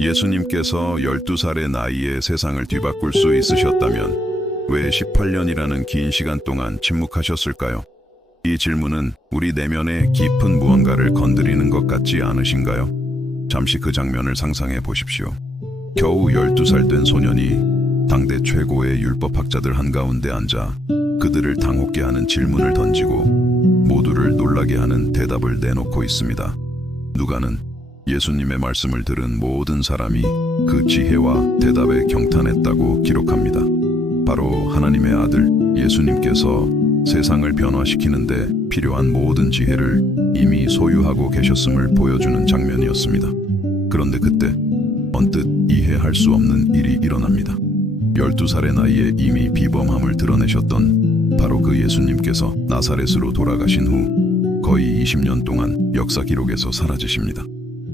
예수님께서 12살의 나이에 세상을 뒤바꿀 수 있으셨다면 왜 18년이라는 긴 시간 동안 침묵하셨을까요? 이 질문은 우리 내면의 깊은 무언가를 건드리는 것 같지 않으신가요? 잠시 그 장면을 상상해 보십시오. 겨우 12살 된 소년이 당대 최고의 율법학자들 한가운데 앉아 그들을 당혹게 하는 질문을 던지고 모두를 놀라게 하는 대답을 내놓고 있습니다. 누가는 예수님의 말씀을 들은 모든 사람이 그 지혜와 대답에 경탄했다고 기록합니다. 바로 하나님의 아들 예수님께서 세상을 변화시키는데 필요한 모든 지혜를 이미 소유하고 계셨음을 보여주는 장면이었습니다. 그런데 그때 언뜻 이해할 수 없는 일이 일어납니다. 12살의 나이에 이미 비범함을 드러내셨던 바로 그 예수님께서 나사렛으로 돌아가신 후 거의 20년 동안 역사 기록에서 사라지십니다.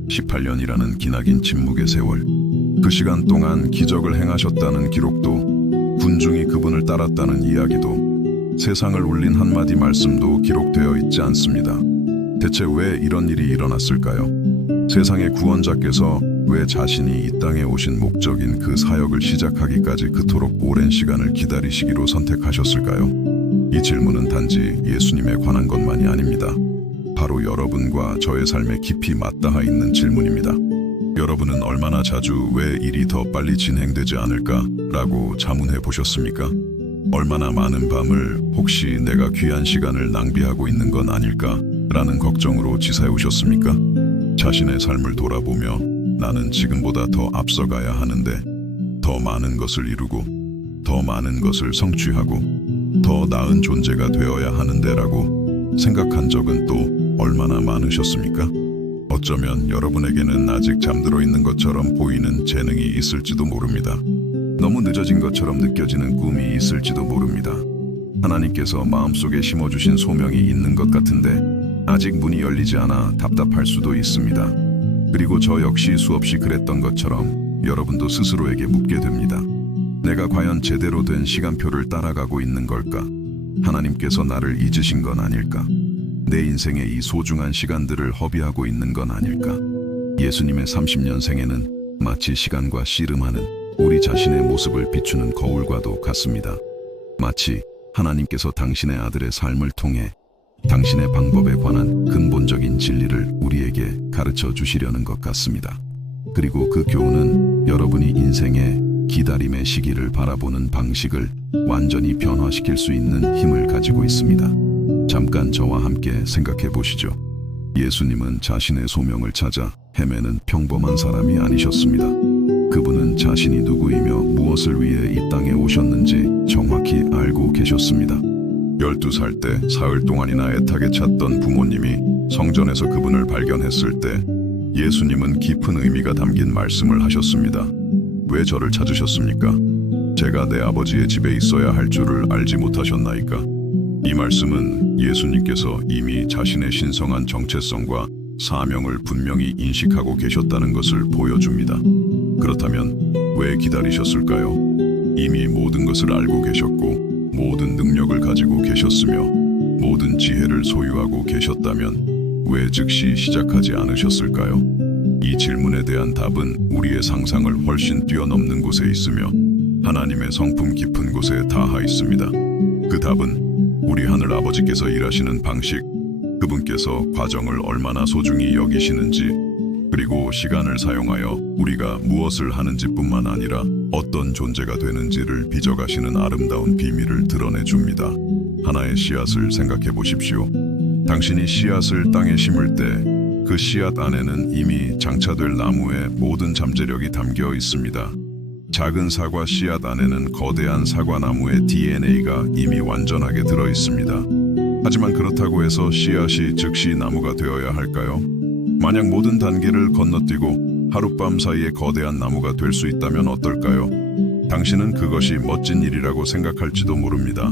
18년이라는 기나긴 침묵의 세월, 그 시간 동안 기적을 행하셨다는 기록도, 군중이 그분을 따랐다는 이야기도, 세상을 울린 한마디 말씀도 기록되어 있지 않습니다. 대체 왜 이런 일이 일어났을까요? 세상의 구원자께서 왜 자신이 이 땅에 오신 목적인 그 사역을 시작하기까지 그토록 오랜 시간을 기다리시기로 선택하셨을까요? 이 질문은 단지 예수님에 관한 것만이 아닙니다. 바로 여러분과 저의 삶에 깊이 맞닿아 있는 질문입니다. 여러분은 얼마나 자주 왜 일이 더 빨리 진행되지 않을까라고 자문해 보셨습니까? 얼마나 많은 밤을 혹시 내가 귀한 시간을 낭비하고 있는 건 아닐까라는 걱정으로 지새우셨습니까? 자신의 삶을 돌아보며 나는 지금보다 더 앞서가야 하는데, 더 많은 것을 이루고 더 많은 것을 성취하고 더 나은 존재가 되어야 하는데라고 생각한 적은 또 얼마나 많으셨습니까? 어쩌면 여러분에게는 아직 잠들어 있는 것처럼 보이는 재능이 있을지도 모릅니다. 너무 늦어진 것처럼 느껴지는 꿈이 있을지도 모릅니다. 하나님께서 마음속에 심어주신 소명이 있는 것 같은데 아직 문이 열리지 않아 답답할 수도 있습니다. 그리고 저 역시 수없이 그랬던 것처럼 여러분도 스스로에게 묻게 됩니다. 내가 과연 제대로 된 시간표를 따라가고 있는 걸까? 하나님께서 나를 잊으신 건 아닐까? 내 인생의 이 소중한 시간들을 허비하고 있는 건 아닐까? 예수님의 30년 생애는 마치 시간과 씨름하는 우리 자신의 모습을 비추는 거울과도 같습니다. 마치 하나님께서 당신의 아들의 삶을 통해 당신의 방법에 관한 근본적인 진리를 우리에게 가르쳐 주시려는 것 같습니다. 그리고 그 교훈은 여러분이 인생의 기다림의 시기를 바라보는 방식을 완전히 변화시킬 수 있는 힘을 가지고 있습니다. 잠깐 저와 함께 생각해 보시죠. 예수님은 자신의 소명을 찾아 헤매는 평범한 사람이 아니셨습니다. 그분은 자신이 누구이며 무엇을 위해 이 땅에 오셨는지 정확히 알고 계셨습니다. 12살 때 사흘 동안이나 애타게 찾던 부모님이 성전에서 그분을 발견했을 때 예수님은 깊은 의미가 담긴 말씀을 하셨습니다. 왜 저를 찾으셨습니까? 제가 내 아버지의 집에 있어야 할 줄을 알지 못하셨나이까? 이 말씀은 예수님께서 이미 자신의 신성한 정체성과 사명을 분명히 인식하고 계셨다는 것을 보여줍니다. 그렇다면 왜 기다리셨을까요? 이미 모든 것을 알고 계셨고 모든 능력을 가지고 계셨으며 모든 지혜를 소유하고 계셨다면 왜 즉시 시작하지 않으셨을까요? 이 질문에 대한 답은 우리의 상상을 훨씬 뛰어넘는 곳에 있으며 하나님의 성품 깊은 곳에 닿아 있습니다. 그 답은 우리 하늘 아버지께서 일하시는 방식, 그분께서 과정을 얼마나 소중히 여기시는지, 그리고 시간을 사용하여 우리가 무엇을 하는지뿐만 아니라 어떤 존재가 되는지를 빚어가시는 아름다운 비밀을 드러내줍니다. 하나의 씨앗을 생각해 보십시오. 당신이 씨앗을 땅에 심을 때 그 씨앗 안에는 이미 장차될 나무의 모든 잠재력이 담겨 있습니다. 작은 사과 씨앗 안에는 거대한 사과나무의 DNA가 이미 완전하게 들어 있습니다. 하지만 그렇다고 해서 씨앗이 즉시 나무가 되어야 할까요? 만약 모든 단계를 건너뛰고 하룻밤 사이에 거대한 나무가 될 수 있다면 어떨까요? 당신은 그것이 멋진 일이라고 생각할지도 모릅니다.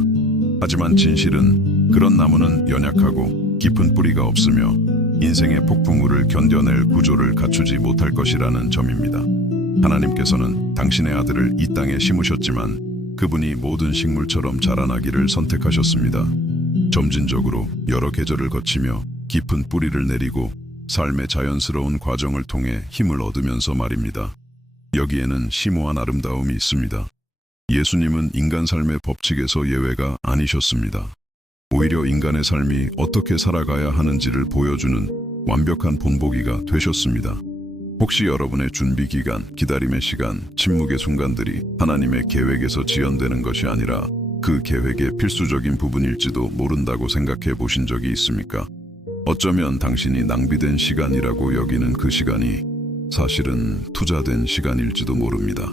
하지만 진실은 그런 나무는 연약하고 깊은 뿌리가 없으며 인생의 폭풍우를 견뎌낼 구조를 갖추지 못할 것이라는 점입니다. 하나님께서는 당신의 아들을 이 땅에 심으셨지만 그분이 모든 식물처럼 자라나기를 선택하셨습니다. 점진적으로 여러 계절을 거치며 깊은 뿌리를 내리고 삶의 자연스러운 과정을 통해 힘을 얻으면서 말입니다. 여기에는 심오한 아름다움이 있습니다. 예수님은 인간 삶의 법칙에서 예외가 아니셨습니다. 오히려 인간의 삶이 어떻게 살아가야 하는지를 보여주는 완벽한 본보기가 되셨습니다. 혹시 여러분의 준비 기간, 기다림의 시간, 침묵의 순간들이 하나님의 계획에서 지연되는 것이 아니라 그 계획의 필수적인 부분일지도 모른다고 생각해 보신 적이 있습니까? 어쩌면 당신이 낭비된 시간이라고 여기는 그 시간이 사실은 투자된 시간일지도 모릅니다.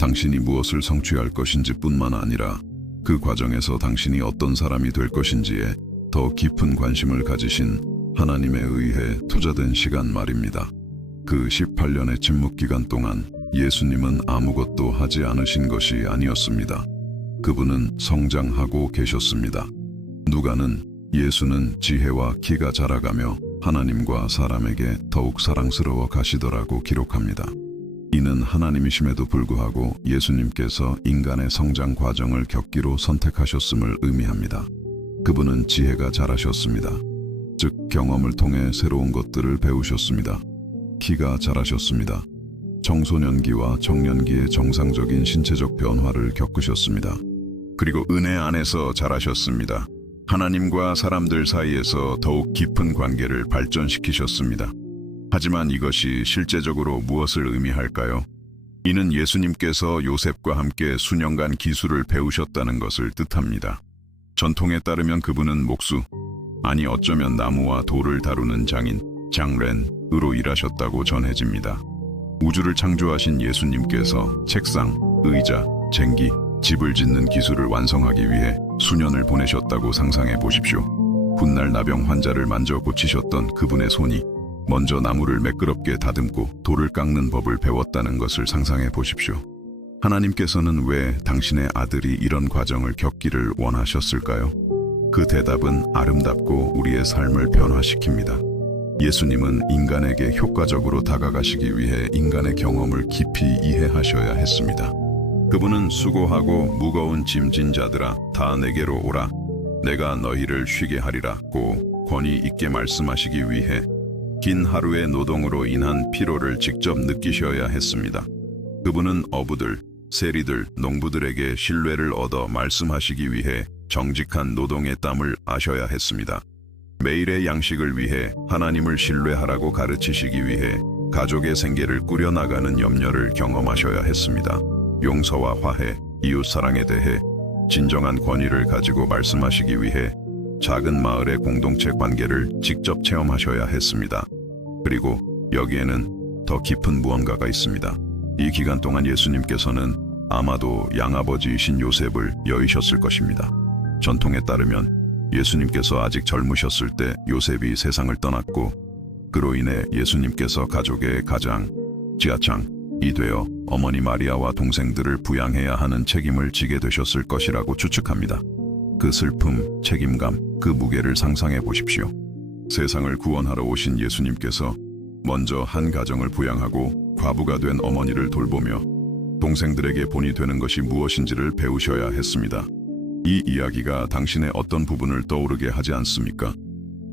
당신이 무엇을 성취할 것인지 뿐만 아니라 그 과정에서 당신이 어떤 사람이 될 것인지에 더 깊은 관심을 가지신 하나님에 의해 투자된 시간 말입니다. 그 18년의 침묵 기간 동안 예수님은 아무것도 하지 않으신 것이 아니었습니다. 그분은 성장하고 계셨습니다. 누가는 예수는 지혜와 키가 자라가며 하나님과 사람에게 더욱 사랑스러워 가시더라고 기록합니다. 이는 하나님이심에도 불구하고 예수님께서 인간의 성장 과정을 겪기로 선택하셨음을 의미합니다. 그분은 지혜가 자라셨습니다. 즉 경험을 통해 새로운 것들을 배우셨습니다. 키가 자라셨습니다. 청소년기와 청년기의 정상적인 신체적 변화를 겪으셨습니다. 그리고 은혜 안에서 자라셨습니다. 하나님과 사람들 사이에서 더욱 깊은 관계를 발전시키셨습니다. 하지만 이것이 실제적으로 무엇을 의미할까요? 이는 예수님께서 요셉과 함께 수년간 기술을 배우셨다는 것을 뜻합니다. 전통에 따르면 그분은 목수, 아니 어쩌면 나무와 돌을 다루는 장인, 장렌으로 일하셨다고 전해집니다. 우주를 창조하신 예수님께서 책상, 의자, 쟁기, 집을 짓는 기술을 완성하기 위해 수년을 보내셨다고 상상해 보십시오. 훗날 나병 환자를 만져 고치셨던 그분의 손이 먼저 나무를 매끄럽게 다듬고 돌을 깎는 법을 배웠다는 것을 상상해 보십시오. 하나님께서는 왜 당신의 아들이 이런 과정을 겪기를 원하셨을까요? 그 대답은 아름답고 우리의 삶을 변화시킵니다. 예수님은 인간에게 효과적으로 다가가시기 위해 인간의 경험을 깊이 이해하셔야 했습니다. 그분은 수고하고 무거운 짐진 자들아 다 내게로 오라 내가 너희를 쉬게 하리라고 권위 있게 말씀하시기 위해 긴 하루의 노동으로 인한 피로를 직접 느끼셔야 했습니다. 그분은 어부들, 세리들, 농부들에게 신뢰를 얻어 말씀하시기 위해 정직한 노동의 땀을 아셔야 했습니다. 매일의 양식을 위해 하나님을 신뢰하라고 가르치시기 위해 가족의 생계를 꾸려나가는 염려를 경험하셔야 했습니다. 용서와 화해, 이웃사랑에 대해 진정한 권위를 가지고 말씀하시기 위해 작은 마을의 공동체 관계를 직접 체험하셔야 했습니다. 그리고 여기에는 더 깊은 무언가가 있습니다. 이 기간 동안 예수님께서는 아마도 양아버지이신 요셉을 여의셨을 것입니다. 전통에 따르면 예수님께서 아직 젊으셨을 때 요셉이 세상을 떠났고 그로 인해 예수님께서 가족의 가장, 지하장이 되어 어머니 마리아와 동생들을 부양해야 하는 책임을 지게 되셨을 것이라고 추측합니다. 그 슬픔, 책임감, 그 무게를 상상해 보십시오. 세상을 구원하러 오신 예수님께서 먼저 한 가정을 부양하고 과부가 된 어머니를 돌보며 동생들에게 본이 되는 것이 무엇인지를 배우셔야 했습니다. 이 이야기가 당신의 어떤 부분을 떠오르게 하지 않습니까?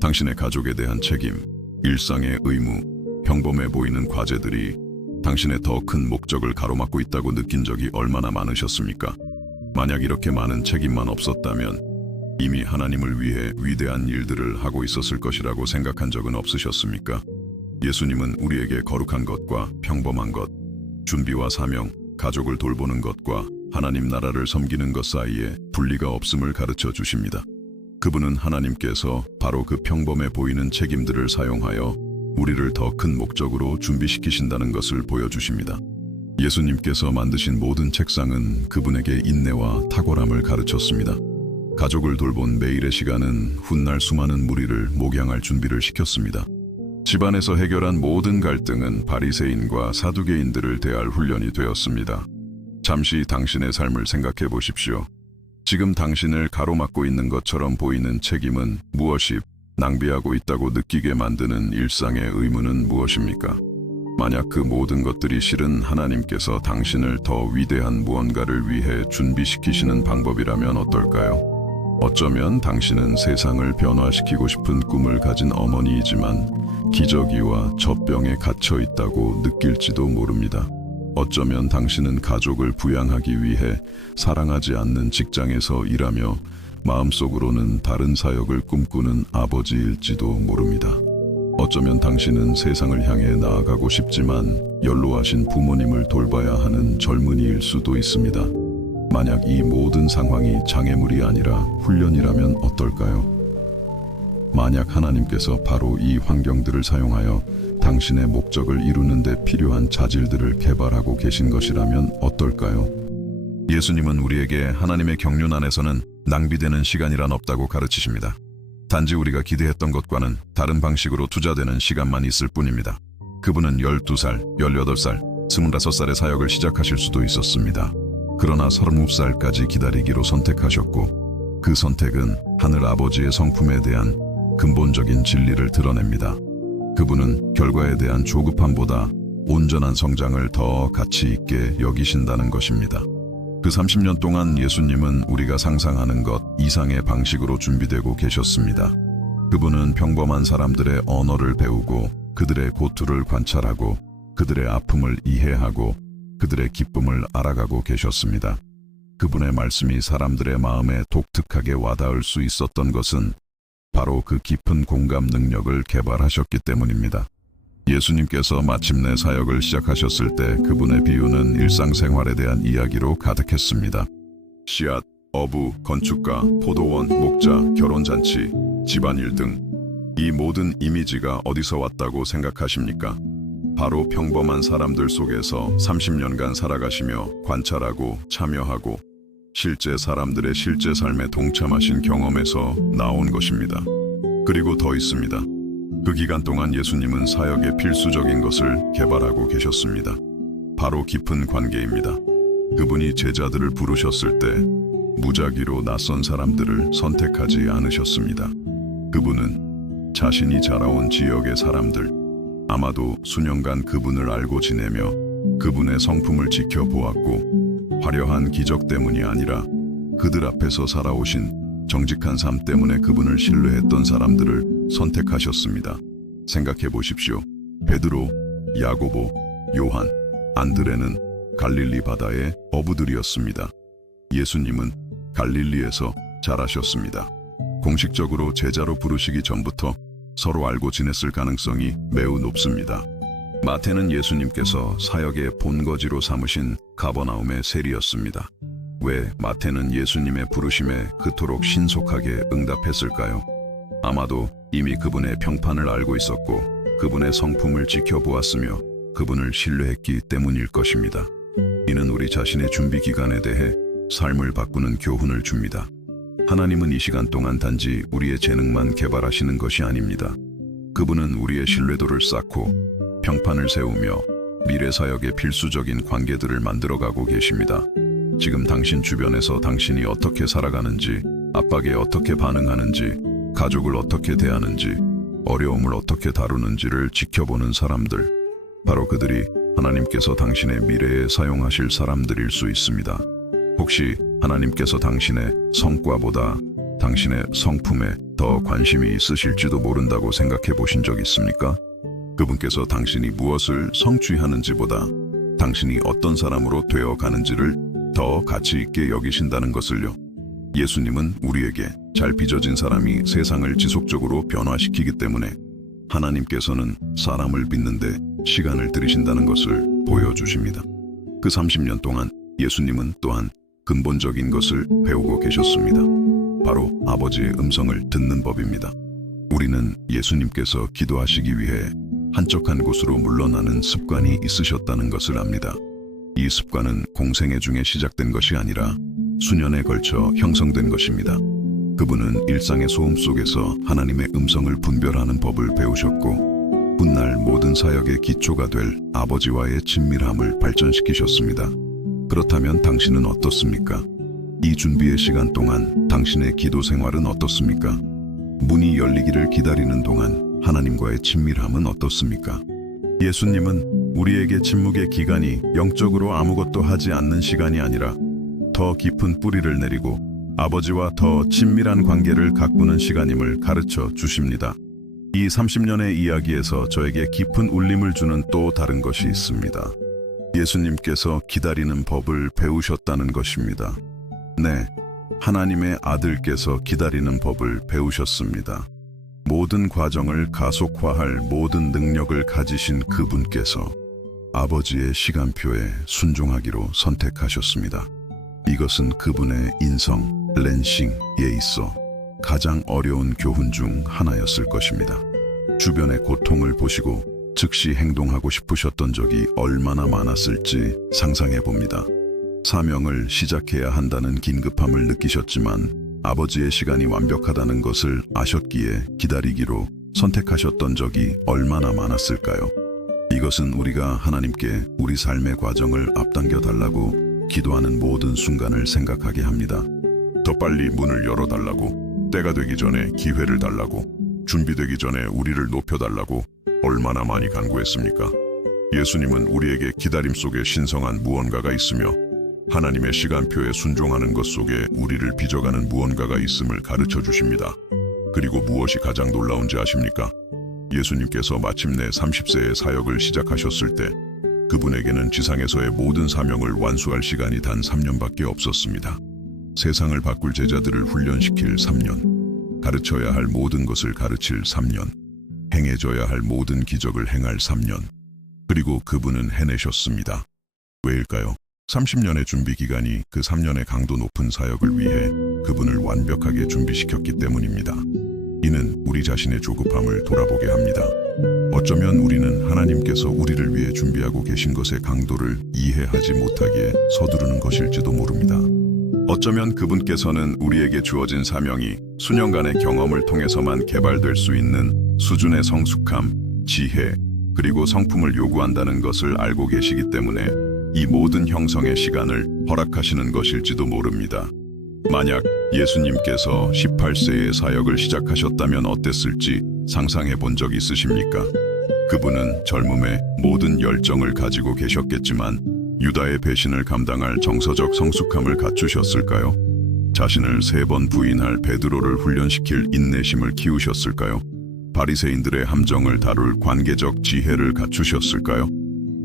당신의 가족에 대한 책임, 일상의 의무, 평범해 보이는 과제들이 당신의 더 큰 목적을 가로막고 있다고 느낀 적이 얼마나 많으셨습니까? 만약 이렇게 많은 책임만 없었다면 이미 하나님을 위해 위대한 일들을 하고 있었을 것이라고 생각한 적은 없으셨습니까? 예수님은 우리에게 거룩한 것과 평범한 것, 준비와 사명, 가족을 돌보는 것과 하나님 나라를 섬기는 것 사이에 분리가 없음을 가르쳐 주십니다. 그분은 하나님께서 바로 그 평범해 보이는 책임들을 사용하여 우리를 더 큰 목적으로 준비시키신다는 것을 보여주십니다. 예수님께서 만드신 모든 책상은 그분에게 인내와 탁월함을 가르쳤습니다. 가족을 돌본 매일의 시간은 훗날 수많은 무리를 목양할 준비를 시켰습니다. 집안에서 해결한 모든 갈등은 바리새인과 사두개인들을 대할 훈련이 되었습니다. 잠시 당신의 삶을 생각해 보십시오. 지금 당신을 가로막고 있는 것처럼 보이는 책임은 무엇이 낭비하고 있다고 느끼게 만드는 일상의 의무는 무엇입니까? 만약 그 모든 것들이 실은 하나님께서 당신을 더 위대한 무언가를 위해 준비시키시는 방법이라면 어떨까요? 어쩌면 당신은 세상을 변화시키고 싶은 꿈을 가진 어머니이지만 기저귀와 젖병에 갇혀 있다고 느낄지도 모릅니다. 어쩌면 당신은 가족을 부양하기 위해 사랑하지 않는 직장에서 일하며 마음속으로는 다른 사역을 꿈꾸는 아버지일지도 모릅니다. 어쩌면 당신은 세상을 향해 나아가고 싶지만 연로하신 부모님을 돌봐야 하는 젊은이일 수도 있습니다. 만약 이 모든 상황이 장애물이 아니라 훈련이라면 어떨까요? 만약 하나님께서 바로 이 환경들을 사용하여 당신의 목적을 이루는 데 필요한 자질들을 개발하고 계신 것이라면 어떨까요? 예수님은 우리에게 하나님의 경륜 안에서는 낭비되는 시간이란 없다고 가르치십니다. 단지 우리가 기대했던 것과는 다른 방식으로 투자되는 시간만 있을 뿐입니다. 그분은 12살, 18살, 25살의 사역을 시작하실 수도 있었습니다. 그러나 30살까지 기다리기로 선택하셨고 그 선택은 하늘 아버지의 성품에 대한 근본적인 진리를 드러냅니다. 그분은 결과에 대한 조급함보다 온전한 성장을 더 가치 있게 여기신다는 것입니다. 그 30년 동안 예수님은 우리가 상상하는 것 이상의 방식으로 준비되고 계셨습니다. 그분은 평범한 사람들의 언어를 배우고 그들의 고투를 관찰하고 그들의 아픔을 이해하고 그들의 기쁨을 알아가고 계셨습니다. 그분의 말씀이 사람들의 마음에 독특하게 와닿을 수 있었던 것은 바로 그 깊은 공감 능력을 개발하셨기 때문입니다. 예수님께서 마침내 사역을 시작하셨을 때 그분의 비유는 일상생활에 대한 이야기로 가득했습니다. 씨앗, 어부, 건축가, 포도원, 목자, 결혼잔치, 집안일 등 이 모든 이미지가 어디서 왔다고 생각하십니까? 바로 평범한 사람들 속에서 30년간 살아가시며 관찰하고 참여하고 실제 사람들의 실제 삶에 동참하신 경험에서 나온 것입니다. 그리고 더 있습니다. 그 기간 동안 예수님은 사역의 필수적인 것을 개발하고 계셨습니다. 바로 깊은 관계입니다. 그분이 제자들을 부르셨을 때 무작위로 낯선 사람들을 선택하지 않으셨습니다. 그분은 자신이 자라온 지역의 사람들, 아마도 수년간 그분을 알고 지내며 그분의 성품을 지켜보았고 화려한 기적 때문이 아니라 그들 앞에서 살아오신 정직한 삶 때문에 그분을 신뢰했던 사람들을 선택하셨습니다. 생각해 보십시오. 베드로, 야고보, 요한, 안드레는 갈릴리 바다의 어부들이었습니다. 예수님은 갈릴리에서 자라셨습니다. 공식적으로 제자로 부르시기 전부터 서로 알고 지냈을 가능성이 매우 높습니다. 마태는 예수님께서 사역의 본거지로 삼으신 가버나움의 세리였습니다. 왜 마태는 예수님의 부르심에 그토록 신속하게 응답했을까요? 아마도 이미 그분의 평판을 알고 있었고 그분의 성품을 지켜보았으며 그분을 신뢰했기 때문일 것입니다. 이는 우리 자신의 준비 기간에 대해 삶을 바꾸는 교훈을 줍니다. 하나님은 이 시간 동안 단지 우리의 재능만 개발하시는 것이 아닙니다. 그분은 우리의 신뢰도를 쌓고 평판을 세우며 미래 사역의 필수적인 관계들을 만들어가고 계십니다. 지금 당신 주변에서 당신이 어떻게 살아가는지, 압박에 어떻게 반응하는지, 가족을 어떻게 대하는지, 어려움을 어떻게 다루는지를 지켜보는 사람들, 바로 그들이 하나님께서 당신의 미래에 사용하실 사람들일 수 있습니다. 혹시 하나님께서 당신의 성과보다 당신의 성품에 더 관심이 있으실지도 모른다고 생각해 보신 적 있습니까? 그분께서 당신이 무엇을 성취하는지보다 당신이 어떤 사람으로 되어 가는지를 더 가치 있게 여기신다는 것을요. 예수님은 우리에게 잘 빚어진 사람이 세상을 지속적으로 변화시키기 때문에 하나님께서는 사람을 빚는데 시간을 들이신다는 것을 보여주십니다. 그 30년 동안 예수님은 또한 근본적인 것을 배우고 계셨습니다. 바로 아버지의 음성을 듣는 법입니다. 우리는 예수님께서 기도하시기 위해 한적한 곳으로 물러나는 습관이 있으셨다는 것을 압니다. 이 습관은 공생애 중에 시작된 것이 아니라 수년에 걸쳐 형성된 것입니다. 그분은 일상의 소음 속에서 하나님의 음성을 분별하는 법을 배우셨고 훗날 모든 사역의 기초가 될 아버지와의 친밀함을 발전시키셨습니다. 그렇다면 당신은 어떻습니까? 이 준비의 시간 동안 당신의 기도 생활은 어떻습니까? 문이 열리기를 기다리는 동안 하나님과의 친밀함은 어떻습니까? 예수님은 우리에게 침묵의 기간이 영적으로 아무것도 하지 않는 시간이 아니라 더 깊은 뿌리를 내리고 아버지와 더 친밀한 관계를 가꾸는 시간임을 가르쳐 주십니다. 이 30년의 이야기에서 저에게 깊은 울림을 주는 또 다른 것이 있습니다. 예수님께서 기다리는 법을 배우셨다는 것입니다. 네, 하나님의 아들께서 기다리는 법을 배우셨습니다. 모든 과정을 가속화할 모든 능력을 가지신 그분께서 아버지의 시간표에 순종하기로 선택하셨습니다. 이것은 그분의 인성, 렌싱에 있어 가장 어려운 교훈 중 하나였을 것입니다. 주변의 고통을 보시고 즉시 행동하고 싶으셨던 적이 얼마나 많았을지 상상해 봅니다. 사명을 시작해야 한다는 긴급함을 느끼셨지만 아버지의 시간이 완벽하다는 것을 아셨기에 기다리기로 선택하셨던 적이 얼마나 많았을까요? 이것은 우리가 하나님께 우리 삶의 과정을 앞당겨 달라고 기도하는 모든 순간을 생각하게 합니다. 더 빨리 문을 열어달라고, 때가 되기 전에 기회를 달라고, 준비되기 전에 우리를 높여달라고 얼마나 많이 간구했습니까? 예수님은 우리에게 기다림 속에 신성한 무언가가 있으며 하나님의 시간표에 순종하는 것 속에 우리를 빚어가는 무언가가 있음을 가르쳐 주십니다. 그리고 무엇이 가장 놀라운지 아십니까? 예수님께서 마침내 30세의 사역을 시작하셨을 때 그분에게는 지상에서의 모든 사명을 완수할 시간이 단 3년밖에 없었습니다. 세상을 바꿀 제자들을 훈련시킬 3년, 가르쳐야 할 모든 것을 가르칠 3년, 행해져야 할 모든 기적을 행할 3년, 그리고 그분은 해내셨습니다. 왜일까요? 30년의 준비 기간이 그 3년의 강도 높은 사역을 위해 그분을 완벽하게 준비시켰기 때문입니다. 이는 우리 자신의 조급함을 돌아보게 합니다. 어쩌면 우리는 하나님께서 우리를 위해 준비하고 계신 것의 강도를 이해하지 못하기에 서두르는 것일지도 모릅니다. 어쩌면 그분께서는 우리에게 주어진 사명이 수년간의 경험을 통해서만 개발될 수 있는 수준의 성숙함, 지혜, 그리고 성품을 요구한다는 것을 알고 계시기 때문에 이 모든 형성의 시간을 허락하시는 것일지도 모릅니다. 만약 예수님께서 18세의 사역을 시작하셨다면 어땠을지 상상해 본 적 있으십니까? 그분은 젊음에 모든 열정을 가지고 계셨겠지만 유다의 배신을 감당할 정서적 성숙함을 갖추셨을까요? 자신을 3번 부인할 베드로를 훈련시킬 인내심을 키우셨을까요? 바리새인들의 함정을 다룰 관계적 지혜를 갖추셨을까요?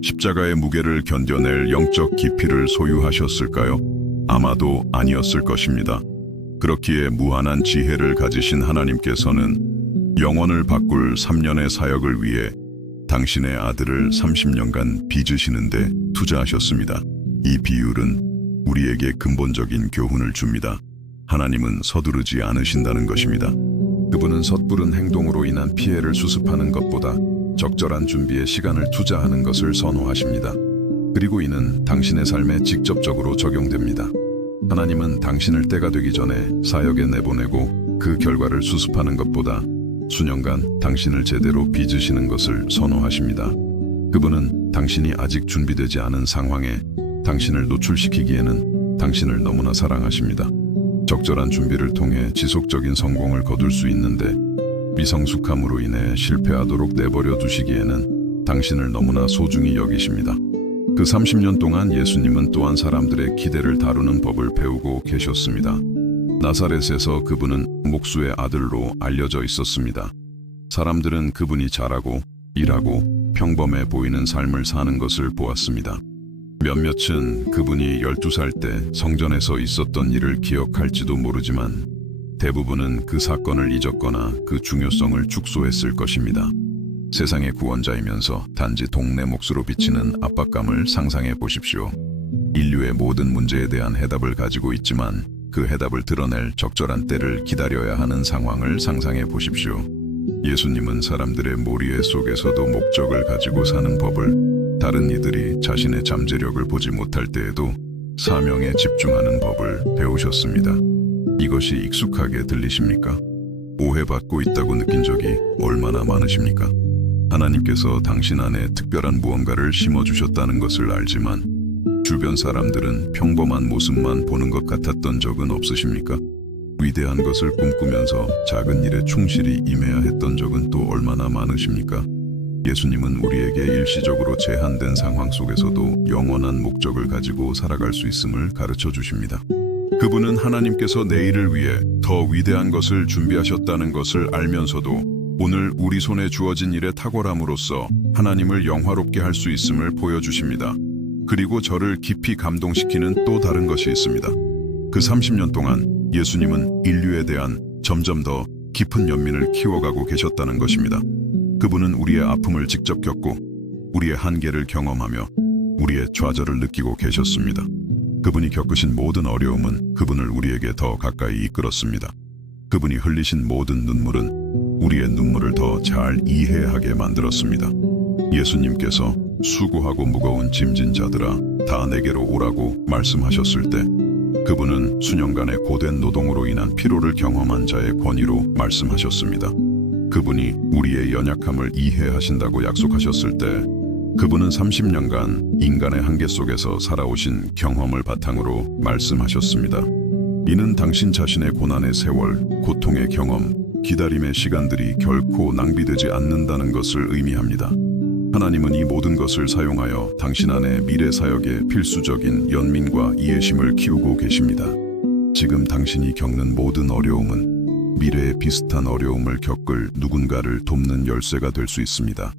십자가의 무게를 견뎌낼 영적 깊이를 소유하셨을까요? 아마도 아니었을 것입니다. 그렇기에 무한한 지혜를 가지신 하나님께서는 영원을 바꿀 3년의 사역을 위해 당신의 아들을 30년간 빚으시는데 투자하셨습니다. 이 비율은 우리에게 근본적인 교훈을 줍니다. 하나님은 서두르지 않으신다는 것입니다. 그분은 섣부른 행동으로 인한 피해를 수습하는 것보다 적절한 준비에 시간을 투자하는 것을 선호하십니다. 그리고 이는 당신의 삶에 직접적으로 적용됩니다. 하나님은 당신을 때가 되기 전에 사역에 내보내고 그 결과를 수습하는 것보다 수년간 당신을 제대로 빚으시는 것을 선호하십니다. 그분은 당신이 아직 준비되지 않은 상황에 당신을 노출시키기에는 당신을 너무나 사랑하십니다. 적절한 준비를 통해 지속적인 성공을 거둘 수 있는데 미성숙함으로 인해 실패하도록 내버려 두시기에는 당신을 너무나 소중히 여기십니다. 그 30년 동안 예수님은 또한 사람들의 기대를 다루는 법을 배우고 계셨습니다. 나사렛에서 그분은 목수의 아들로 알려져 있었습니다. 사람들은 그분이 잘하고 일하고 평범해 보이는 삶을 사는 것을 보았습니다. 몇몇은 그분이 12살 때 성전에서 있었던 일을 기억할지도 모르지만 대부분은 그 사건을 잊었거나 그 중요성을 축소했을 것입니다. 세상의 구원자이면서 단지 동네 몫으로 비치는 압박감을 상상해 보십시오. 인류의 모든 문제에 대한 해답을 가지고 있지만 그 해답을 드러낼 적절한 때를 기다려야 하는 상황을 상상해 보십시오. 예수님은 사람들의 모리에 속에서도 목적을 가지고 사는 법을, 다른 이들이 자신의 잠재력을 보지 못할 때에도 사명에 집중하는 법을 배우셨습니다. 이것이 익숙하게 들리십니까? 오해받고 있다고 느낀 적이 얼마나 많으십니까? 하나님께서 당신 안에 특별한 무언가를 심어주셨다는 것을 알지만 주변 사람들은 평범한 모습만 보는 것 같았던 적은 없으십니까? 위대한 것을 꿈꾸면서 작은 일에 충실히 임해야 했던 적은 또 얼마나 많으십니까? 예수님은 우리에게 일시적으로 제한된 상황 속에서도 영원한 목적을 가지고 살아갈 수 있음을 가르쳐 주십니다. 그분은 하나님께서 내일을 위해 더 위대한 것을 준비하셨다는 것을 알면서도 오늘 우리 손에 주어진 일의 탁월함으로써 하나님을 영화롭게 할 수 있음을 보여주십니다. 그리고 저를 깊이 감동시키는 또 다른 것이 있습니다. 그 30년 동안 예수님은 인류에 대한 점점 더 깊은 연민을 키워가고 계셨다는 것입니다. 그분은 우리의 아픔을 직접 겪고 우리의 한계를 경험하며 우리의 좌절을 느끼고 계셨습니다. 그분이 겪으신 모든 어려움은 그분을 우리에게 더 가까이 이끌었습니다. 그분이 흘리신 모든 눈물은 우리의 눈물을 더 잘 이해하게 만들었습니다. 예수님께서 수고하고 무거운 짐진 자들아 다 내게로 오라고 말씀하셨을 때 그분은 수년간의 고된 노동으로 인한 피로를 경험한 자의 권위로 말씀하셨습니다. 그분이 우리의 연약함을 이해하신다고 약속하셨을 때 그분은 30년간 인간의 한계 속에서 살아오신 경험을 바탕으로 말씀하셨습니다. 이는 당신 자신의 고난의 세월, 고통의 경험, 기다림의 시간들이 결코 낭비되지 않는다는 것을 의미합니다. 하나님은 이 모든 것을 사용하여 당신 안에 미래 사역의 필수적인 연민과 이해심을 키우고 계십니다. 지금 당신이 겪는 모든 어려움은 미래에 비슷한 어려움을 겪을 누군가를 돕는 열쇠가 될 수 있습니다.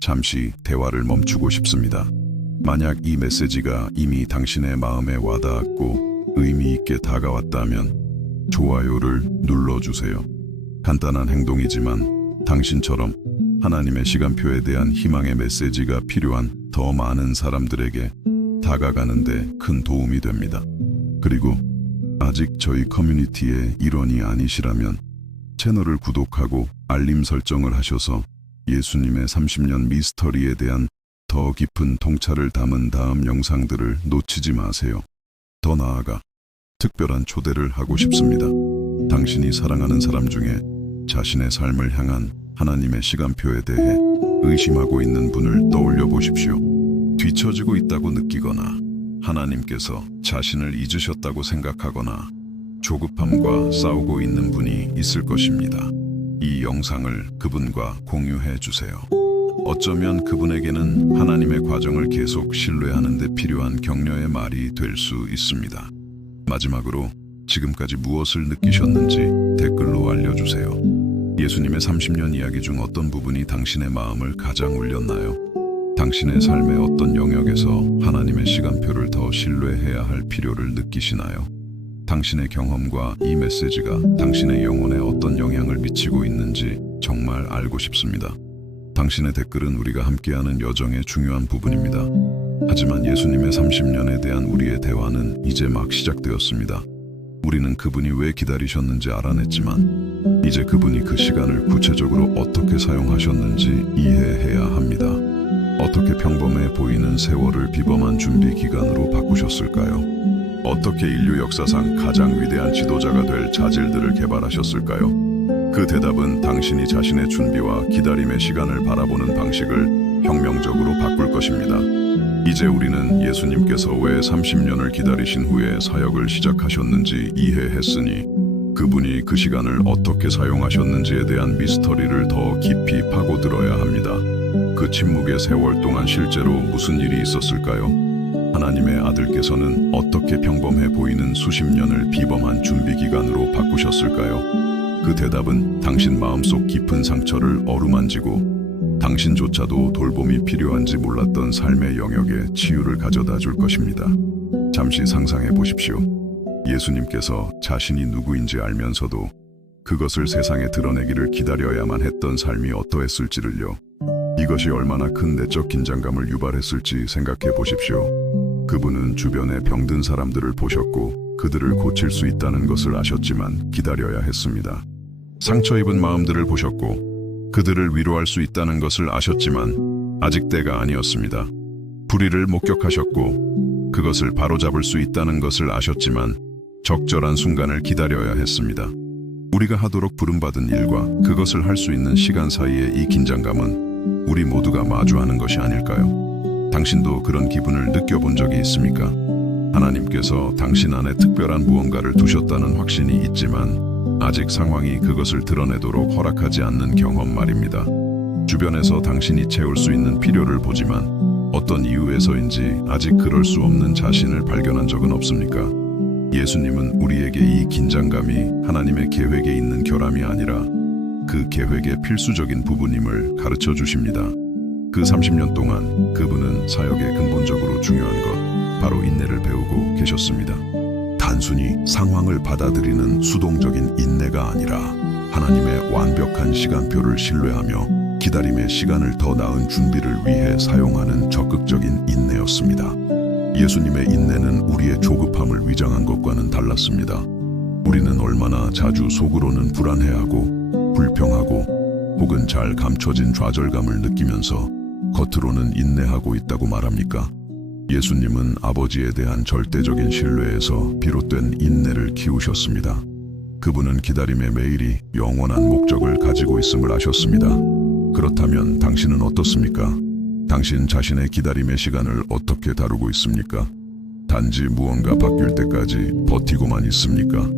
잠시 대화를 멈추고 싶습니다. 만약 이 메시지가 이미 당신의 마음에 와닿았고 의미 있게 다가왔다면 좋아요를 눌러주세요. 간단한 행동이지만 당신처럼 하나님의 시간표에 대한 희망의 메시지가 필요한 더 많은 사람들에게 다가가는 데 큰 도움이 됩니다. 그리고 아직 저희 커뮤니티의 일원이 아니시라면 채널을 구독하고 알림 설정을 하셔서 예수님의 30년 미스터리에 대한 더 깊은 통찰을 담은 다음 영상들을 놓치지 마세요. 더 나아가 특별한 초대를 하고 싶습니다. 당신이 사랑하는 사람 중에 자신의 삶을 향한 하나님의 시간표에 대해 의심하고 있는 분을 떠올려 보십시오. 뒤처지고 있다고 느끼거나 하나님께서 자신을 잊으셨다고 생각하거나 조급함과 싸우고 있는 분이 있을 것입니다. 이 영상을 그분과 공유해 주세요. 어쩌면 그분에게는 하나님의 과정을 계속 신뢰하는 데 필요한 격려의 말이 될 수 있습니다. 마지막으로 지금까지 무엇을 느끼셨는지 댓글로 알려주세요. 예수님의 30년 이야기 중 어떤 부분이 당신의 마음을 가장 울렸나요? 당신의 삶의 어떤 영역에서 하나님의 시간표를 더 신뢰해야 할 필요를 느끼시나요? 당신의 경험과 이 메시지가 당신의 영혼에 어떤 영향을 미치고 있는지 정말 알고 싶습니다. 당신의 댓글은 우리가 함께하는 여정의 중요한 부분입니다. 하지만 예수님의 30년에 대한 우리의 대화는 이제 막 시작되었습니다. 우리는 그분이 왜 기다리셨는지 알아냈지만 이제 그분이 그 시간을 구체적으로 어떻게 사용하셨는지 이해해야 합니다. 어떻게 평범해 보이는 세월을 비범한 준비 기간으로 바꾸셨을까요? 어떻게 인류 역사상 가장 위대한 지도자가 될 자질들을 개발하셨을까요? 그 대답은 당신이 자신의 준비와 기다림의 시간을 바라보는 방식을 혁명적으로 바꿀 것입니다. 이제 우리는 예수님께서 왜 30년을 기다리신 후에 사역을 시작하셨는지 이해했으니 그분이 그 시간을 어떻게 사용하셨는지에 대한 미스터리를 더 깊이 파고들어야 합니다. 그 침묵의 세월 동안 실제로 무슨 일이 있었을까요? 하나님의 아들께서는 어떻게 평범해 보이는 수십 년을 비범한 준비 기간으로 바꾸셨을까요? 그 대답은 당신 마음속 깊은 상처를 어루만지고 당신조차도 돌봄이 필요한지 몰랐던 삶의 영역에 치유를 가져다 줄 것입니다. 잠시 상상해 보십시오. 예수님께서 자신이 누구인지 알면서도 그것을 세상에 드러내기를 기다려야만 했던 삶이 어떠했을지를요. 이것이 얼마나 큰 내적 긴장감을 유발했을지 생각해 보십시오. 그분은 주변에 병든 사람들을 보셨고 그들을 고칠 수 있다는 것을 아셨지만 기다려야 했습니다. 상처 입은 마음들을 보셨고 그들을 위로할 수 있다는 것을 아셨지만 아직 때가 아니었습니다. 불의를 목격하셨고 그것을 바로잡을 수 있다는 것을 아셨지만 적절한 순간을 기다려야 했습니다. 우리가 하도록 부름받은 일과 그것을 할 수 있는 시간 사이의 이 긴장감은 우리 모두가 마주하는 것이 아닐까요? 당신도 그런 기분을 느껴본 적이 있습니까? 하나님께서 당신 안에 특별한 무언가를 두셨다는 확신이 있지만 아직 상황이 그것을 드러내도록 허락하지 않는 경험 말입니다. 주변에서 당신이 채울 수 있는 필요를 보지만 어떤 이유에서인지 아직 그럴 수 없는 자신을 발견한 적은 없습니까? 예수님은 우리에게 이 긴장감이 하나님의 계획에 있는 결함이 아니라 그 계획의 필수적인 부분임을 가르쳐 주십니다. 그 30년 동안 그분은 사역의 근본적으로 중요한 것, 바로 인내를 배우고 계셨습니다. 단순히 상황을 받아들이는 수동적인 인내가 아니라 하나님의 완벽한 시간표를 신뢰하며 기다림의 시간을 더 나은 준비를 위해 사용하는 적극적인 인내였습니다. 예수님의 인내는 우리의 조급함을 위장한 것과는 달랐습니다. 우리는 얼마나 자주 속으로는 불안해하고 불평하고 혹은 잘 감춰진 좌절감을 느끼면서 겉으로는 인내하고 있다고 말합니까? 예수님은 아버지에 대한 절대적인 신뢰에서 비롯된 인내를 키우셨습니다. 그분은 기다림의 매일이 영원한 목적을 가지고 있음을 아셨습니다. 그렇다면 당신은 어떻습니까? 당신 자신의 기다림의 시간을 어떻게 다루고 있습니까? 단지 무언가 바뀔 때까지 버티고만 있습니까?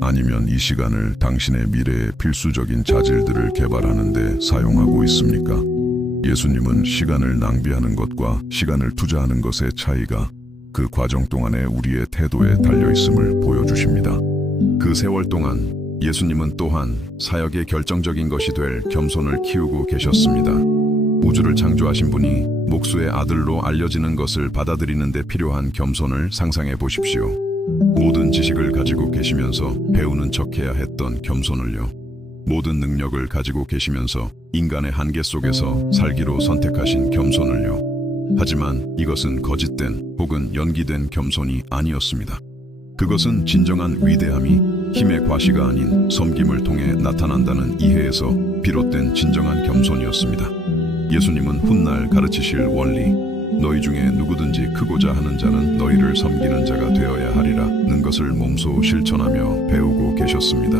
아니면 이 시간을 당신의 미래의 필수적인 자질들을 개발하는 데 사용하고 있습니까? 예수님은 시간을 낭비하는 것과 시간을 투자하는 것의 차이가 그 과정 동안의 우리의 태도에 달려 있음을 보여주십니다. 그 세월 동안 예수님은 또한 사역의 결정적인 것이 될 겸손을 키우고 계셨습니다. 우주를 창조하신 분이 목수의 아들로 알려지는 것을 받아들이는 데 필요한 겸손을 상상해 보십시오. 모든 지식을 가지고 계시면서 배우는 척해야 했던 겸손을요. 모든 능력을 가지고 계시면서 인간의 한계 속에서 살기로 선택하신 겸손을요. 하지만 이것은 거짓된 혹은 연기된 겸손이 아니었습니다. 그것은 진정한 위대함이 힘의 과시가 아닌 섬김을 통해 나타난다는 이해에서 비롯된 진정한 겸손이었습니다. 예수님은 훗날 가르치실 원리, 너희 중에 누구든지 크고자 하는 자는 너희를 섬기는 자가 되어야 하리라는 것을 몸소 실천하며 배우고 계셨습니다.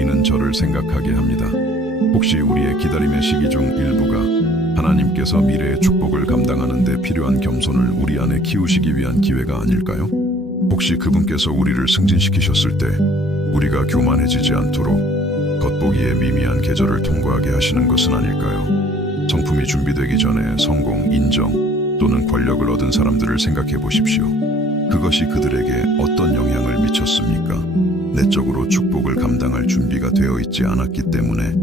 이는 저를 생각하게 합니다. 혹시 우리의 기다림의 시기 중 일부가 하나님께서 미래의 축복을 감당하는 데 필요한 겸손을 우리 안에 키우시기 위한 기회가 아닐까요? 혹시 그분께서 우리를 승진시키셨을 때 우리가 교만해지지 않도록 겉보기에 미미한 계절을 통과하게 하시는 것은 아닐까요? 성품이 준비되기 전에 성공, 인정 또는 권력을 얻은 사람들을 생각해 보십시오. 그것이 그들에게 어떤 영향을 미쳤습니까? 내적으로 축복을 감당할 준비가 되어 있지 않았기 때문에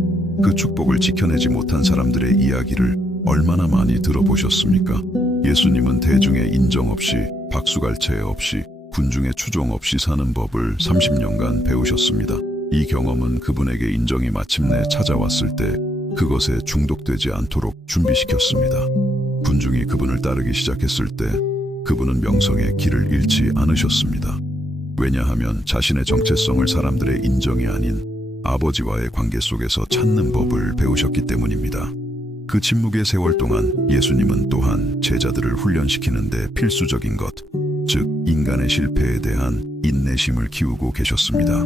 그 축복을 지켜내지 못한 사람들의 이야기를 얼마나 많이 들어보셨습니까? 예수님은 대중의 인정 없이, 박수갈채 없이, 군중의 추종 없이 사는 법을 30년간 배우셨습니다. 이 경험은 그분에게 인정이 마침내 찾아왔을 때 그것에 중독되지 않도록 준비시켰습니다. 군중이 그분을 따르기 시작했을 때 그분은 명성의 길을 잃지 않으셨습니다. 왜냐하면 자신의 정체성을 사람들의 인정이 아닌 아버지와의 관계 속에서 찾는 법을 배우셨기 때문입니다. 그 침묵의 세월 동안 예수님은 또한 제자들을 훈련시키는데 필수적인 것, 즉 인간의 실패에 대한 인내심을 키우고 계셨습니다.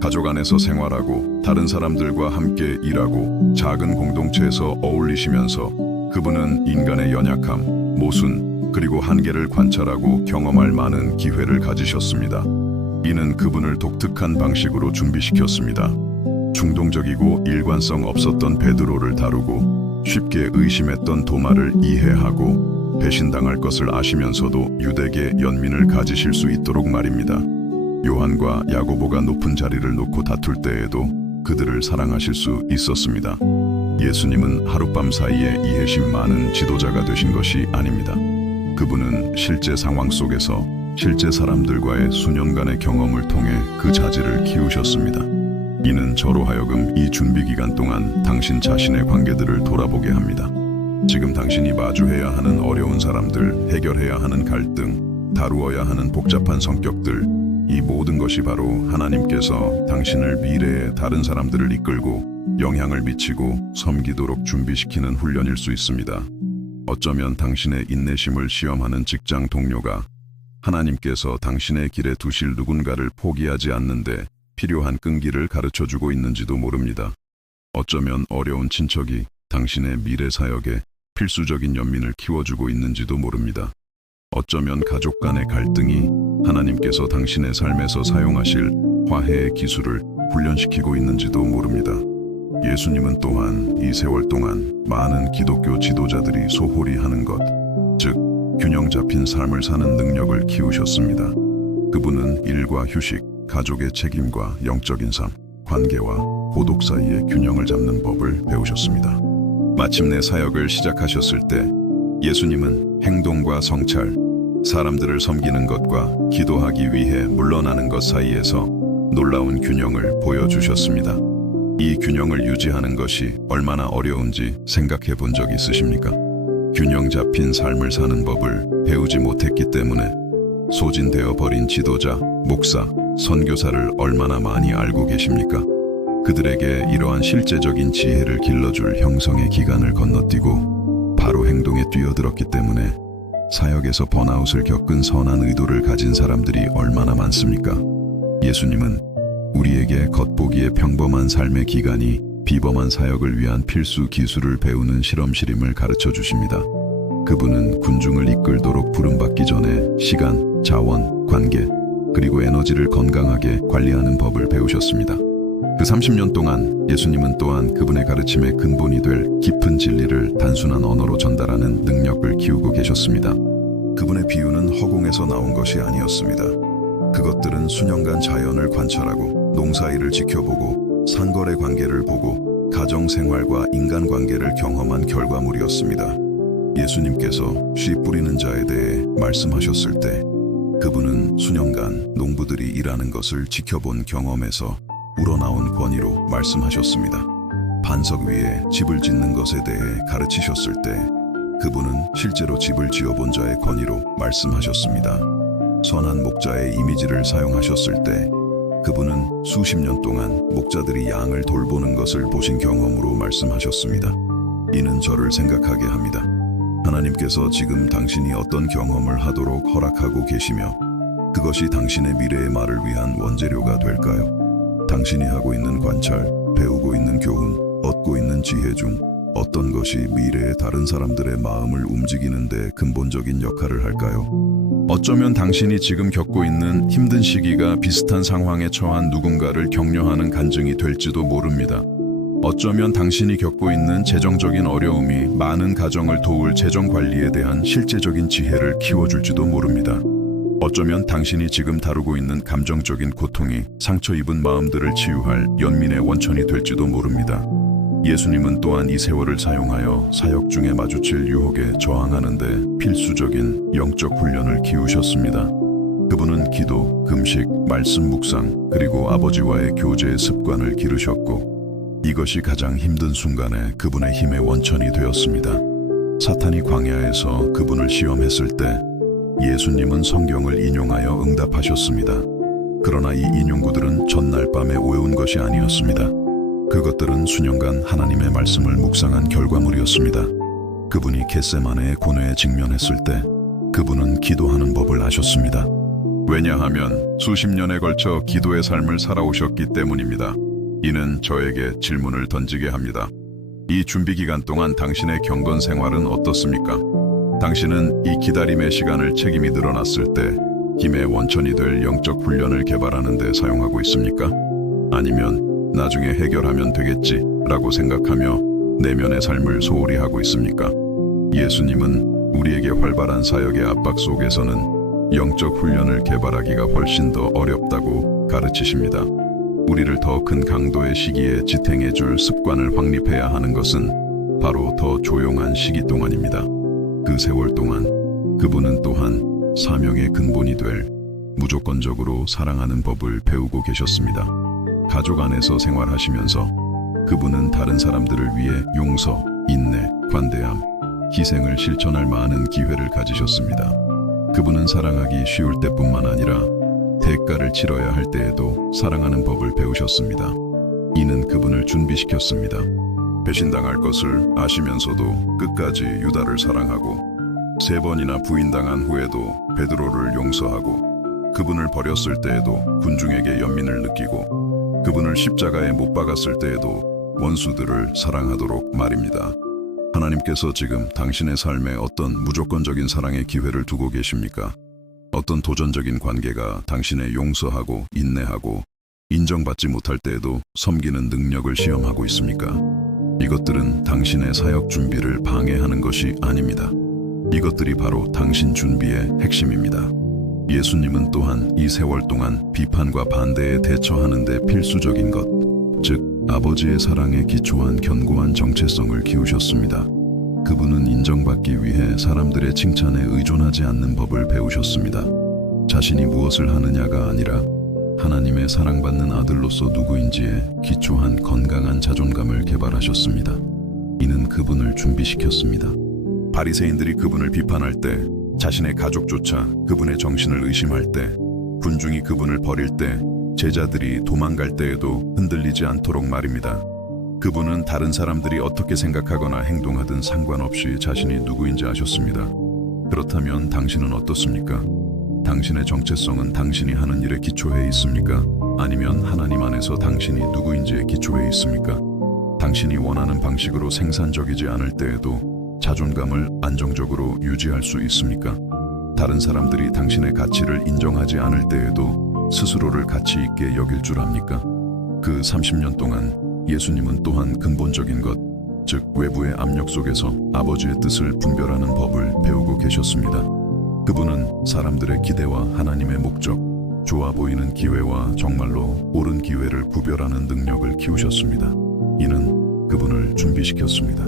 가족 안에서 생활하고 다른 사람들과 함께 일하고 작은 공동체에서 어울리시면서 그분은 인간의 연약함, 모순, 그리고 한계를 관찰하고 경험할 많은 기회를 가지셨습니다. 이는 그분을 독특한 방식으로 준비시켰습니다. 충동적이고 일관성 없었던 베드로를 다루고 쉽게 의심했던 도마를 이해하고 배신당할 것을 아시면서도 유대계 연민을 가지실 수 있도록 말입니다. 요한과 야고보가 높은 자리를 놓고 다툴 때에도 그들을 사랑하실 수 있었습니다. 예수님은 하룻밤 사이에 이해심 많은 지도자가 되신 것이 아닙니다. 그분은 실제 상황 속에서 실제 사람들과의 수년간의 경험을 통해 그 자질을 키우셨습니다. 이는 저로 하여금 이 준비 기간 동안 당신 자신의 관계들을 돌아보게 합니다. 지금 당신이 마주해야 하는 어려운 사람들, 해결해야 하는 갈등, 다루어야 하는 복잡한 성격들, 이 모든 것이 바로 하나님께서 당신을 미래의 다른 사람들을 이끌고 영향을 미치고 섬기도록 준비시키는 훈련일 수 있습니다. 어쩌면 당신의 인내심을 시험하는 직장 동료가 하나님께서 당신의 길에 두실 누군가를 포기하지 않는데 필요한 끈기를 가르쳐주고 있는지도 모릅니다. 어쩌면 어려운 친척이 당신의 미래 사역에 필수적인 연민을 키워주고 있는지도 모릅니다. 어쩌면 가족 간의 갈등이 하나님께서 당신의 삶에서 사용하실 화해의 기술을 훈련시키고 있는지도 모릅니다. 예수님은 또한 이 세월 동안 많은 기독교 지도자들이 소홀히 하는 것, 즉 균형 잡힌 삶을 사는 능력을 키우셨습니다. 그분은 일과 휴식, 가족의 책임과 영적인 삶, 관계와 고독 사이의 균형을 잡는 법을 배우셨습니다. 마침내 사역을 시작하셨을 때 예수님은 행동과 성찰, 사람들을 섬기는 것과 기도하기 위해 물러나는 것 사이에서 놀라운 균형을 보여주셨습니다. 이 균형을 유지하는 것이 얼마나 어려운지 생각해 본 적 있으십니까? 균형 잡힌 삶을 사는 법을 배우지 못했기 때문에 소진되어 버린 지도자, 목사, 선교사를 얼마나 많이 알고 계십니까? 그들에게 이러한 실제적인 지혜를 길러줄 형성의 기간을 건너뛰고 바로 행동에 뛰어들었기 때문에 사역에서 번아웃을 겪은 선한 의도를 가진 사람들이 얼마나 많습니까? 예수님은 우리에게 겉보기에 평범한 삶의 기간이 비범한 사역을 위한 필수 기술을 배우는 실험실임을 가르쳐 주십니다. 그분은 군중을 이끌도록 부름받기 전에 시간, 자원, 관계, 그리고 에너지를 건강하게 관리하는 법을 배우셨습니다. 그 30년 동안 예수님은 또한 그분의 가르침의 근본이 될 깊은 진리를 단순한 언어로 전달하는 능력을 키우고 계셨습니다. 그분의 비유는 허공에서 나온 것이 아니었습니다. 그것들은 수년간 자연을 관찰하고 농사일을 지켜보고 상거래 관계를 보고 가정생활과 인간관계를 경험한 결과물이었습니다. 예수님께서 씨 뿌리는 자에 대해 말씀하셨을 때 그분은 수년간 농부들이 일하는 것을 지켜본 경험에서 우러나온 권위로 말씀하셨습니다. 반석 위에 집을 짓는 것에 대해 가르치셨을 때 그분은 실제로 집을 지어본 자의 권위로 말씀하셨습니다. 선한 목자의 이미지를 사용하셨을 때 그분은 수십 년 동안 목자들이 양을 돌보는 것을 보신 경험으로 말씀하셨습니다. 이는 저를 생각하게 합니다. 하나님께서 지금 당신이 어떤 경험을 하도록 허락하고 계시며 그것이 당신의 미래의 말을 위한 원재료가 될까요? 당신이 하고 있는 관찰, 배우고 있는 교훈, 얻고 있는 지혜 중 어떤 것이 미래의 다른 사람들의 마음을 움직이는 데 근본적인 역할을 할까요? 어쩌면 당신이 지금 겪고 있는 힘든 시기가 비슷한 상황에 처한 누군가를 격려하는 간증이 될지도 모릅니다. 어쩌면 당신이 겪고 있는 재정적인 어려움이 많은 가정을 도울 재정 관리에 대한 실제적인 지혜를 키워줄지도 모릅니다. 어쩌면 당신이 지금 다루고 있는 감정적인 고통이 상처 입은 마음들을 치유할 연민의 원천이 될지도 모릅니다. 예수님은 또한 이 세월을 사용하여 사역 중에 마주칠 유혹에 저항하는 데 필수적인 영적 훈련을 키우셨습니다. 그분은 기도, 금식, 말씀 묵상, 그리고 아버지와의 교제의 습관을 기르셨고 이것이 가장 힘든 순간에 그분의 힘의 원천이 되었습니다. 사탄이 광야에서 그분을 시험했을 때 예수님은 성경을 인용하여 응답하셨습니다. 그러나 이 인용구들은 전날 밤에 외운 것이 아니었습니다. 그것들은 수년간 하나님의 말씀을 묵상한 결과물이었습니다. 그분이 겟세마네의 고뇌에 직면했을 때 그분은 기도하는 법을 아셨습니다. 왜냐하면 수십 년에 걸쳐 기도의 삶을 살아오셨기 때문입니다. 이는 저에게 질문을 던지게 합니다. 이 준비 기간 동안 당신의 경건 생활은 어떻습니까? 당신은 이 기다림의 시간을 책임이 늘어났을 때 힘의 원천이 될 영적 훈련을 개발하는 데 사용하고 있습니까? 아니면 나중에 해결하면 되겠지 라고 생각하며 내면의 삶을 소홀히 하고 있습니까? 예수님은 우리에게 활발한 사역의 압박 속에서는 영적 훈련을 개발하기가 훨씬 더 어렵다고 가르치십니다. 우리를 더 큰 강도의 시기에 지탱해줄 습관을 확립해야 하는 것은 바로 더 조용한 시기 동안입니다. 그 세월 동안 그분은 또한 사명의 근본이 될 무조건적으로 사랑하는 법을 배우고 계셨습니다. 가족 안에서 생활하시면서 그분은 다른 사람들을 위해 용서, 인내, 관대함, 희생을 실천할 많은 기회를 가지셨습니다. 그분은 사랑하기 쉬울 때뿐만 아니라 대가를 치러야 할 때에도 사랑하는 법을 배우셨습니다. 이는 그분을 준비시켰습니다. 배신당할 것을 아시면서도 끝까지 유다를 사랑하고 3번이나 부인당한 후에도 베드로를 용서하고 그분을 버렸을 때에도 군중에게 연민을 느끼고 그분을 십자가에 못 박았을 때에도 원수들을 사랑하도록 말입니다. 하나님께서 지금 당신의 삶에 어떤 무조건적인 사랑의 기회를 두고 계십니까? 어떤 도전적인 관계가 당신의 용서하고 인내하고 인정받지 못할 때에도 섬기는 능력을 시험하고 있습니까? 이것들은 당신의 사역 준비를 방해하는 것이 아닙니다. 이것들이 바로 당신 준비의 핵심입니다. 예수님은 또한 이 세월 동안 비판과 반대에 대처하는 데 필수적인 것, 즉 아버지의 사랑에 기초한 견고한 정체성을 키우셨습니다. 그분은 인정받기 위해 사람들의 칭찬에 의존하지 않는 법을 배우셨습니다. 자신이 무엇을 하느냐가 아니라 하나님의 사랑받는 아들로서 누구인지에 기초한 건강한 자존감을 개발하셨습니다. 이는 그분을 준비시켰습니다. 바리새인들이 그분을 비판할 때, 자신의 가족조차 그분의 정신을 의심할 때, 군중이 그분을 버릴 때, 제자들이 도망갈 때에도 흔들리지 않도록 말입니다. 그분은 다른 사람들이 어떻게 생각하거나 행동하든 상관없이 자신이 누구인지 아셨습니다. 그렇다면 당신은 어떻습니까? 당신의 정체성은 당신이 하는 일에 기초해 있습니까? 아니면 하나님 안에서 당신이 누구인지에 기초해 있습니까? 당신이 원하는 방식으로 생산적이지 않을 때에도 자존감을 안정적으로 유지할 수 있습니까? 다른 사람들이 당신의 가치를 인정하지 않을 때에도 스스로를 가치 있게 여길 줄 압니까? 그 30년 동안 예수님은 또한 근본적인 것, 즉 외부의 압력 속에서 아버지의 뜻을 분별하는 법을 배우고 계셨습니다. 그분은 사람들의 기대와 하나님의 목적, 좋아 보이는 기회와 정말로 옳은 기회를 구별하는 능력을 키우셨습니다. 이는 그분을 준비시켰습니다.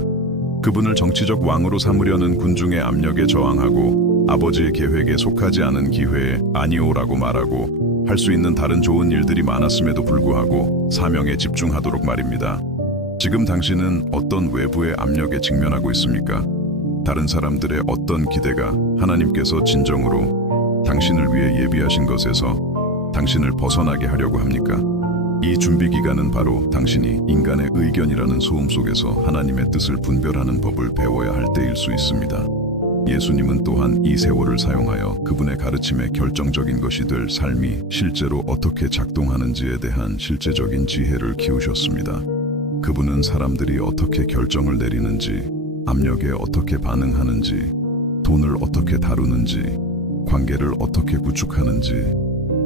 그분을 정치적 왕으로 삼으려는 군중의 압력에 저항하고 아버지의 계획에 속하지 않은 기회에 아니오라고 말하고 할 수 있는 다른 좋은 일들이 많았음에도 불구하고 사명에 집중하도록 말입니다. 지금 당신은 어떤 외부의 압력에 직면하고 있습니까? 다른 사람들의 어떤 기대가 하나님께서 진정으로 당신을 위해 예비하신 것에서 당신을 벗어나게 하려고 합니까? 이 준비 기간은 바로 당신이 인간의 의견이라는 소음 속에서 하나님의 뜻을 분별하는 법을 배워야 할 때일 수 있습니다. 예수님은 또한 이 세월을 사용하여 그분의 가르침에 결정적인 것이 될 삶이 실제로 어떻게 작동하는지에 대한 실제적인 지혜를 키우셨습니다. 그분은 사람들이 어떻게 결정을 내리는지, 압력에 어떻게 반응하는지, 돈을 어떻게 다루는지, 관계를 어떻게 구축하는지,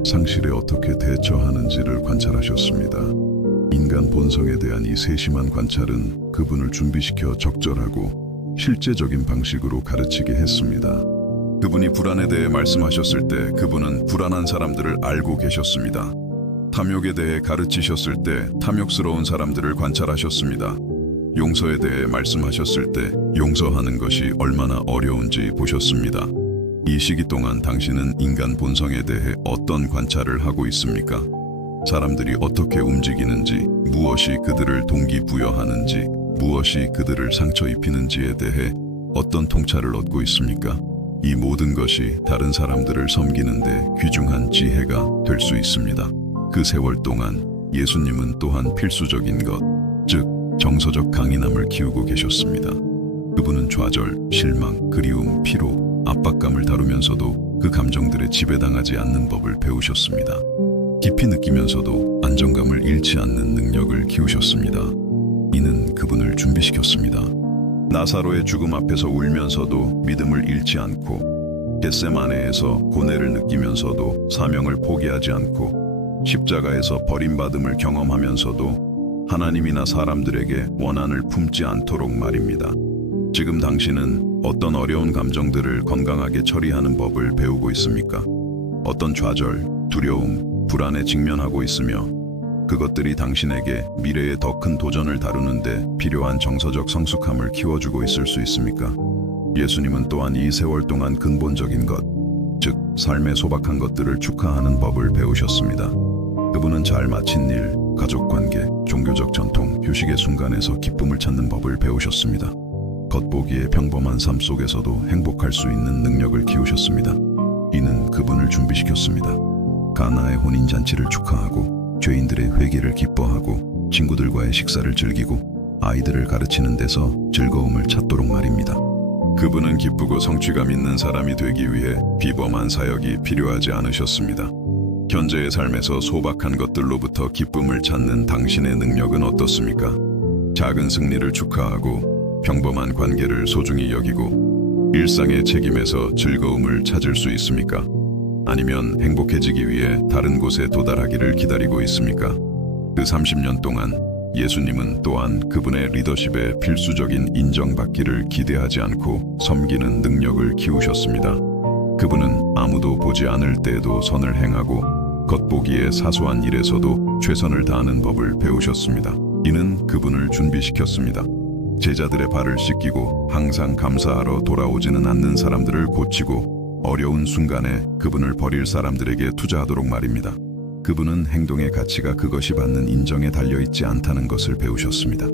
상실에 어떻게 대처하는지를 관찰하셨습니다. 인간 본성에 대한 이 세심한 관찰은 그분을 준비시켜 적절하고 실제적인 방식으로 가르치게 했습니다. 그분이 불안에 대해 말씀하셨을 때 그분은 불안한 사람들을 알고 계셨습니다. 탐욕에 대해 가르치셨을 때 탐욕스러운 사람들을 관찰하셨습니다. 용서에 대해 말씀하셨을 때 용서하는 것이 얼마나 어려운지 보셨습니다. 이 시기 동안 당신은 인간 본성에 대해 어떤 관찰을 하고 있습니까? 사람들이 어떻게 움직이는지, 무엇이 그들을 동기부여하는지, 무엇이 그들을 상처 입히는지에 대해 어떤 통찰을 얻고 있습니까? 이 모든 것이 다른 사람들을 섬기는 데 귀중한 지혜가 될 수 있습니다. 그 세월 동안 예수님은 또한 필수적인 것, 즉 정서적 강인함을 키우고 계셨습니다. 그분은 좌절, 실망, 그리움, 피로, 압박감을 다루면서도 그 감정들에 지배당하지 않는 법을 배우셨습니다. 깊이 느끼면서도 안정감을 잃지 않는 능력을 키우셨습니다. 이는 그분을 준비시켰습니다. 나사로의 죽음 앞에서 울면서도 믿음을 잃지 않고, 겟세마네에서 고뇌를 느끼면서도 사명을 포기하지 않고, 십자가에서 버림받음을 경험하면서도 하나님이나 사람들에게 원한을 품지 않도록 말입니다. 지금 당신은 어떤 어려운 감정들을 건강하게 처리하는 법을 배우고 있습니까? 어떤 좌절, 두려움, 불안에 직면하고 있으며 그것들이 당신에게 미래의 더 큰 도전을 다루는데 필요한 정서적 성숙함을 키워주고 있을 수 있습니까? 예수님은 또한 이 세월 동안 근본적인 것, 즉 삶의 소박한 것들을 축하하는 법을 배우셨습니다. 그분은 잘 마친 일, 가족관계, 종교적 전통, 휴식의 순간에서 기쁨을 찾는 법을 배우셨습니다. 겉보기에 평범한 삶 속에서도 행복할 수 있는 능력을 키우셨습니다. 이는 그분을 준비시켰습니다. 가나의 혼인잔치를 축하하고, 죄인들의 회개를 기뻐하고, 친구들과의 식사를 즐기고, 아이들을 가르치는 데서 즐거움을 찾도록 말입니다. 그분은 기쁘고 성취감 있는 사람이 되기 위해 비범한 사역이 필요하지 않으셨습니다. 현재의 삶에서 소박한 것들로부터 기쁨을 찾는 당신의 능력은 어떻습니까? 작은 승리를 축하하고, 평범한 관계를 소중히 여기고, 일상의 책임에서 즐거움을 찾을 수 있습니까? 아니면 행복해지기 위해 다른 곳에 도달하기를 기다리고 있습니까? 그 30년 동안 예수님은 또한 그분의 리더십에 필수적인 인정받기를 기대하지 않고 섬기는 능력을 키우셨습니다. 그분은 아무도 보지 않을 때에도 선을 행하고 겉보기에 사소한 일에서도 최선을 다하는 법을 배우셨습니다. 이는 그분을 준비시켰습니다. 제자들의 발을 씻기고 항상 감사하러 돌아오지는 않는 사람들을 고치고 어려운 순간에 그분을 버릴 사람들에게 투자하도록 말입니다. 그분은 행동의 가치가 그것이 받는 인정에 달려있지 않다는 것을 배우셨습니다.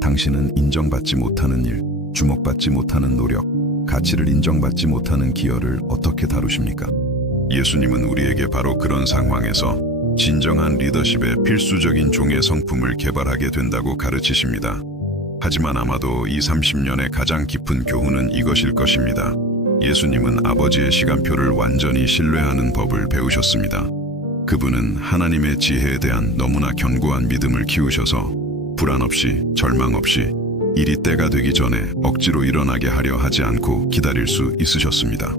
당신은 인정받지 못하는 일, 주목받지 못하는 노력, 가치를 인정받지 못하는 기여를 어떻게 다루십니까? 예수님은 우리에게 바로 그런 상황에서 진정한 리더십의 필수적인 종의 성품을 개발하게 된다고 가르치십니다. 하지만 아마도 이 30년의 가장 깊은 교훈은 이것일 것입니다. 예수님은 아버지의 시간표를 완전히 신뢰하는 법을 배우셨습니다. 그분은 하나님의 지혜에 대한 너무나 견고한 믿음을 키우셔서 불안 없이 절망 없이 일이 때가 되기 전에 억지로 일어나게 하려 하지 않고 기다릴 수 있으셨습니다.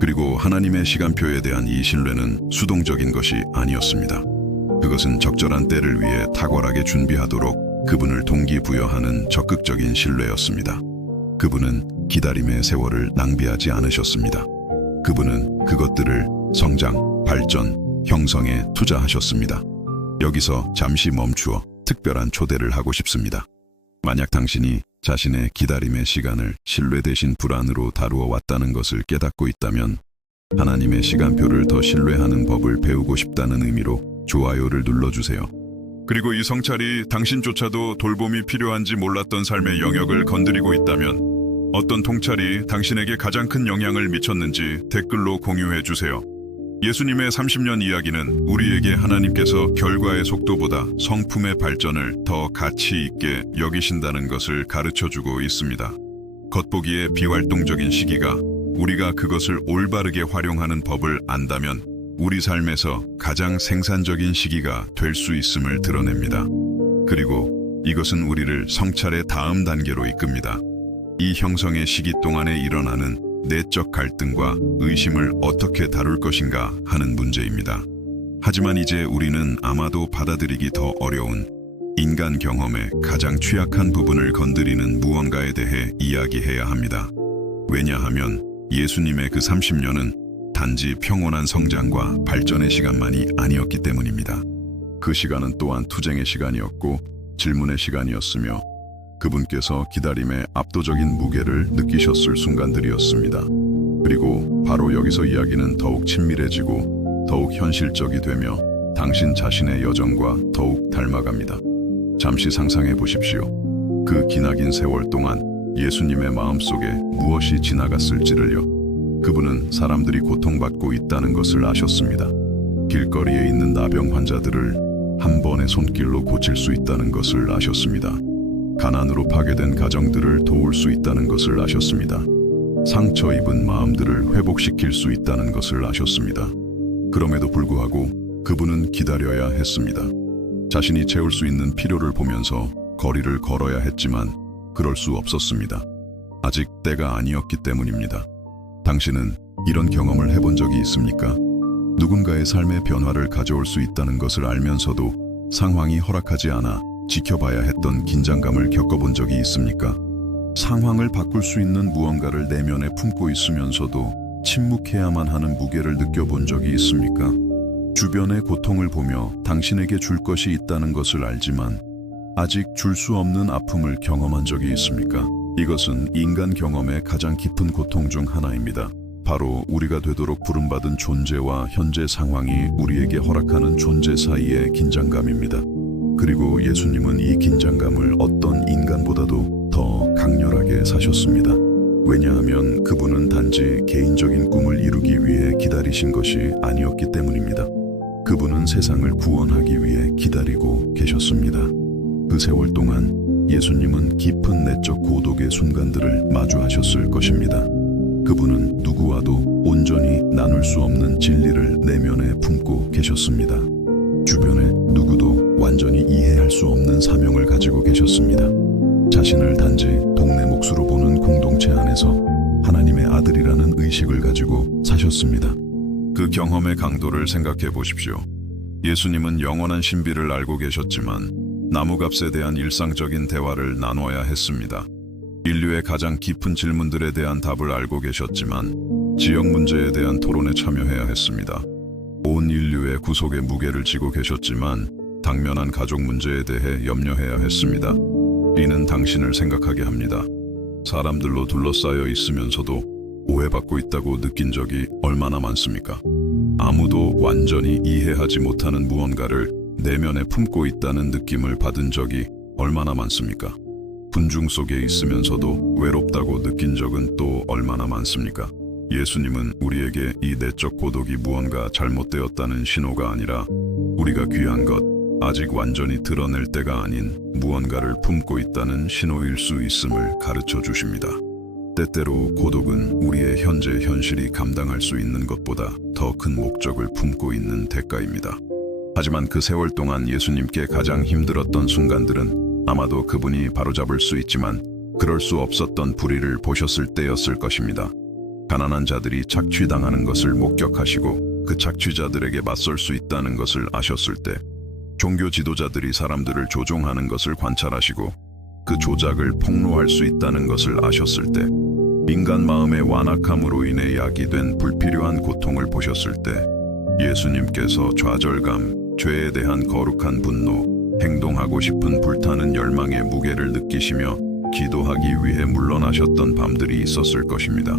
그리고 하나님의 시간표에 대한 이 신뢰는 수동적인 것이 아니었습니다. 그것은 적절한 때를 위해 탁월하게 준비하도록 그분을 동기부여하는 적극적인 신뢰였습니다. 그분은 기다림의 세월을 낭비하지 않으셨습니다. 그분은 그것들을 성장, 발전, 형성에 투자하셨습니다. 여기서 잠시 멈추어 특별한 초대를 하고 싶습니다. 만약 당신이 자신의 기다림의 시간을 신뢰 대신 불안으로 다루어 왔다는 것을 깨닫고 있다면 하나님의 시간표를 더 신뢰하는 법을 배우고 싶다는 의미로 좋아요를 눌러주세요. 그리고 이 성찰이 당신조차도 돌봄이 필요한지 몰랐던 삶의 영역을 건드리고 있다면 어떤 통찰이 당신에게 가장 큰 영향을 미쳤는지 댓글로 공유해 주세요. 예수님의 30년 이야기는 우리에게 하나님께서 결과의 속도보다 성품의 발전을 더 가치 있게 여기신다는 것을 가르쳐주고 있습니다. 겉보기에 비활동적인 시기가 우리가 그것을 올바르게 활용하는 법을 안다면 우리 삶에서 가장 생산적인 시기가 될 수 있음을 드러냅니다. 그리고 이것은 우리를 성찰의 다음 단계로 이끕니다. 이 형성의 시기 동안에 일어나는 내적 갈등과 의심을 어떻게 다룰 것인가 하는 문제입니다. 하지만 이제 우리는 아마도 받아들이기 더 어려운 인간 경험의 가장 취약한 부분을 건드리는 무언가에 대해 이야기해야 합니다. 왜냐하면 예수님의 그 30년은 단지 평온한 성장과 발전의 시간만이 아니었기 때문입니다. 그 시간은 또한 투쟁의 시간이었고 질문의 시간이었으며 그분께서 기다림의 압도적인 무게를 느끼셨을 순간들이었습니다. 그리고 바로 여기서 이야기는 더욱 친밀해지고 더욱 현실적이 되며 당신 자신의 여정과 더욱 닮아갑니다. 잠시 상상해 보십시오. 그 기나긴 세월 동안 예수님의 마음속에 무엇이 지나갔을지를요. 그분은 사람들이 고통받고 있다는 것을 아셨습니다. 길거리에 있는 나병 환자들을 한 번의 손길로 고칠 수 있다는 것을 아셨습니다. 가난으로 파괴된 가정들을 도울 수 있다는 것을 아셨습니다. 상처 입은 마음들을 회복시킬 수 있다는 것을 아셨습니다. 그럼에도 불구하고 그분은 기다려야 했습니다. 자신이 채울 수 있는 필요를 보면서 거리를 걸어야 했지만 그럴 수 없었습니다. 아직 때가 아니었기 때문입니다. 당신은 이런 경험을 해본 적이 있습니까? 누군가의 삶의 변화를 가져올 수 있다는 것을 알면서도 상황이 허락하지 않아 지켜봐야 했던 긴장감을 겪어본 적이 있습니까? 상황을 바꿀 수 있는 무언가를 내면에 품고 있으면서도 침묵해야만 하는 무게를 느껴본 적이 있습니까? 주변의 고통을 보며 당신에게 줄 것이 있다는 것을 알지만 아직 줄 수 없는 아픔을 경험한 적이 있습니까? 이것은 인간 경험의 가장 깊은 고통 중 하나입니다. 바로 우리가 되도록 부름받은 존재와 현재 상황이 우리에게 허락하는 존재 사이의 긴장감입니다. 그리고 예수님은 이 긴장감을 어떤 인간보다도 더 강렬하게 사셨습니다. 왜냐하면 그분은 단지 개인적인 꿈을 이루기 위해 기다리신 것이 아니었기 때문입니다. 그분은 세상을 구원하기 위해 기다리고 계셨습니다. 그 세월 동안 예수님은 깊은 내적 고독의 순간들을 마주하셨을 것입니다. 그분은 누구와도 온전히 나눌 수 없는 진리를 내면에 품고 계셨습니다. 주변의 누구도 완전히 이해할 수 없는 사명을 가지고 계셨습니다. 자신을 단지 동네 몫으로 보는 공동체 안에서 하나님의 아들이라는 의식을 가지고 사셨습니다. 그 경험의 강도를 생각해 보십시오. 예수님은 영원한 신비를 알고 계셨지만 나무값에 대한 일상적인 대화를 나눠야 했습니다. 인류의 가장 깊은 질문들에 대한 답을 알고 계셨지만 지역 문제에 대한 토론에 참여해야 했습니다. 온 인류의 구속의 무게를 지고 계셨지만 당면한 가족 문제에 대해 염려해야 했습니다. 이는 당신을 생각하게 합니다. 사람들로 둘러싸여 있으면서도 오해받고 있다고 느낀 적이 얼마나 많습니까? 아무도 완전히 이해하지 못하는 무언가를 내면에 품고 있다는 느낌을 받은 적이 얼마나 많습니까? 분중 속에 있으면서도 외롭다고 느낀 적은 또 얼마나 많습니까? 예수님은 우리에게 이 내적 고독이 무언가 잘못되었다는 신호가 아니라 우리가 귀한 것, 아직 완전히 드러낼 때가 아닌 무언가를 품고 있다는 신호일 수 있음을 가르쳐 주십니다. 때때로 고독은 우리의 현재 현실이 감당할 수 있는 것보다 더 큰 목적을 품고 있는 대가입니다. 하지만 그 세월 동안 예수님께 가장 힘들었던 순간들은 아마도 그분이 바로잡을 수 있지만 그럴 수 없었던 불의를 보셨을 때였을 것입니다. 가난한 자들이 착취당하는 것을 목격하시고 그 착취자들에게 맞설 수 있다는 것을 아셨을 때, 종교 지도자들이 사람들을 조종하는 것을 관찰하시고 그 조작을 폭로할 수 있다는 것을 아셨을 때, 인간 마음의 완악함으로 인해 야기된 불필요한 고통을 보셨을 때, 예수님께서 좌절감, 죄에 대한 거룩한 분노, 행동하고 싶은 불타는 열망의 무게를 느끼시며 기도하기 위해 물러나셨던 밤들이 있었을 것입니다.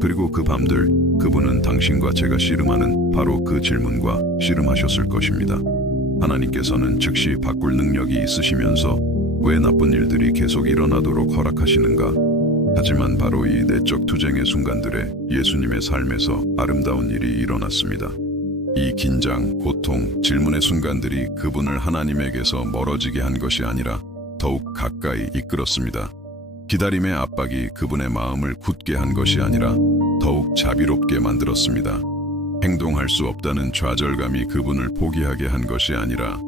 그리고 그 밤들, 그분은 당신과 제가 씨름하는 바로 그 질문과 씨름하셨을 것입니다. 하나님께서는 즉시 바꿀 능력이 있으시면서 왜 나쁜 일들이 계속 일어나도록 허락하시는가? 하지만 바로 이 내적 투쟁의 순간들에 예수님의 삶에서 아름다운 일이 일어났습니다. 이 긴장, 고통, 질문의 순간들이 그분을 하나님에게서 멀어지게 한 것이 아니라 더욱 가까이 이끌었습니다. 기다림의 압박이 그분의 마음을 굳게 한 것이 아니라 더욱 자비롭게 만들었습니다. 행동할 수 없다는 좌절감이 그분을 포기하게 한 것이 아니라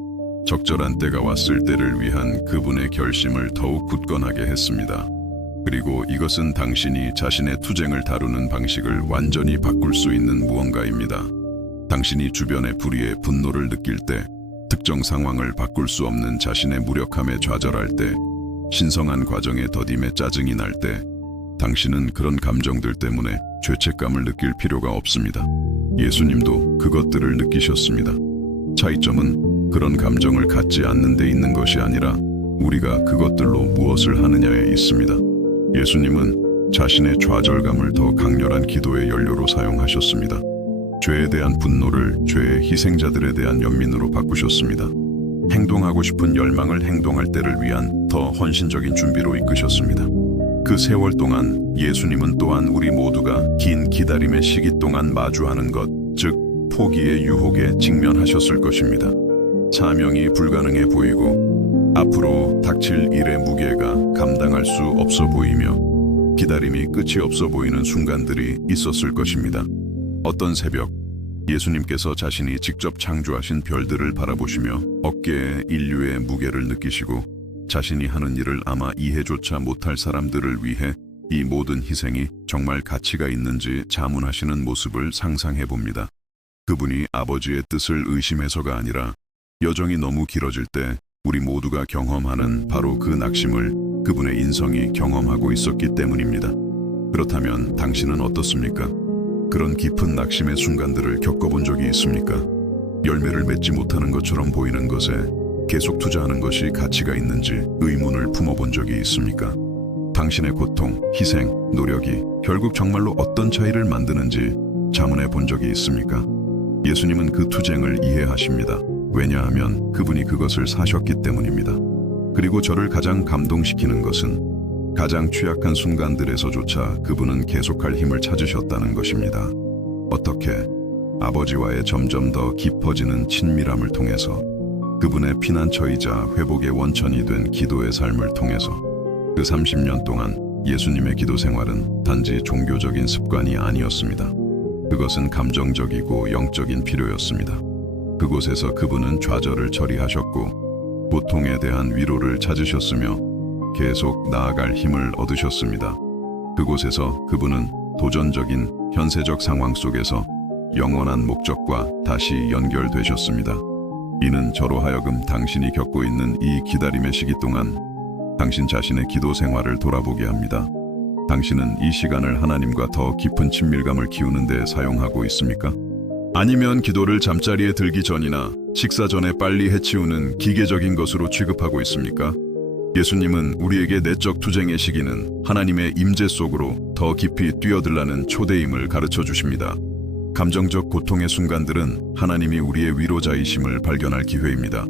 적절한 때가 왔을 때를 위한 그분의 결심을 더욱 굳건하게 했습니다. 그리고 이것은 당신이 자신의 투쟁을 다루는 방식을 완전히 바꿀 수 있는 무언가입니다. 당신이 주변의 불의에 분노를 느낄 때, 특정 상황을 바꿀 수 없는 자신의 무력함에 좌절할 때, 신성한 과정의 더딤에 짜증이 날 때, 당신은 그런 감정들 때문에 죄책감을 느낄 필요가 없습니다. 예수님도 그것들을 느끼셨습니다. 차이점은 그런 감정을 갖지 않는 데 있는 것이 아니라 우리가 그것들로 무엇을 하느냐에 있습니다. 예수님은 자신의 좌절감을 더 강렬한 기도의 연료로 사용하셨습니다. 죄에 대한 분노를 죄의 희생자들에 대한 연민으로 바꾸셨습니다. 행동하고 싶은 열망을 행동할 때를 위한 더 헌신적인 준비로 이끄셨습니다. 그 세월 동안 예수님은 또한 우리 모두가 긴 기다림의 시기 동안 마주하는 것, 즉 포기의 유혹에 직면하셨을 것입니다. 사명이 불가능해 보이고 앞으로 닥칠 일의 무게가 감당할 수 없어 보이며 기다림이 끝이 없어 보이는 순간들이 있었을 것입니다. 어떤 새벽, 예수님께서 자신이 직접 창조하신 별들을 바라보시며 어깨에 인류의 무게를 느끼시고 자신이 하는 일을 아마 이해조차 못할 사람들을 위해 이 모든 희생이 정말 가치가 있는지 자문하시는 모습을 상상해 봅니다. 그분이 아버지의 뜻을 의심해서가 아니라 여정이 너무 길어질 때 우리 모두가 경험하는 바로 그 낙심을 그분의 인성이 경험하고 있었기 때문입니다. 그렇다면 당신은 어떻습니까? 그런 깊은 낙심의 순간들을 겪어본 적이 있습니까? 열매를 맺지 못하는 것처럼 보이는 것에 계속 투자하는 것이 가치가 있는지 의문을 품어본 적이 있습니까? 당신의 고통, 희생, 노력이 결국 정말로 어떤 차이를 만드는지 자문해 본 적이 있습니까? 예수님은 그 투쟁을 이해하십니다. 왜냐하면 그분이 그것을 사셨기 때문입니다. 그리고 저를 가장 감동시키는 것은 가장 취약한 순간들에서조차 그분은 계속할 힘을 찾으셨다는 것입니다. 어떻게? 아버지와의 점점 더 깊어지는 친밀함을 통해서, 그분의 피난처이자 회복의 원천이 된 기도의 삶을 통해서. 그 30년 동안 예수님의 기도 생활은 단지 종교적인 습관이 아니었습니다. 그것은 감정적이고 영적인 필요였습니다. 그곳에서 그분은 좌절을 처리하셨고 고통에 대한 위로를 찾으셨으며 계속 나아갈 힘을 얻으셨습니다. 그곳에서 그분은 도전적인 현세적 상황 속에서 영원한 목적과 다시 연결되셨습니다. 이는 저로 하여금 당신이 겪고 있는 이 기다림의 시기 동안 당신 자신의 기도 생활을 돌아보게 합니다. 당신은 이 시간을 하나님과 더 깊은 친밀감을 키우는 데 사용하고 있습니까? 아니면 기도를 잠자리에 들기 전이나 식사 전에 빨리 해치우는 기계적인 것으로 취급하고 있습니까? 예수님은 우리에게 내적 투쟁의 시기는 하나님의 임재 속으로 더 깊이 뛰어들라는 초대임을 가르쳐 주십니다. 감정적 고통의 순간들은 하나님이 우리의 위로자이심을 발견할 기회입니다.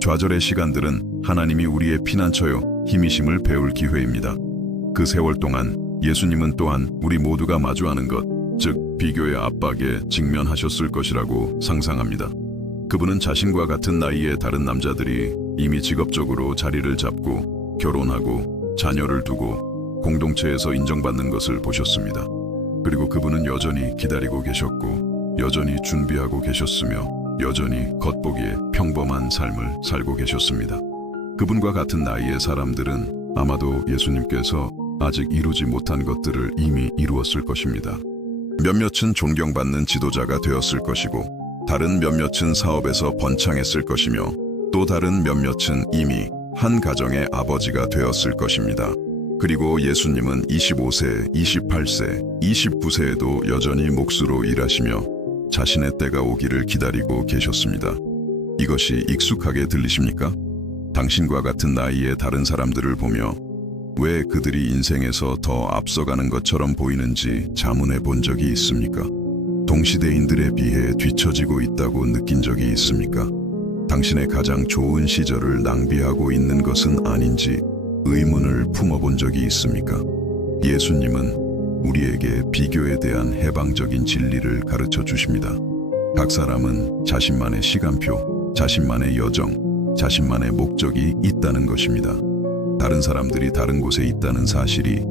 좌절의 시간들은 하나님이 우리의 피난처요 힘이심을 배울 기회입니다. 그 세월 동안 예수님은 또한 우리 모두가 마주하는 것, 즉 비교의 압박에 직면하셨을 것이라고 상상합니다. 그분은 자신과 같은 나이의 다른 남자들이 이미 직업적으로 자리를 잡고 결혼하고 자녀를 두고 공동체에서 인정받는 것을 보셨습니다. 그리고 그분은 여전히 기다리고 계셨고 여전히 준비하고 계셨으며 여전히 겉보기에 평범한 삶을 살고 계셨습니다. 그분과 같은 나이의 사람들은 아마도 예수님께서 아직 이루지 못한 것들을 이미 이루었을 것입니다. 몇몇은 존경받는 지도자가 되었을 것이고 다른 몇몇은 사업에서 번창했을 것이며 또 다른 몇몇은 이미 한 가정의 아버지가 되었을 것입니다. 그리고 예수님은 25세, 28세, 29세에도 여전히 몫으로 일하시며 자신의 때가 오기를 기다리고 계셨습니다. 이것이 익숙하게 들리십니까? 당신과 같은 나이의 다른 사람들을 보며 왜 그들이 인생에서 더 앞서가는 것처럼 보이는지 자문해 본 적이 있습니까? 동시대인들에 비해 뒤처지고 있다고 느낀 적이 있습니까? 당신의 가장 좋은 시절을 낭비하고 있는 것은 아닌지 의문을 품어본 적이 있습니까? 예수님은 우리에게 비교에 대한 해방적인 진리를 가르쳐 주십니다. 각 사람은 자신만의 시간표, 자신만의 여정, 자신만의 목적이 있다는 것입니다. 다른 사람들이 다른 곳에 있다는 사실이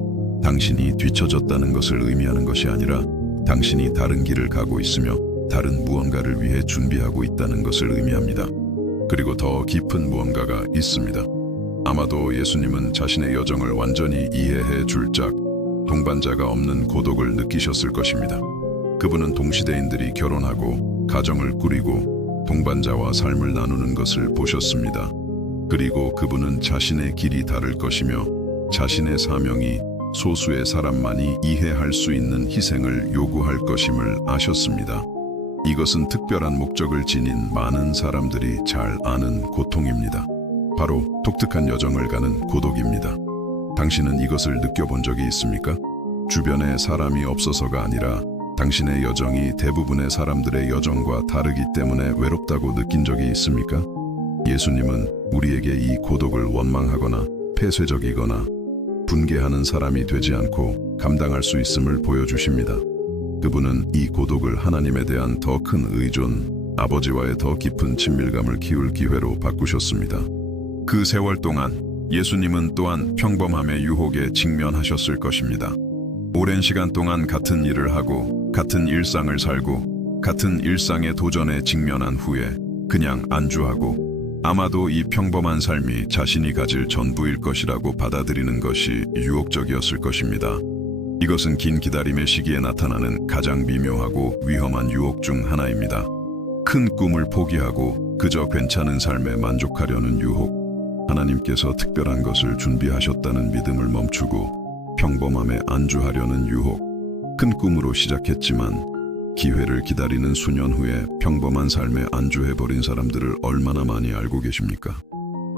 당신이 뒤처졌다는 것을 의미하는 것이 아니라 당신이 다른 길을 가고 있으며 다른 무언가를 위해 준비하고 있다는 것을 의미합니다. 그리고 더 깊은 무언가가 있습니다. 아마도 예수님은 자신의 여정을 완전히 이해해 줄 짝 동반자가 없는 고독을 느끼셨을 것입니다. 그분은 동시대인들이 결혼하고 가정을 꾸리고 동반자와 삶을 나누는 것을 보셨습니다. 그리고 그분은 자신의 길이 다를 것이며 자신의 사명이 소수의 사람만이 이해할 수 있는 희생을 요구할 것임을 아셨습니다. 이것은 특별한 목적을 지닌 많은 사람들이 잘 아는 고통입니다. 바로 독특한 여정을 가는 고독입니다. 당신은 이것을 느껴본 적이 있습니까? 주변에 사람이 없어서가 아니라 당신의 여정이 대부분의 사람들의 여정과 다르기 때문에 외롭다고 느낀 적이 있습니까? 예수님은 우리에게 이 고독을 원망하거나 폐쇄적이거나 분개하는 사람이 되지 않고 감당할 수 있음을 보여주십니다. 그분은 이 고독을 하나님에 대한 더 큰 의존, 아버지와의 더 깊은 친밀감을 키울 기회로 바꾸셨습니다. 그 세월 동안 예수님은 또한 평범함의 유혹에 직면하셨을 것입니다. 오랜 시간 동안 같은 일을 하고 같은 일상을 살고 같은 일상의 도전에 직면한 후에 그냥 안주하고 아마도 이 평범한 삶이 자신이 가질 전부일 것이라고 받아들이는 것이 유혹적이었을 것입니다. 이것은 긴 기다림의 시기에 나타나는 가장 미묘하고 위험한 유혹 중 하나입니다. 큰 꿈을 포기하고 그저 괜찮은 삶에 만족하려는 유혹. 하나님께서 특별한 것을 준비하셨다는 믿음을 멈추고 평범함에 안주하려는 유혹. 큰 꿈으로 시작했지만 기회를 기다리는 수년 후에 평범한 삶에 안주해버린 사람들을 얼마나 많이 알고 계십니까?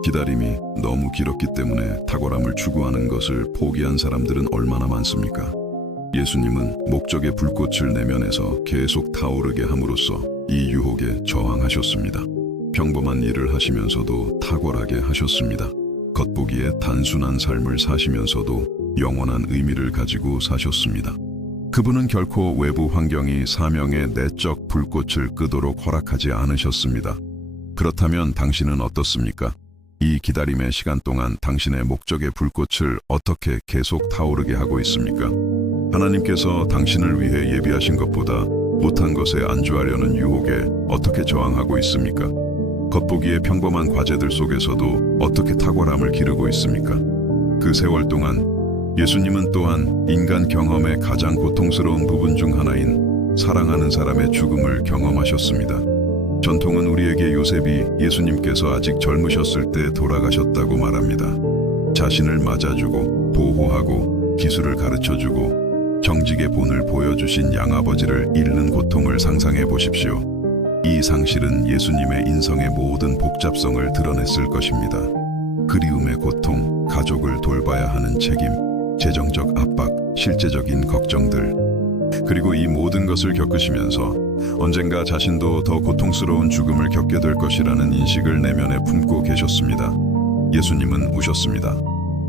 기다림이 너무 길었기 때문에 탁월함을 추구하는 것을 포기한 사람들은 얼마나 많습니까? 예수님은 목적의 불꽃을 내면에서 계속 타오르게 함으로써 이 유혹에 저항하셨습니다. 평범한 일을 하시면서도 탁월하게 하셨습니다. 겉보기에 단순한 삶을 사시면서도 영원한 의미를 가지고 사셨습니다. 그분은 결코 외부 환경이 사명의 내적 불꽃을 끄도록 허락하지 않으셨습니다. 그렇다면 당신은 어떻습니까? 이 기다림의 시간 동안 당신의 목적의 불꽃을 어떻게 계속 타오르게 하고 있습니까? 하나님께서 당신을 위해 예비하신 것보다 못한 것에 안주하려는 유혹에 어떻게 저항하고 있습니까? 겉보기에 평범한 과제들 속에서도 어떻게 탁월함을 기르고 있습니까? 그 세월 동안 예수님은 또한 인간 경험의 가장 고통스러운 부분 중 하나인 사랑하는 사람의 죽음을 경험하셨습니다. 전통은 우리에게 요셉이 예수님께서 아직 젊으셨을 때 돌아가셨다고 말합니다. 자신을 맞아주고 보호하고 기술을 가르쳐주고 정직의 본을 보여주신 양아버지를 잃는 고통을 상상해 보십시오. 이 상실은 예수님의 인성의 모든 복잡성을 드러냈을 것입니다. 그리움의 고통, 가족을 돌봐야 하는 책임, 재정적 압박, 실제적인 걱정들, 그리고 이 모든 것을 겪으시면서 언젠가 자신도 더 고통스러운 죽음을 겪게 될 것이라는 인식을 내면에 품고 계셨습니다. 예수님은 우셨습니다.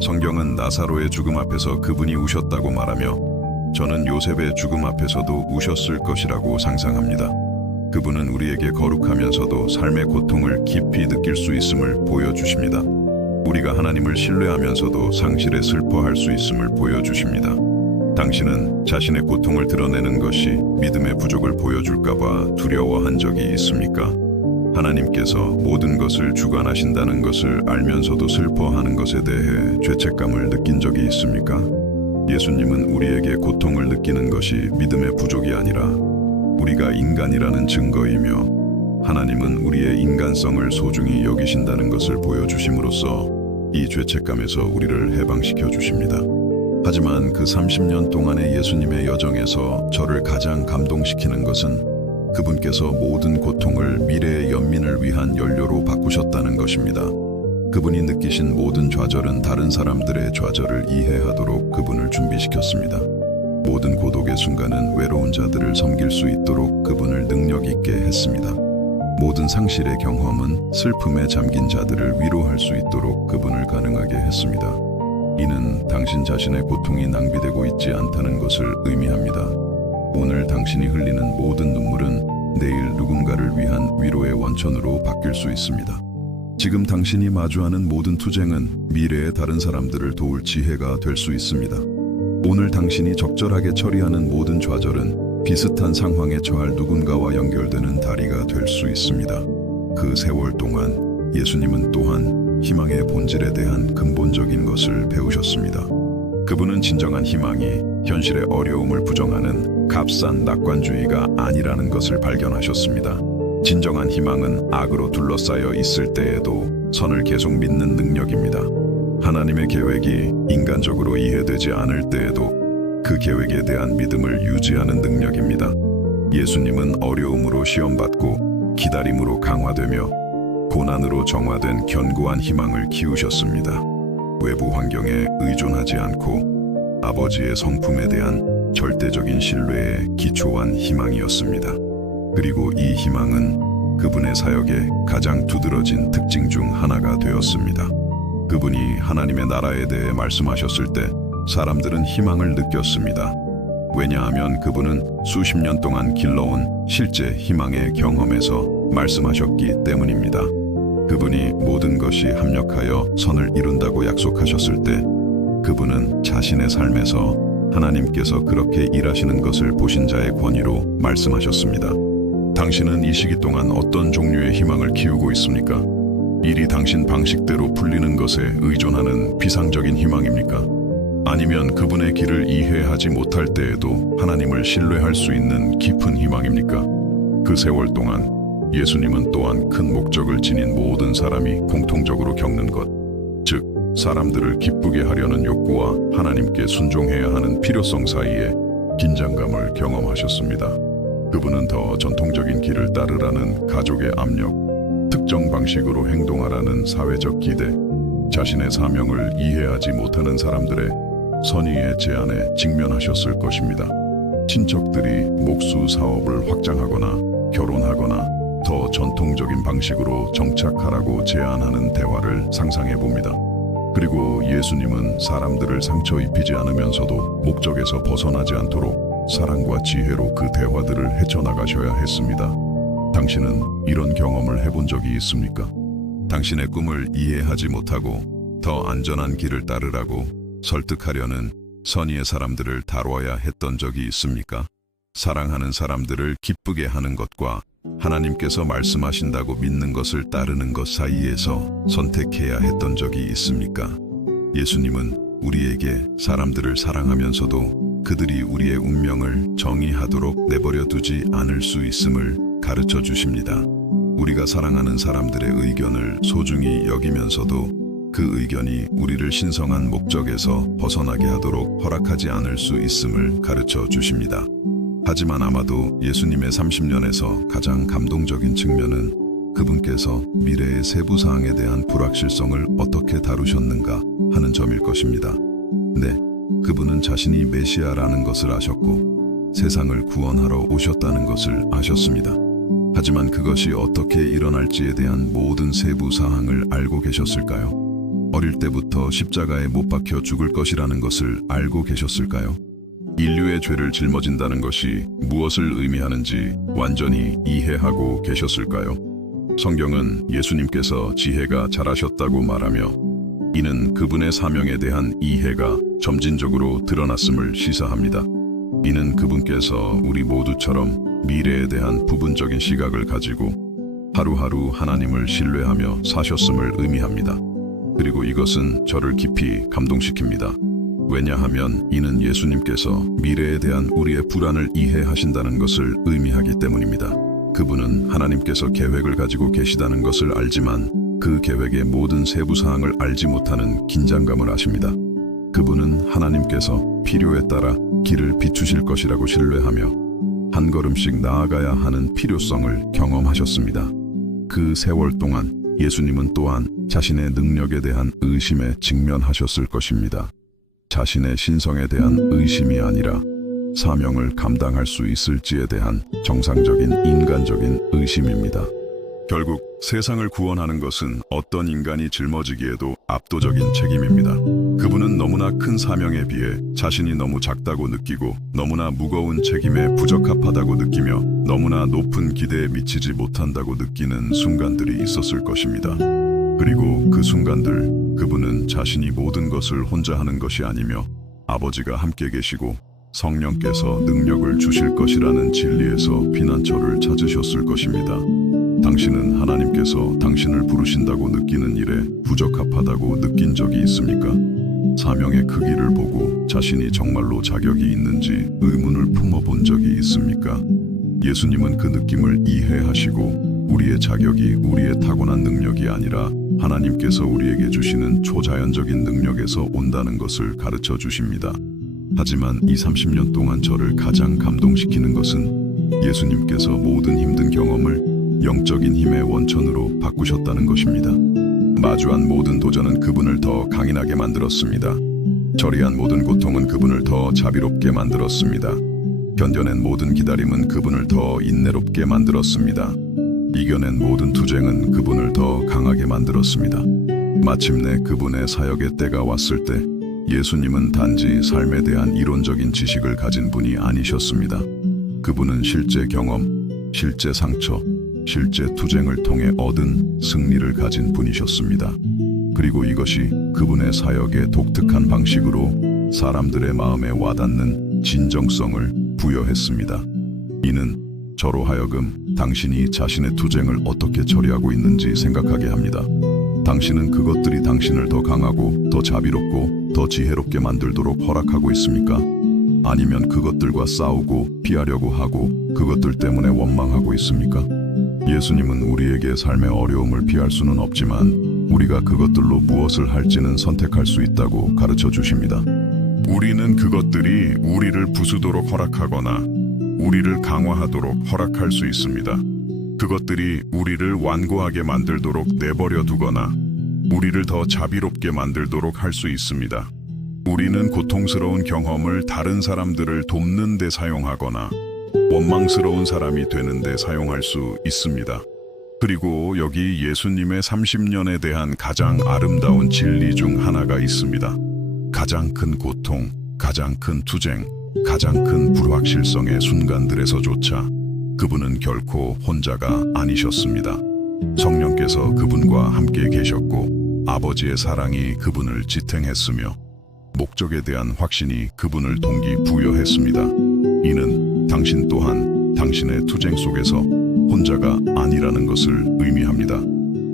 성경은 나사로의 죽음 앞에서 그분이 우셨다고 말하며 저는 요셉의 죽음 앞에서도 우셨을 것이라고 상상합니다. 그분은 우리에게 거룩하면서도 삶의 고통을 깊이 느낄 수 있음을 보여주십니다. 우리가 하나님을 신뢰하면서도 상실에 슬퍼할 수 있음을 보여주십니다. 당신은 자신의 고통을 드러내는 것이 믿음의 부족을 보여줄까봐 두려워한 적이 있습니까? 하나님께서 모든 것을 주관하신다는 것을 알면서도 슬퍼하는 것에 대해 죄책감을 느낀 적이 있습니까? 예수님은 우리에게 고통을 느끼는 것이 믿음의 부족이 아니라 우리가 인간이라는 증거이며 하나님은 우리의 인간성을 소중히 여기신다는 것을 보여주심으로써 이 죄책감에서 우리를 해방시켜 주십니다. 하지만 그 30년 동안의 예수님의 여정에서 저를 가장 감동시키는 것은 그분께서 모든 고통을 미래의 연민을 위한 연료로 바꾸셨다는 것입니다. 그분이 느끼신 모든 좌절은 다른 사람들의 좌절을 이해하도록 그분을 준비시켰습니다. 모든 고독의 순간은 외로운 자들을 섬길 수 있도록 그분을 능력 있게 했습니다. 모든 상실의 경험은 슬픔에 잠긴 자들을 위로할 수 있도록 그분을 가능하게 했습니다. 이는 당신 자신의 고통이 낭비되고 있지 않다는 것을 의미합니다. 오늘 당신이 흘리는 모든 눈물은 내일 누군가를 위한 위로의 원천으로 바뀔 수 있습니다. 지금 당신이 마주하는 모든 투쟁은 미래의 다른 사람들을 도울 지혜가 될 수 있습니다. 오늘 당신이 적절하게 처리하는 모든 좌절은 비슷한 상황에 처할 누군가와 연결되는 다리가 될 수 있습니다. 그 세월 동안 예수님은 또한 희망의 본질에 대한 근본적인 것을 배우셨습니다. 그분은 진정한 희망이 현실의 어려움을 부정하는 값싼 낙관주의가 아니라는 것을 발견하셨습니다. 진정한 희망은 악으로 둘러싸여 있을 때에도 선을 계속 믿는 능력입니다. 하나님의 계획이 인간적으로 이해되지 않을 때에도 그 계획에 대한 믿음을 유지하는 능력입니다. 예수님은 어려움으로 시험받고 기다림으로 강화되며 고난으로 정화된 견고한 희망을 키우셨습니다. 외부 환경에 의존하지 않고 아버지의 성품에 대한 절대적인 신뢰에 기초한 희망이었습니다. 그리고 이 희망은 그분의 사역의 가장 두드러진 특징 중 하나가 되었습니다. 그분이 하나님의 나라에 대해 말씀하셨을 때 사람들은 희망을 느꼈습니다. 왜냐하면 그분은 수십 년 동안 길러온 실제 희망의 경험에서 말씀하셨기 때문입니다. 그분이 모든 것이 합력하여 선을 이룬다고 약속하셨을 때 그분은 자신의 삶에서 하나님께서 그렇게 일하시는 것을 보신 자의 권위로 말씀하셨습니다. 당신은 이 시기 동안 어떤 종류의 희망을 키우고 있습니까? 일이 당신 방식대로 풀리는 것에 의존하는 비상적인 희망입니까? 아니면 그분의 길을 이해하지 못할 때에도 하나님을 신뢰할 수 있는 깊은 희망입니까? 그 세월 동안 예수님은 또한 큰 목적을 지닌 모든 사람이 공통적으로 겪는 것, 즉 사람들을 기쁘게 하려는 욕구와 하나님께 순종해야 하는 필요성 사이에 긴장감을 경험하셨습니다. 그분은 더 전통적인 길을 따르라는 가족의 압력, 특정 방식으로 행동하라는 사회적 기대, 자신의 사명을 이해하지 못하는 사람들의 선의의 제안에 직면하셨을 것입니다. 친척들이 목수 사업을 확장하거나 결혼하거나 더 전통적인 방식으로 정착하라고 제안하는 대화를 상상해 봅니다. 그리고 예수님은 사람들을 상처 입히지 않으면서도 목적에서 벗어나지 않도록 사랑과 지혜로 그 대화들을 헤쳐나가셔야 했습니다. 당신은 이런 경험을 해본 적이 있습니까? 당신의 꿈을 이해하지 못하고 더 안전한 길을 따르라고 설득하려는 선의의 사람들을 다뤄야 했던 적이 있습니까? 사랑하는 사람들을 기쁘게 하는 것과 하나님께서 말씀하신다고 믿는 것을 따르는 것 사이에서 선택해야 했던 적이 있습니까? 예수님은 우리에게 사람들을 사랑하면서도 그들이 우리의 운명을 정의하도록 내버려 두지 않을 수 있음을 가르쳐 주십니다. 우리가 사랑하는 사람들의 의견을 소중히 여기면서도 그 의견이 우리를 신성한 목적에서 벗어나게 하도록 허락하지 않을 수 있음을 가르쳐 주십니다. 하지만 아마도 예수님의 30년에서 가장 감동적인 측면은 그분께서 미래의 세부 사항에 대한 불확실성을 어떻게 다루셨는가 하는 점일 것입니다. 네, 그분은 자신이 메시아라는 것을 아셨고 세상을 구원하러 오셨다는 것을 아셨습니다. 하지만 그것이 어떻게 일어날지에 대한 모든 세부 사항을 알고 계셨을까요? 어릴 때부터 십자가에 못 박혀 죽을 것이라는 것을 알고 계셨을까요? 인류의 죄를 짊어진다는 것이 무엇을 의미하는지 완전히 이해하고 계셨을까요? 성경은 예수님께서 지혜가 잘하셨다고 말하며 이는 그분의 사명에 대한 이해가 점진적으로 드러났음을 시사합니다. 이는 그분께서 우리 모두처럼 미래에 대한 부분적인 시각을 가지고 하루하루 하나님을 신뢰하며 사셨음을 의미합니다. 그리고 이것은 저를 깊이 감동시킵니다. 왜냐하면 이는 예수님께서 미래에 대한 우리의 불안을 이해하신다는 것을 의미하기 때문입니다. 그분은 하나님께서 계획을 가지고 계시다는 것을 알지만 그 계획의 모든 세부 사항을 알지 못하는 긴장감을 아십니다. 그분은 하나님께서 필요에 따라 길을 비추실 것이라고 신뢰하며 한 걸음씩 나아가야 하는 필요성을 경험하셨습니다. 그 세월 동안 예수님은 또한 자신의 능력에 대한 의심에 직면하셨을 것입니다. 자신의 신성에 대한 의심이 아니라 사명을 감당할 수 있을지에 대한 정상적인 인간적인 의심입니다. 결국 세상을 구원하는 것은 어떤 인간이 짊어지기에도 압도적인 책임입니다. 그분은 너무나 큰 사명에 비해 자신이 너무 작다고 느끼고 너무나 무거운 책임에 부적합하다고 느끼며 너무나 높은 기대에 미치지 못한다고 느끼는 순간들이 있었을 것입니다. 그리고 그 순간들 그분은 자신이 모든 것을 혼자 하는 것이 아니며 아버지가 함께 계시고 성령께서 능력을 주실 것이라는 진리에서 피난처를 찾으셨을 것입니다. 당신은 하나님께서 당신을 부르신다고 느끼는 일에 부적합하다고 느낀 적이 있습니까? 사명의 크기를 보고 자신이 정말로 자격이 있는지 의문을 품어본 적이 있습니까? 예수님은 그 느낌을 이해하시고 우리의 자격이 우리의 타고난 능력이 아니라 하나님께서 우리에게 주시는 초자연적인 능력에서 온다는 것을 가르쳐 주십니다. 하지만 이 30년 동안 저를 가장 감동시키는 것은 예수님께서 모든 힘든 경험을 영적인 힘의 원천으로 바꾸셨다는 것입니다. 마주한 모든 도전은 그분을 더 강인하게 만들었습니다. 처리한 모든 고통은 그분을 더 자비롭게 만들었습니다. 견뎌낸 모든 기다림은 그분을 더 인내롭게 만들었습니다. 이겨낸 모든 투쟁은 그분을 더 강하게 만들었습니다. 마침내 그분의 사역의 때가 왔을 때 예수님은 단지 삶에 대한 이론적인 지식을 가진 분이 아니셨습니다. 그분은 실제 경험, 실제 상처, 실제 투쟁을 통해 얻은 승리를 가진 분이셨습니다. 그리고 이것이 그분의 사역의 독특한 방식으로 사람들의 마음에 와닿는 진정성을 부여했습니다. 이는 저로 하여금 당신이 자신의 투쟁을 어떻게 처리하고 있는지 생각하게 합니다. 당신은 그것들이 당신을 더 강하고 더 자비롭고 더 지혜롭게 만들도록 허락하고 있습니까? 아니면 그것들과 싸우고 피하려고 하고 그것들 때문에 원망하고 있습니까? 예수님은 우리에게 삶의 어려움을 피할 수는 없지만 우리가 그것들로 무엇을 할지는 선택할 수 있다고 가르쳐 주십니다. 우리는 그것들이 우리를 부수도록 허락하거나 우리를 강화하도록 허락할 수 있습니다. 그것들이 우리를 완고하게 만들도록 내버려 두거나 우리를 더 자비롭게 만들도록 할 수 있습니다. 우리는 고통스러운 경험을 다른 사람들을 돕는 데 사용하거나 원망스러운 사람이 되는 데 사용할 수 있습니다. 그리고 여기 예수님의 30년에 대한 가장 아름다운 진리 중 하나가 있습니다. 가장 큰 고통, 가장 큰 투쟁, 가장 큰 불확실성의 순간들에서조차 그분은 결코 혼자가 아니셨습니다. 성령께서 그분과 함께 계셨고 아버지의 사랑이 그분을 지탱했으며 목적에 대한 확신이 그분을 동기부여했습니다. 이는 당신 또한 당신의 투쟁 속에서 혼자가 아니라는 것을 의미합니다.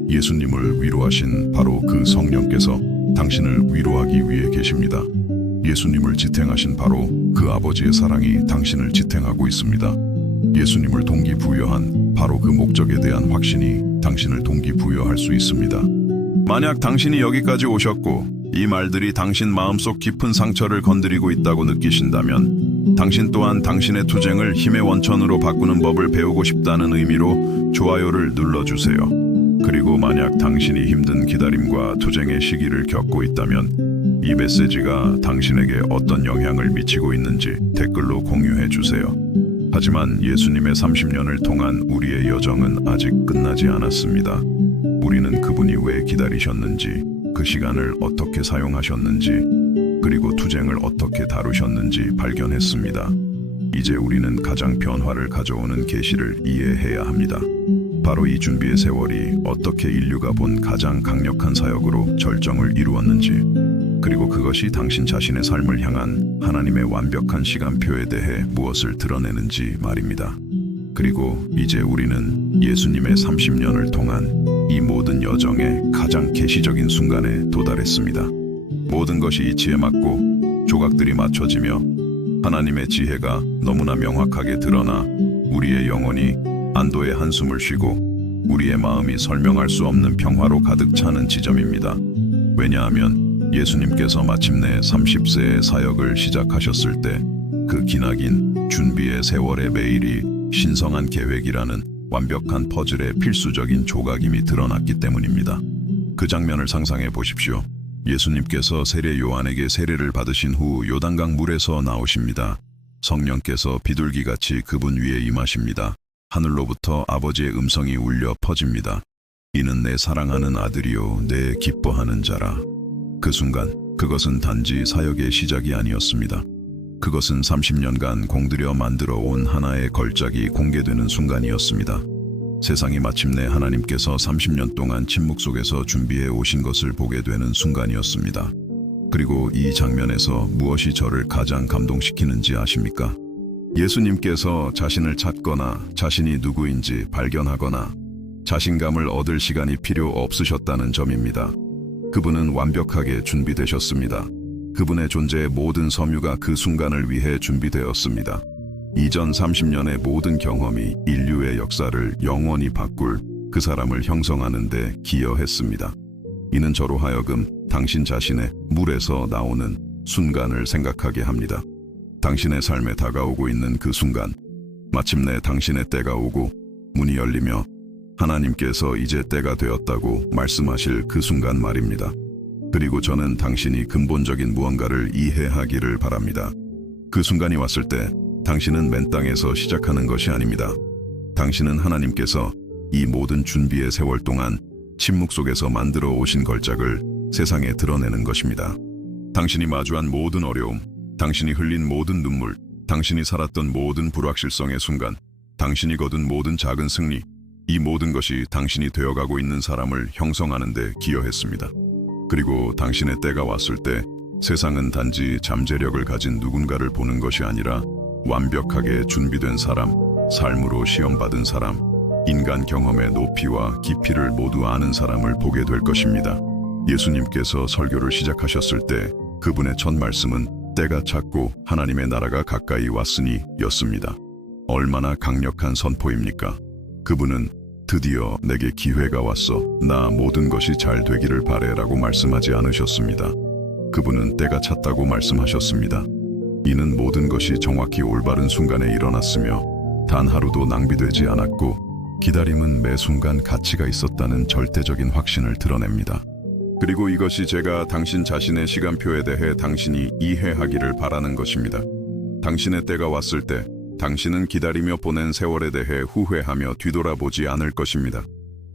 예수님을 위로하신 바로 그 성령께서 당신을 위로하기 위해 계십니다. 예수님을 지탱하신 바로 그 아버지의 사랑이 당신을 지탱하고 있습니다. 예수님을 동기부여한 바로 그 목적에 대한 확신이 당신을 동기부여할 수 있습니다. 만약 당신이 여기까지 오셨고 이 말들이 당신 마음속 깊은 상처를 건드리고 있다고 느끼신다면 당신 또한 당신의 투쟁을 힘의 원천으로 바꾸는 법을 배우고 싶다는 의미로 좋아요를 눌러주세요. 그리고 만약 당신이 힘든 기다림과 투쟁의 시기를 겪고 있다면 이 메시지가 당신에게 어떤 영향을 미치고 있는지 댓글로 공유해 주세요. 하지만 예수님의 30년을 통한 우리의 여정은 아직 끝나지 않았습니다. 우리는 그분이 왜 기다리셨는지, 그 시간을 어떻게 사용하셨는지, 그리고 투쟁을 어떻게 다루셨는지 발견했습니다. 이제 우리는 가장 변화를 가져오는 계시를 이해해야 합니다. 바로 이 준비의 세월이 어떻게 인류가 본 가장 강력한 사역으로 절정을 이루었는지, 그리고 그것이 당신 자신의 삶을 향한 하나님의 완벽한 시간표에 대해 무엇을 드러내는지 말입니다. 그리고 이제 우리는 예수님의 30년을 통한 이 모든 여정의 가장 계시적인 순간에 도달했습니다. 모든 것이 이치에 맞고 조각들이 맞춰지며 하나님의 지혜가 너무나 명확하게 드러나 우리의 영혼이 안도의 한숨을 쉬고 우리의 마음이 설명할 수 없는 평화로 가득 차는 지점입니다. 왜냐하면 예수님께서 마침내 30세의 사역을 시작하셨을 때 그 기나긴 준비의 세월의 매일이 신성한 계획이라는 완벽한 퍼즐의 필수적인 조각임이 드러났기 때문입니다. 그 장면을 상상해 보십시오. 예수님께서 세례 요한에게 세례를 받으신 후 요단강 물에서 나오십니다. 성령께서 비둘기같이 그분 위에 임하십니다. 하늘로부터 아버지의 음성이 울려 퍼집니다. 이는 내 사랑하는 아들이요 내 기뻐하는 자라. 그 순간 그것은 단지 사역의 시작이 아니었습니다. 그것은 30년간 공들여 만들어 온 하나의 걸작이 공개되는 순간이었습니다. 세상이 마침내 하나님께서 30년 동안 침묵 속에서 준비해 오신 것을 보게 되는 순간이었습니다. 그리고 이 장면에서 무엇이 저를 가장 감동시키는지 아십니까? 예수님께서 자신을 찾거나 자신이 누구인지 발견하거나 자신감을 얻을 시간이 필요 없으셨다는 점입니다. 그분은 완벽하게 준비되셨습니다. 그분의 존재의 모든 섬유가 그 순간을 위해 준비되었습니다. 이전 30년의 모든 경험이 인류의 역사를 영원히 바꿀 그 사람을 형성하는 데 기여했습니다. 이는 저로 하여금 당신 자신의 물에서 나오는 순간을 생각하게 합니다. 당신의 삶에 다가오고 있는 그 순간, 마침내 당신의 때가 오고 문이 열리며 하나님께서 이제 때가 되었다고 말씀하실 그 순간 말입니다. 그리고 저는 당신이 근본적인 무언가를 이해하기를 바랍니다. 그 순간이 왔을 때 당신은 맨 땅에서 시작하는 것이 아닙니다. 당신은 하나님께서 이 모든 준비의 세월 동안 침묵 속에서 만들어 오신 걸작을 세상에 드러내는 것입니다. 당신이 마주한 모든 어려움, 당신이 흘린 모든 눈물, 당신이 살았던 모든 불확실성의 순간, 당신이 거둔 모든 작은 승리, 이 모든 것이 당신이 되어가고 있는 사람을 형성하는 데 기여했습니다. 그리고 당신의 때가 왔을 때 세상은 단지 잠재력을 가진 누군가를 보는 것이 아니라 완벽하게 준비된 사람, 삶으로 시험받은 사람, 인간 경험의 높이와 깊이를 모두 아는 사람을 보게 될 것입니다. 예수님께서 설교를 시작하셨을 때 그분의 첫 말씀은 때가 찼고 하나님의 나라가 가까이 왔으니 였습니다. 얼마나 강력한 선포입니까? 그분은 드디어 내게 기회가 왔어. 나 모든 것이 잘 되기를 바래라고 말씀하지 않으셨습니다. 그분은 때가 찼다고 말씀하셨습니다. 이는 모든 것이 정확히 올바른 순간에 일어났으며 단 하루도 낭비되지 않았고 기다림은 매 순간 가치가 있었다는 절대적인 확신을 드러냅니다. 그리고 이것이 제가 당신 자신의 시간표에 대해 당신이 이해하기를 바라는 것입니다. 당신의 때가 왔을 때 당신은 기다리며 보낸 세월에 대해 후회하며 뒤돌아보지 않을 것입니다.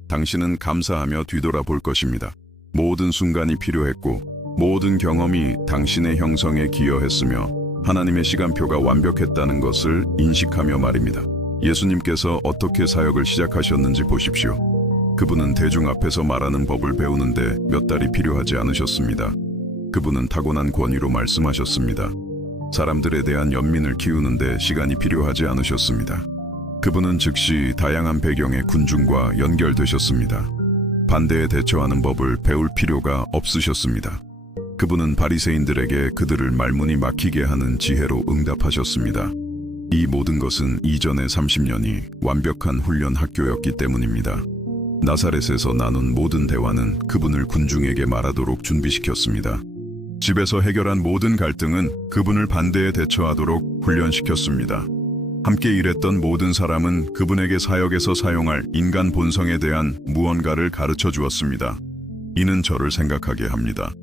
당신은 감사하며 뒤돌아볼 것입니다. 모든 순간이 필요했고 모든 경험이 당신의 형성에 기여했으며 하나님의 시간표가 완벽했다는 것을 인식하며 말입니다. 예수님께서 어떻게 사역을 시작하셨는지 보십시오. 그분은 대중 앞에서 말하는 법을 배우는데 몇 달이 필요하지 않으셨습니다. 그분은 타고난 권위로 말씀하셨습니다. 사람들에 대한 연민을 키우는데 시간이 필요하지 않으셨습니다. 그분은 즉시 다양한 배경의 군중과 연결되셨습니다. 반대에 대처하는 법을 배울 필요가 없으셨습니다. 그분은 바리새인들에게 그들을 말문이 막히게 하는 지혜로 응답하셨습니다. 이 모든 것은 이전의 30년이 완벽한 훈련 학교였기 때문입니다. 나사렛에서 나눈 모든 대화는 그분을 군중에게 말하도록 준비시켰습니다. 집에서 해결한 모든 갈등은 그분을 반대에 대처하도록 훈련시켰습니다. 함께 일했던 모든 사람은 그분에게 사역에서 사용할 인간 본성에 대한 무언가를 가르쳐 주었습니다. 이는 저를 생각하게 합니다.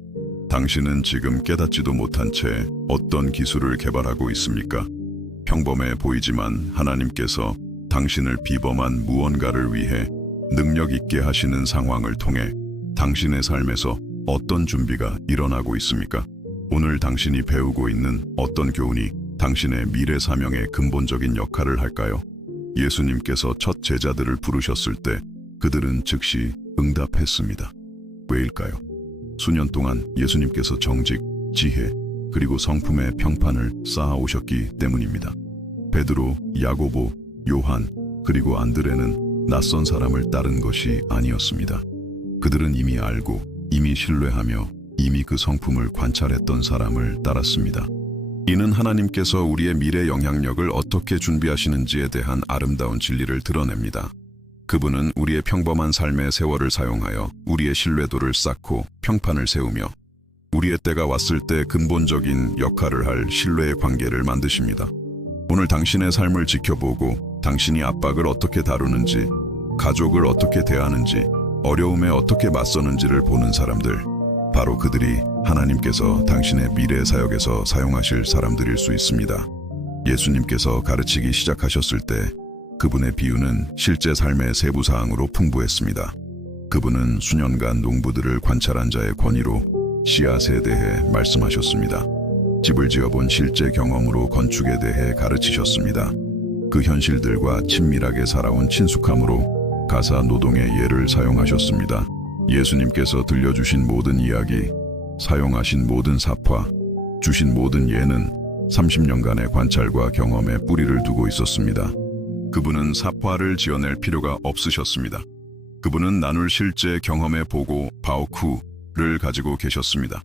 당신은 지금 깨닫지도 못한 채 어떤 기술을 개발하고 있습니까? 평범해 보이지만 하나님께서 당신을 비범한 무언가를 위해 능력 있게 하시는 상황을 통해 당신의 삶에서 어떤 준비가 일어나고 있습니까? 오늘 당신이 배우고 있는 어떤 교훈이 당신의 미래 사명의 근본적인 역할을 할까요? 예수님께서 첫 제자들을 부르셨을 때 그들은 즉시 응답했습니다. 왜일까요? 수년 동안 예수님께서 정직, 지혜, 그리고 성품의 평판을 쌓아오셨기 때문입니다. 베드로, 야고보, 요한, 그리고 안드레는 낯선 사람을 따른 것이 아니었습니다. 그들은 이미 알고, 이미 신뢰하며, 이미 그 성품을 관찰했던 사람을 따랐습니다. 이는 하나님께서 우리의 미래 영향력을 어떻게 준비하시는지에 대한 아름다운 진리를 드러냅니다. 그분은 우리의 평범한 삶의 세월을 사용하여 우리의 신뢰도를 쌓고 평판을 세우며 우리의 때가 왔을 때 근본적인 역할을 할 신뢰의 관계를 만드십니다. 오늘 당신의 삶을 지켜보고 당신이 압박을 어떻게 다루는지, 가족을 어떻게 대하는지, 어려움에 어떻게 맞서는지를 보는 사람들, 바로 그들이 하나님께서 당신의 미래 사역에서 사용하실 사람들일 수 있습니다. 예수님께서 가르치기 시작하셨을 때 그분의 비유는 실제 삶의 세부 사항으로 풍부했습니다. 그분은 수년간 농부들을 관찰한 자의 권위로 씨앗에 대해 말씀하셨습니다. 집을 지어본 실제 경험으로 건축에 대해 가르치셨습니다. 그 현실들과 친밀하게 살아온 친숙함으로 가사 노동의 예를 사용하셨습니다. 예수님께서 들려주신 모든 이야기, 사용하신 모든 사파, 주신 모든 예는 30년간의 관찰과 경험에 뿌리를 두고 있었습니다. 그분은 사파를 지어낼 필요가 없으셨습니다. 그분은 나눌 실제 경험의 보고 바오쿠를 가지고 계셨습니다.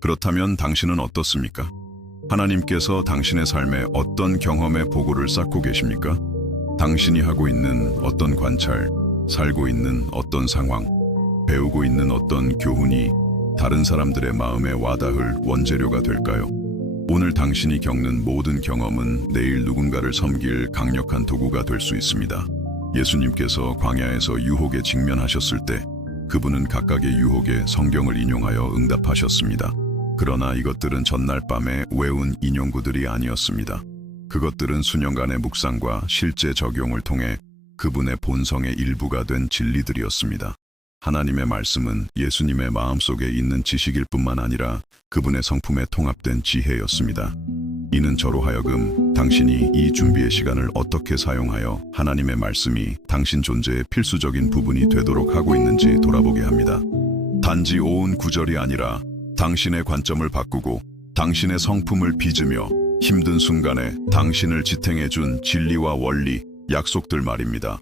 그렇다면 당신은 어떻습니까? 하나님께서 당신의 삶에 어떤 경험의 보고를 쌓고 계십니까? 당신이 하고 있는 어떤 관찰, 살고 있는 어떤 상황, 배우고 있는 어떤 교훈이 다른 사람들의 마음에 와닿을 원재료가 될까요? 오늘 당신이 겪는 모든 경험은 내일 누군가를 섬길 강력한 도구가 될 수 있습니다. 예수님께서 광야에서 유혹에 직면하셨을 때 그분은 각각의 유혹에 성경을 인용하여 응답하셨습니다. 그러나 이것들은 전날 밤에 외운 인용구들이 아니었습니다. 그것들은 수년간의 묵상과 실제 적용을 통해 그분의 본성의 일부가 된 진리들이었습니다. 하나님의 말씀은 예수님의 마음속에 있는 지식일 뿐만 아니라 그분의 성품에 통합된 지혜였습니다. 이는 저로 하여금 당신이 이 준비의 시간을 어떻게 사용하여 하나님의 말씀이 당신 존재의 필수적인 부분이 되도록 하고 있는지 돌아보게 합니다. 단지 오은 구절이 아니라 당신의 관점을 바꾸고 당신의 성품을 빚으며 힘든 순간에 당신을 지탱해준 진리와 원리, 약속들 말입니다.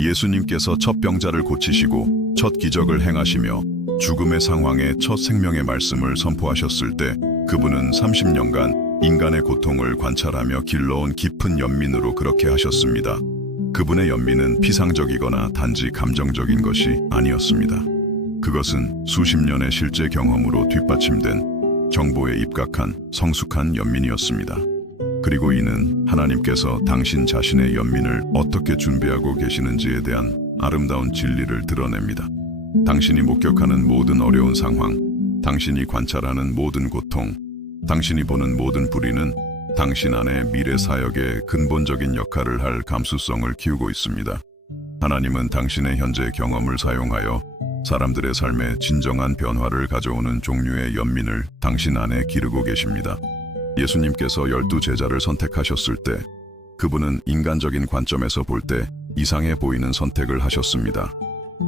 예수님께서 첫 병자를 고치시고 첫 기적을 행하시며 죽음의 상황에 첫 생명의 말씀을 선포하셨을 때 그분은 30년간 인간의 고통을 관찰하며 길러온 깊은 연민으로 그렇게 하셨습니다. 그분의 연민은 피상적이거나 단지 감정적인 것이 아니었습니다. 그것은 수십 년의 실제 경험으로 뒷받침된 정보에 입각한 성숙한 연민이었습니다. 그리고 이는 하나님께서 당신 자신의 연민을 어떻게 준비하고 계시는지에 대한 아름다운 진리를 드러냅니다. 당신이 목격하는 모든 어려운 상황, 당신이 관찰하는 모든 고통, 당신이 보는 모든 불의는 당신 안에 미래 사역의 근본적인 역할을 할 감수성을 키우고 있습니다. 하나님은 당신의 현재 경험을 사용하여 사람들의 삶에 진정한 변화를 가져오는 종류의 연민을 당신 안에 기르고 계십니다. 예수님께서 12 제자를 선택하셨을 때 그분은 인간적인 관점에서 볼 때 이상해 보이는 선택을 하셨습니다.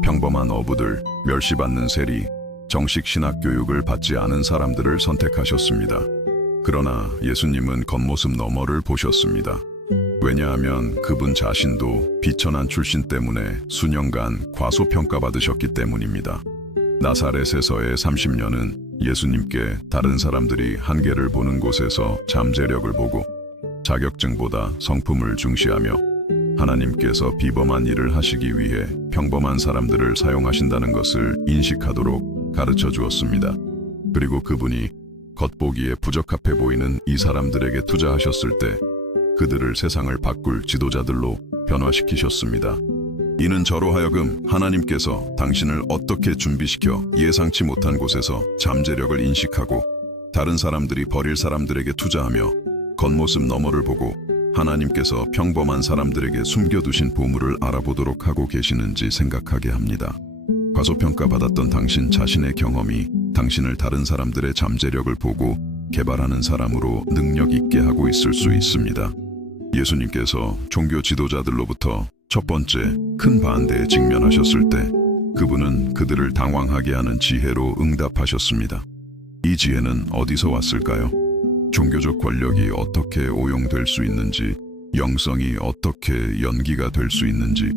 평범한 어부들, 멸시받는 세리, 정식 신학 교육을 받지 않은 사람들을 선택하셨습니다. 그러나 예수님은 겉모습 너머를 보셨습니다. 왜냐하면 그분 자신도 비천한 출신 때문에 수년간 과소평가받으셨기 때문입니다. 나사렛에서의 30년은 예수님께 다른 사람들이 한계를 보는 곳에서 잠재력을 보고 자격증보다 성품을 중시하며 하나님께서 비범한 일을 하시기 위해 평범한 사람들을 사용하신다는 것을 인식하도록 가르쳐 주었습니다. 그리고 그분이 겉보기에 부적합해 보이는 이 사람들에게 투자하셨을 때 그들을 세상을 바꿀 지도자들로 변화시키셨습니다. 이는 저로 하여금 하나님께서 당신을 어떻게 준비시켜 예상치 못한 곳에서 잠재력을 인식하고 다른 사람들이 버릴 사람들에게 투자하며 겉모습 너머를 보고 하나님께서 평범한 사람들에게 숨겨두신 보물을 알아보도록 하고 계시는지 생각하게 합니다. 과소평가받았던 당신 자신의 경험이 당신을 다른 사람들의 잠재력을 보고 개발하는 사람으로 능력 있게 하고 있을 수 있습니다. 예수님께서 종교 지도자들로부터 첫 번째 큰 반대에 직면하셨을 때 그분은 그들을 당황하게 하는 지혜로 응답하셨습니다. 이 지혜는 어디서 왔을까요? 종교적 권력이 어떻게 오용될 수 있는지, 영성이 어떻게 연기가 될 수 있는지,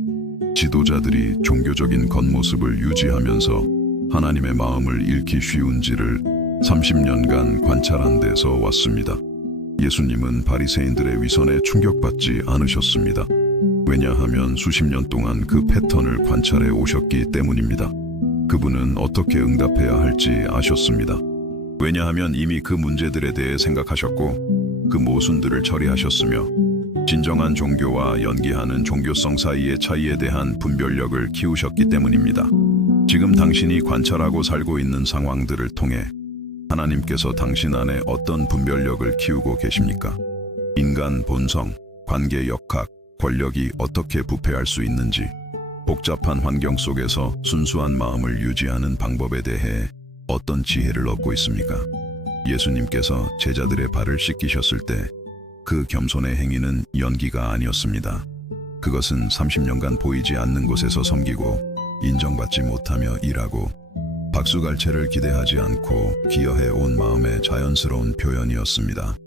지도자들이 종교적인 겉모습을 유지하면서 하나님의 마음을 잃기 쉬운지를 30년간 관찰한 데서 왔습니다. 예수님은 바리새인들의 위선에 충격받지 않으셨습니다. 왜냐하면 수십 년 동안 그 패턴을 관찰해 오셨기 때문입니다. 그분은 어떻게 응답해야 할지 아셨습니다. 왜냐하면 이미 그 문제들에 대해 생각하셨고 그 모순들을 처리하셨으며 진정한 종교와 연기하는 종교성 사이의 차이에 대한 분별력을 키우셨기 때문입니다. 지금 당신이 관찰하고 살고 있는 상황들을 통해 하나님께서 당신 안에 어떤 분별력을 키우고 계십니까? 인간 본성, 관계 역학, 권력이 어떻게 부패할 수 있는지, 복잡한 환경 속에서 순수한 마음을 유지하는 방법에 대해 어떤 지혜를 얻고 있습니까? 예수님께서 제자들의 발을 씻기셨을 때 그 겸손의 행위는 연기가 아니었습니다. 그것은 30년간 보이지 않는 곳에서 섬기고 인정받지 못하며 일하고 박수갈채를 기대하지 않고 기여해 온 마음의 자연스러운 표현이었습니다.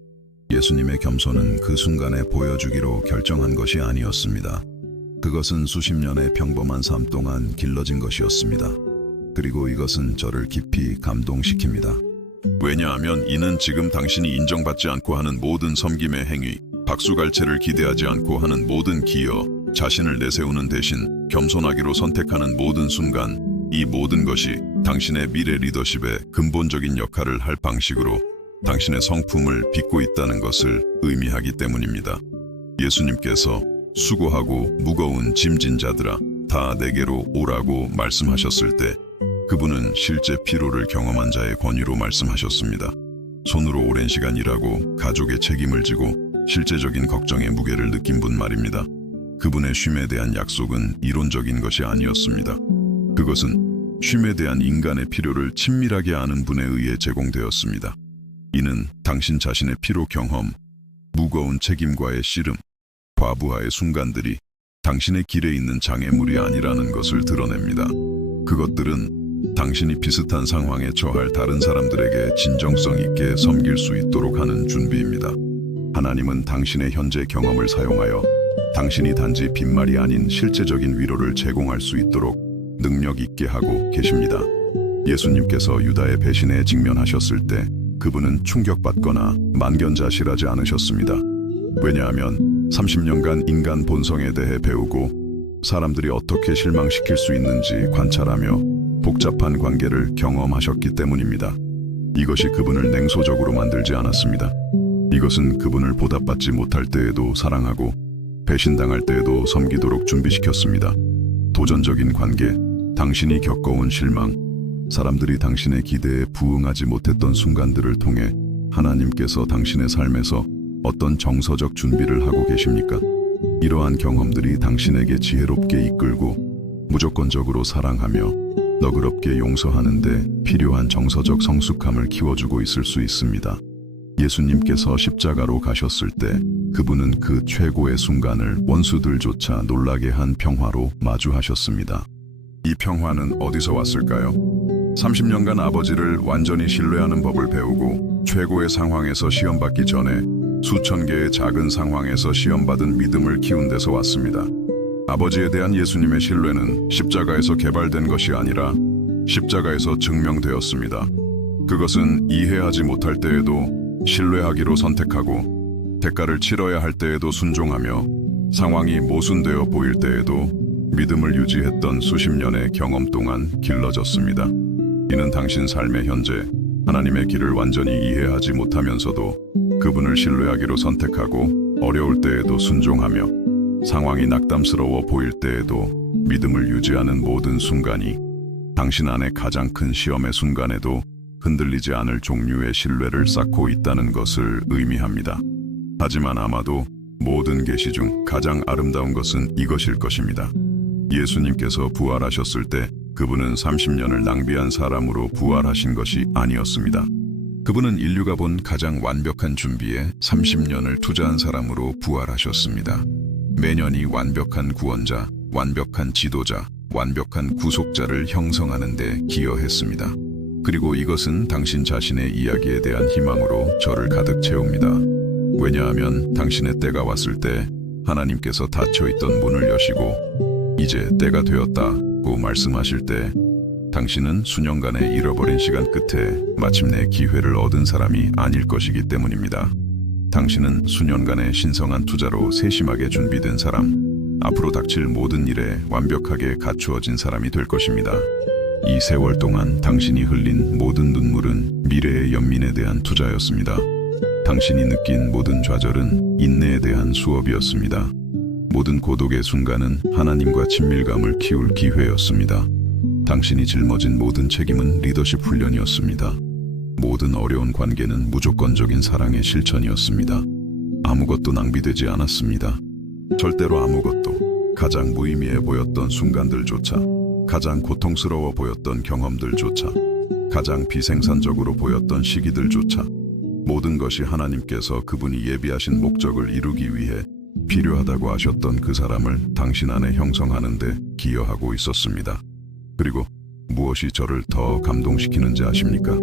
예수님의 겸손은 그 순간에 보여주기로 결정한 것이 아니었습니다. 그것은 수십 년의 평범한 삶 동안 길러진 것이었습니다. 그리고 이것은 저를 깊이 감동시킵니다. 왜냐하면 이는 지금 당신이 인정받지 않고 하는 모든 섬김의 행위, 박수갈채를 기대하지 않고 하는 모든 기여, 자신을 내세우는 대신 겸손하기로 선택하는 모든 순간, 이 모든 것이 당신의 미래 리더십의 근본적인 역할을 할 방식으로 당신의 성품을 빚고 있다는 것을 의미하기 때문입니다. 예수님께서 수고하고 무거운 짐진 자들아 다 내게로 오라고 말씀하셨을 때 그분은 실제 피로를 경험한 자의 권위로 말씀하셨습니다. 손으로 오랜 시간 일하고 가족의 책임을 지고 실제적인 걱정의 무게를 느낀 분 말입니다. 그분의 쉼에 대한 약속은 이론적인 것이 아니었습니다. 그것은 쉼에 대한 인간의 필요를 친밀하게 아는 분에 의해 제공되었습니다. 이는 당신 자신의 피로 경험, 무거운 책임과의 씨름, 과부하의 순간들이 당신의 길에 있는 장애물이 아니라는 것을 드러냅니다. 그것들은 당신이 비슷한 상황에 처할 다른 사람들에게 진정성 있게 섬길 수 있도록 하는 준비입니다. 하나님은 당신의 현재 경험을 사용하여 당신이 단지 빈말이 아닌 실제적인 위로를 제공할 수 있도록 능력 있게 하고 계십니다. 예수님께서 유다의 배신에 직면하셨을 때 그분은 충격받거나 만견자실하지 않으셨습니다. 왜냐하면 30년간 인간 본성에 대해 배우고 사람들이 어떻게 실망시킬 수 있는지 관찰하며 복잡한 관계를 경험하셨기 때문입니다. 이것이 그분을 냉소적으로 만들지 않았습니다. 이것은 그분을 보답받지 못할 때에도 사랑하고 배신당할 때에도 섬기도록 준비시켰습니다. 도전적인 관계, 당신이 겪어온 실망, 사람들이 당신의 기대에 부응하지 못했던 순간들을 통해 하나님께서 당신의 삶에서 어떤 정서적 준비를 하고 계십니까? 이러한 경험들이 당신에게 지혜롭게 이끌고 무조건적으로 사랑하며 너그럽게 용서하는 데 필요한 정서적 성숙함을 키워주고 있을 수 있습니다. 예수님께서 십자가로 가셨을 때 그분은 그 최고의 순간을 원수들조차 놀라게 한 평화로 마주하셨습니다. 이 평화는 어디서 왔을까요? 30년간 아버지를 완전히 신뢰하는 법을 배우고 최고의 상황에서 시험받기 전에 수천 개의 작은 상황에서 시험받은 믿음을 키운 데서 왔습니다. 아버지에 대한 예수님의 신뢰는 십자가에서 개발된 것이 아니라 십자가에서 증명되었습니다. 그것은 이해하지 못할 때에도 신뢰하기로 선택하고 대가를 치러야 할 때에도 순종하며 상황이 모순되어 보일 때에도 믿음을 유지했던 수십 년의 경험 동안 길러졌습니다. 이는 당신 삶의 현재 하나님의 길을 완전히 이해하지 못하면서도 그분을 신뢰하기로 선택하고 어려울 때에도 순종하며 상황이 낙담스러워 보일 때에도 믿음을 유지하는 모든 순간이 당신 안에 가장 큰 시험의 순간에도 흔들리지 않을 종류의 신뢰를 쌓고 있다는 것을 의미합니다. 하지만 아마도 모든 계시 중 가장 아름다운 것은 이것일 것입니다. 예수님께서 부활하셨을 때 그분은 30년을 낭비한 사람으로 부활하신 것이 아니었습니다. 그분은 인류가 본 가장 완벽한 준비에 30년을 투자한 사람으로 부활하셨습니다. 매년이 완벽한 구원자, 완벽한 지도자, 완벽한 구속자를 형성하는 데 기여했습니다. 그리고 이것은 당신 자신의 이야기에 대한 희망으로 저를 가득 채웁니다. 왜냐하면 당신의 때가 왔을 때 하나님께서 닫혀있던 문을 여시고 이제 때가 되었다고 말씀하실 때 당신은 수년간의 잃어버린 시간 끝에 마침내 기회를 얻은 사람이 아닐 것이기 때문입니다. 당신은 수년간의 신성한 투자로 세심하게 준비된 사람, 앞으로 닥칠 모든 일에 완벽하게 갖추어진 사람이 될 것입니다. 이 세월 동안 당신이 흘린 모든 눈물은 미래의 연민에 대한 투자였습니다. 당신이 느낀 모든 좌절은 인내에 대한 수업이었습니다. 모든 고독의 순간은 하나님과 친밀감을 키울 기회였습니다. 당신이 짊어진 모든 책임은 리더십 훈련이었습니다. 모든 어려운 관계는 무조건적인 사랑의 실천이었습니다. 아무것도 낭비되지 않았습니다. 절대로 아무것도. 가장 무의미해 보였던 순간들조차, 가장 고통스러워 보였던 경험들조차, 가장 비생산적으로 보였던 시기들조차 모든 것이 하나님께서 그분이 예비하신 목적을 이루기 위해 필요하다고 하셨던 그 사람을 당신 안에 형성하는 데 기여하고 있었습니다. 그리고 무엇이 저를 더 감동시키는지 아십니까?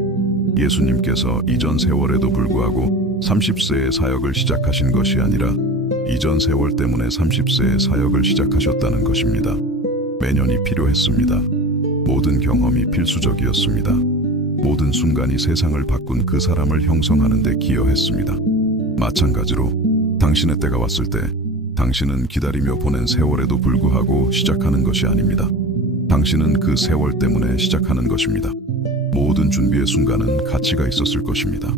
예수님께서 이전 세월에도 불구하고 30세의 사역을 시작하신 것이 아니라 이전 세월 때문에 30세의 사역을 시작하셨다는 것입니다. 매년이 필요했습니다. 모든 경험이 필수적이었습니다. 모든 순간이 세상을 바꾼 그 사람을 형성하는 데 기여했습니다. 마찬가지로 당신의 때가 왔을 때 당신은 기다리며 보낸 세월에도 불구하고 시작하는 것이 아닙니다. 당신은 그 세월 때문에 시작하는 것입니다. 모든 준비의 순간은 가치가 있었을 것입니다.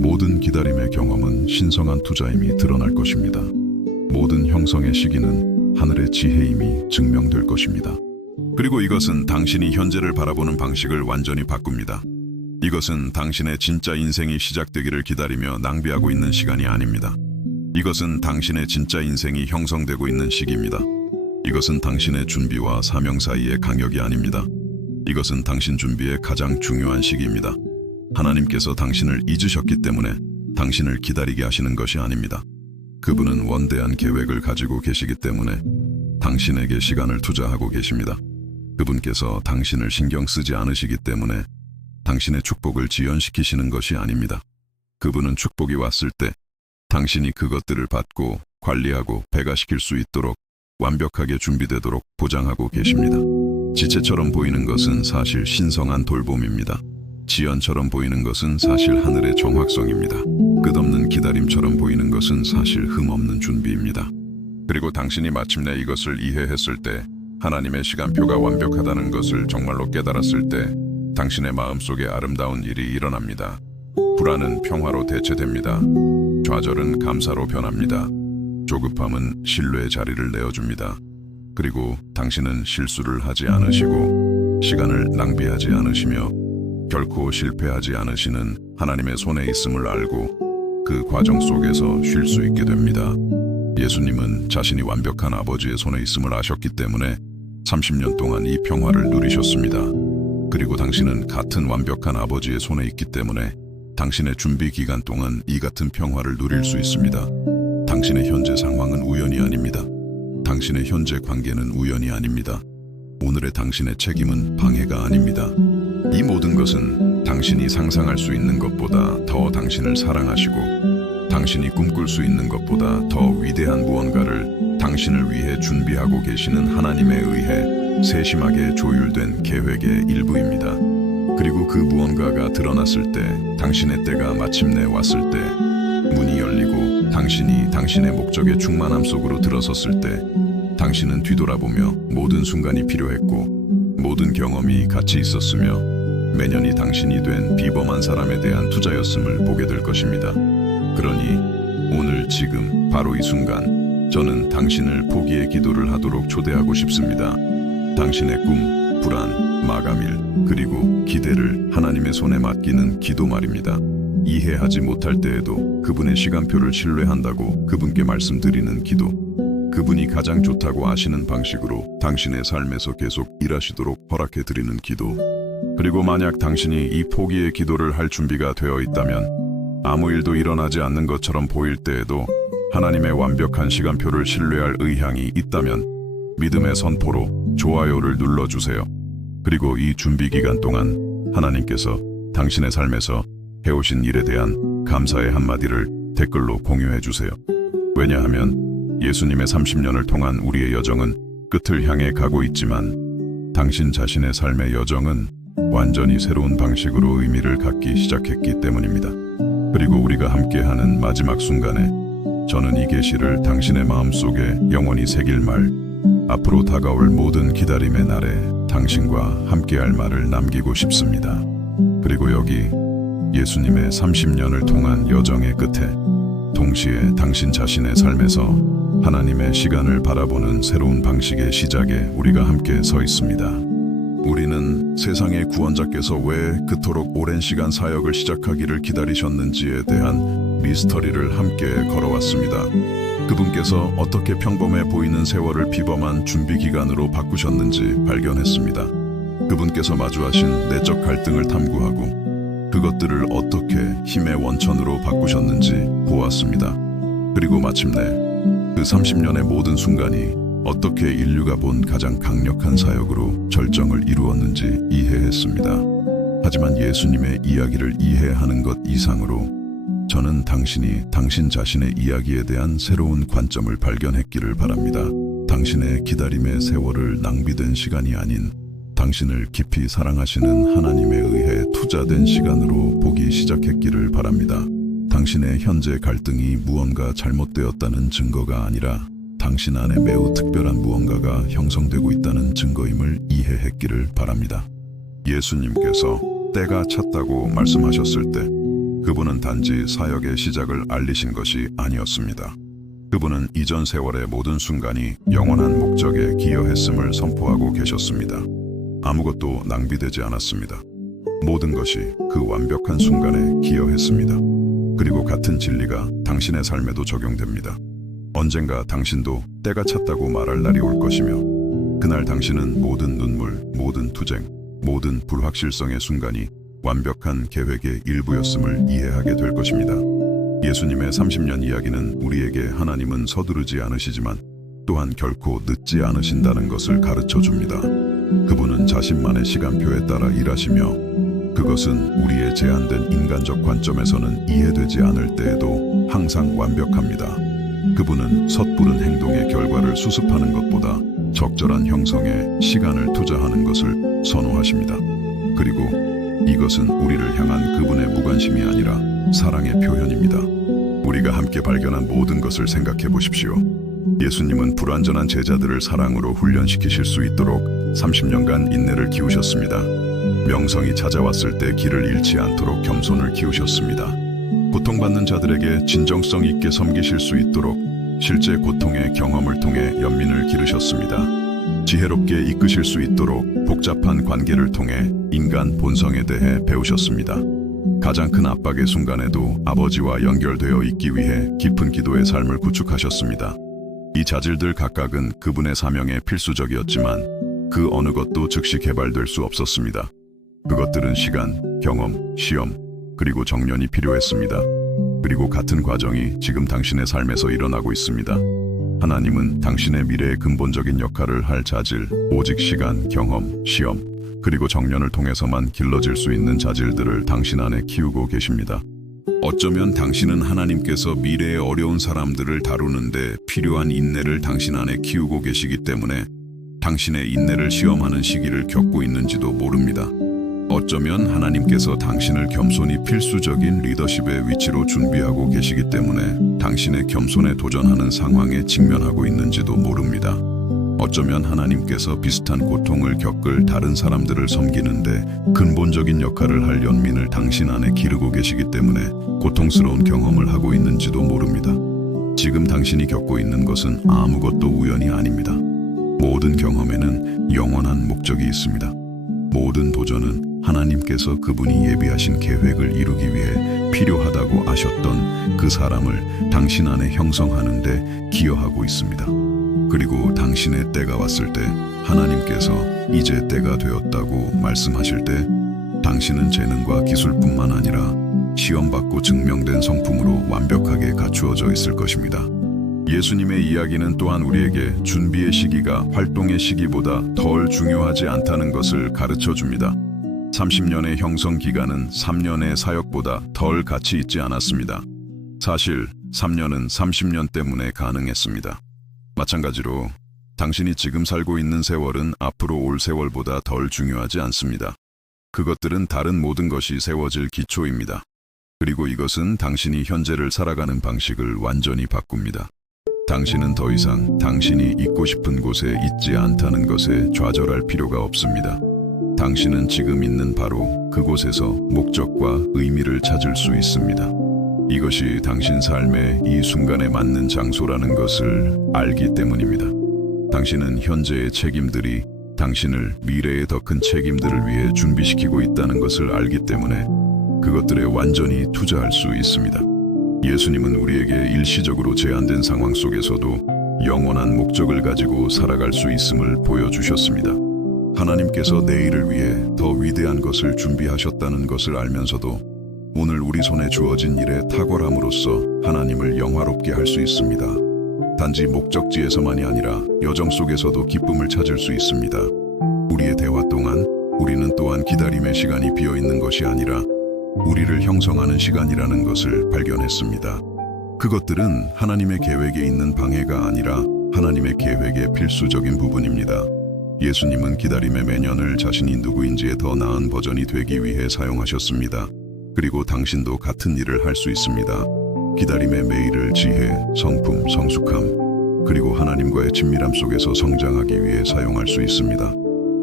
모든 기다림의 경험은 신성한 투자임이 드러날 것입니다. 모든 형성의 시기는 하늘의 지혜임이 증명될 것입니다. 그리고 이것은 당신이 현재를 바라보는 방식을 완전히 바꿉니다. 이것은 당신의 진짜 인생이 시작되기를 기다리며 낭비하고 있는 시간이 아닙니다. 이것은 당신의 진짜 인생이 형성되고 있는 시기입니다. 이것은 당신의 준비와 사명 사이의 간격이 아닙니다. 이것은 당신 준비의 가장 중요한 시기입니다. 하나님께서 당신을 잊으셨기 때문에 당신을 기다리게 하시는 것이 아닙니다. 그분은 원대한 계획을 가지고 계시기 때문에 당신에게 시간을 투자하고 계십니다. 그분께서 당신을 신경 쓰지 않으시기 때문에 당신의 축복을 지연시키시는 것이 아닙니다. 그분은 축복이 왔을 때 당신이 그것들을 받고 관리하고 배가시킬 수 있도록 완벽하게 준비되도록 보장하고 계십니다. 지체처럼 보이는 것은 사실 신성한 돌봄입니다. 지연처럼 보이는 것은 사실 하늘의 정확성입니다. 끝없는 기다림처럼 보이는 것은 사실 흠없는 준비입니다. 그리고 당신이 마침내 이것을 이해했을 때, 하나님의 시간표가 완벽하다는 것을 정말로 깨달았을 때 당신의 마음속에 아름다운 일이 일어납니다. 불안은 평화로 대체됩니다. 좌절은 감사로 변합니다. 조급함은 신뢰의 자리를 내어줍니다. 그리고 당신은 실수를 하지 않으시고 시간을 낭비하지 않으시며 결코 실패하지 않으시는 하나님의 손에 있음을 알고 그 과정 속에서 쉴 수 있게 됩니다. 예수님은 자신이 완벽한 아버지의 손에 있음을 아셨기 때문에 30년 동안 이 평화를 누리셨습니다. 그리고 당신은 같은 완벽한 아버지의 손에 있기 때문에 당신의 준비 기간 동안 이 같은 평화를 누릴 수 있습니다. 당신의 현재 상황은 우연이 아닙니다. 당신의 현재 관계는 우연이 아닙니다. 오늘의 당신의 책임은 방해가 아닙니다. 이 모든 것은 당신이 상상할 수 있는 것보다 더 당신을 사랑하시고 당신이 꿈꿀 수 있는 것보다 더 위대한 무언가를 당신을 위해 준비하고 계시는 하나님에 의해 세심하게 조율된 계획의 일부입니다. 그리고 그 무언가가 드러났을 때, 당신의 때가 마침내 왔을 때 문이 열리고 당신이 당신의 목적의 충만함 속으로 들어섰을 때 당신은 뒤돌아보며 모든 순간이 필요했고 모든 경험이 가치 있었으며 매년이 당신이 된 비범한 사람에 대한 투자였음을 보게 될 것입니다. 그러니 오늘 지금 바로 이 순간 저는 당신을 포기의 기도를 하도록 초대하고 싶습니다. 당신의 꿈, 불안, 마감일, 그리고 기대를 하나님의 손에 맡기는 기도 말입니다. 이해하지 못할 때에도 그분의 시간표를 신뢰한다고 그분께 말씀드리는 기도. 그분이 가장 좋다고 아시는 방식으로 당신의 삶에서 계속 일하시도록 허락해드리는 기도. 그리고 만약 당신이 이 포기의 기도를 할 준비가 되어 있다면 아무 일도 일어나지 않는 것처럼 보일 때에도 하나님의 완벽한 시간표를 신뢰할 의향이 있다면 믿음의 선포로 좋아요를 눌러주세요. 그리고 이 준비 기간 동안 하나님께서 당신의 삶에서 해오신 일에 대한 감사의 한마디를 댓글로 공유해 주세요. 왜냐하면 예수님의 30년을 통한 우리의 여정은 끝을 향해 가고 있지만 당신 자신의 삶의 여정은 완전히 새로운 방식으로 의미를 갖기 시작했기 때문입니다. 그리고 우리가 함께하는 마지막 순간에 저는 이 계시를 당신의 마음속에 영원히 새길 말, 앞으로 다가올 모든 기다림의 날에 당신과 함께할 말을 남기고 싶습니다. 그리고 여기 예수님의 30년을 통한 여정의 끝에 동시에 당신 자신의 삶에서 하나님의 시간을 바라보는 새로운 방식의 시작에 우리가 함께 서 있습니다. 우리는 세상의 구원자께서 왜 그토록 오랜 시간 사역을 시작하기를 기다리셨는지에 대한 미스터리를 함께 걸어왔습니다. 그분께서 어떻게 평범해 보이는 세월을 비범한 준비 기간으로 바꾸셨는지 발견했습니다. 그분께서 마주하신 내적 갈등을 탐구하고 그것들을 어떻게 힘의 원천으로 바꾸셨는지 보았습니다. 그리고 마침내 그 30년의 모든 순간이 어떻게 인류가 본 가장 강력한 사역으로 절정을 이루었는지 이해했습니다. 하지만 예수님의 이야기를 이해하는 것 이상으로 저는 당신이 당신 자신의 이야기에 대한 새로운 관점을 발견했기를 바랍니다. 당신의 기다림의 세월을 낭비된 시간이 아닌 당신을 깊이 사랑하시는 하나님에 의해 투자된 시간으로 보기 시작했기를 바랍니다. 당신의 현재 갈등이 무언가 잘못되었다는 증거가 아니라 당신 안에 매우 특별한 무언가가 형성되고 있다는 증거임을 이해했기를 바랍니다. 예수님께서 때가 찼다고 말씀하셨을 때 그분은 단지 사역의 시작을 알리신 것이 아니었습니다. 그분은 이전 세월의 모든 순간이 영원한 목적에 기여했음을 선포하고 계셨습니다. 아무것도 낭비되지 않았습니다. 모든 것이 그 완벽한 순간에 기여했습니다. 그리고 같은 진리가 당신의 삶에도 적용됩니다. 언젠가 당신도 때가 찼다고 말할 날이 올 것이며 그날 당신은 모든 눈물, 모든 투쟁, 모든 불확실성의 순간이 완벽한 계획의 일부였음을 이해하게 될 것입니다. 예수님의 30년 이야기는 우리에게 하나님은 서두르지 않으시지만 또한 결코 늦지 않으신다는 것을 가르쳐 줍니다. 그분은 자신만의 시간표에 따라 일하시며 그것은 우리의 제한된 인간적 관점에서는 이해되지 않을 때에도 항상 완벽합니다. 그분은 섣부른 행동의 결과를 수습하는 것보다 적절한 형성에 시간을 투자하는 것을 선호하십니다. 그리고 이것은 우리를 향한 그분의 무관심이 아니라 사랑의 표현입니다. 우리가 함께 발견한 모든 것을 생각해 보십시오. 예수님은 불완전한 제자들을 사랑으로 훈련시키실 수 있도록 30년간 인내를 키우셨습니다. 명성이 찾아왔을 때 길을 잃지 않도록 겸손을 키우셨습니다. 고통받는 자들에게 진정성 있게 섬기실 수 있도록 실제 고통의 경험을 통해 연민을 기르셨습니다. 지혜롭게 이끄실 수 있도록 복잡한 관계를 통해 인간 본성에 대해 배우셨습니다. 가장 큰 압박의 순간에도 아버지와 연결되어 있기 위해 깊은 기도의 삶을 구축하셨습니다. 이 자질들 각각은 그분의 사명에 필수적이었지만 그 어느 것도 즉시 개발될 수 없었습니다. 그것들은 시간, 경험, 시험, 그리고 정련이 필요했습니다. 그리고 같은 과정이 지금 당신의 삶에서 일어나고 있습니다. 하나님은 당신의 미래의 근본적인 역할을 할 자질, 오직 시간, 경험, 시험, 그리고 정련을 통해서만 길러질 수 있는 자질들을 당신 안에 키우고 계십니다. 어쩌면 당신은 하나님께서 미래의 어려운 사람들을 다루는데 필요한 인내를 당신 안에 키우고 계시기 때문에 당신의 인내를 시험하는 시기를 겪고 있는지도 모릅니다. 어쩌면 하나님께서 당신을 겸손히 필수적인 리더십의 위치로 준비하고 계시기 때문에 당신의 겸손에 도전하는 상황에 직면하고 있는지도 모릅니다. 어쩌면 하나님께서 비슷한 고통을 겪을 다른 사람들을 섬기는데 근본적인 역할을 할 연민을 당신 안에 기르고 계시기 때문에 고통스러운 경험을 하고 있는지도 모릅니다. 지금 당신이 겪고 있는 것은 아무것도 우연이 아닙니다. 모든 경험에는 영원한 목적이 있습니다. 모든 도전은 하나님께서 그분이 예비하신 계획을 이루기 위해 필요하다고 아셨던 그 사람을 당신 안에 형성하는 데 기여하고 있습니다. 그리고 당신의 때가 왔을 때 하나님께서 이제 때가 되었다고 말씀하실 때 당신은 재능과 기술뿐만 아니라 시험받고 증명된 성품으로 완벽하게 갖추어져 있을 것입니다. 예수님의 이야기는 또한 우리에게 준비의 시기가 활동의 시기보다 덜 중요하지 않다는 것을 가르쳐 줍니다. 30년의 형성 기간은 3년의 사역보다 덜 가치 있지 않았습니다. 사실 3년은 30년 때문에 가능했습니다. 마찬가지로 당신이 지금 살고 있는 세월은 앞으로 올 세월보다 덜 중요하지 않습니다. 그것들은 다른 모든 것이 세워질 기초입니다. 그리고 이것은 당신이 현재를 살아가는 방식을 완전히 바꿉니다. 당신은 더 이상 당신이 있고 싶은 곳에 있지 않다는 것에 좌절할 필요가 없습니다. 당신은 지금 있는 바로 그곳에서 목적과 의미를 찾을 수 있습니다. 이것이 당신 삶의 이 순간에 맞는 장소라는 것을 알기 때문입니다. 당신은 현재의 책임들이 당신을 미래의 더 큰 책임들을 위해 준비시키고 있다는 것을 알기 때문에 그것들에 완전히 투자할 수 있습니다. 예수님은 우리에게 일시적으로 제한된 상황 속에서도 영원한 목적을 가지고 살아갈 수 있음을 보여주셨습니다. 하나님께서 내일을 위해 더 위대한 것을 준비하셨다는 것을 알면서도 오늘 우리 손에 주어진 일의 탁월함으로써 하나님을 영화롭게 할 수 있습니다. 단지 목적지에서만이 아니라 여정 속에서도 기쁨을 찾을 수 있습니다. 우리의 대화 동안 우리는 또한 기다림의 시간이 비어있는 것이 아니라 우리를 형성하는 시간이라는 것을 발견했습니다. 그것들은 하나님의 계획에 있는 방해가 아니라 하나님의 계획의 필수적인 부분입니다. 예수님은 기다림의 매년을 자신이 누구인지의 더 나은 버전이 되기 위해 사용하셨습니다. 그리고 당신도 같은 일을 할 수 있습니다. 기다림의 매일을 지혜, 성품, 성숙함, 그리고 하나님과의 친밀함 속에서 성장하기 위해 사용할 수 있습니다.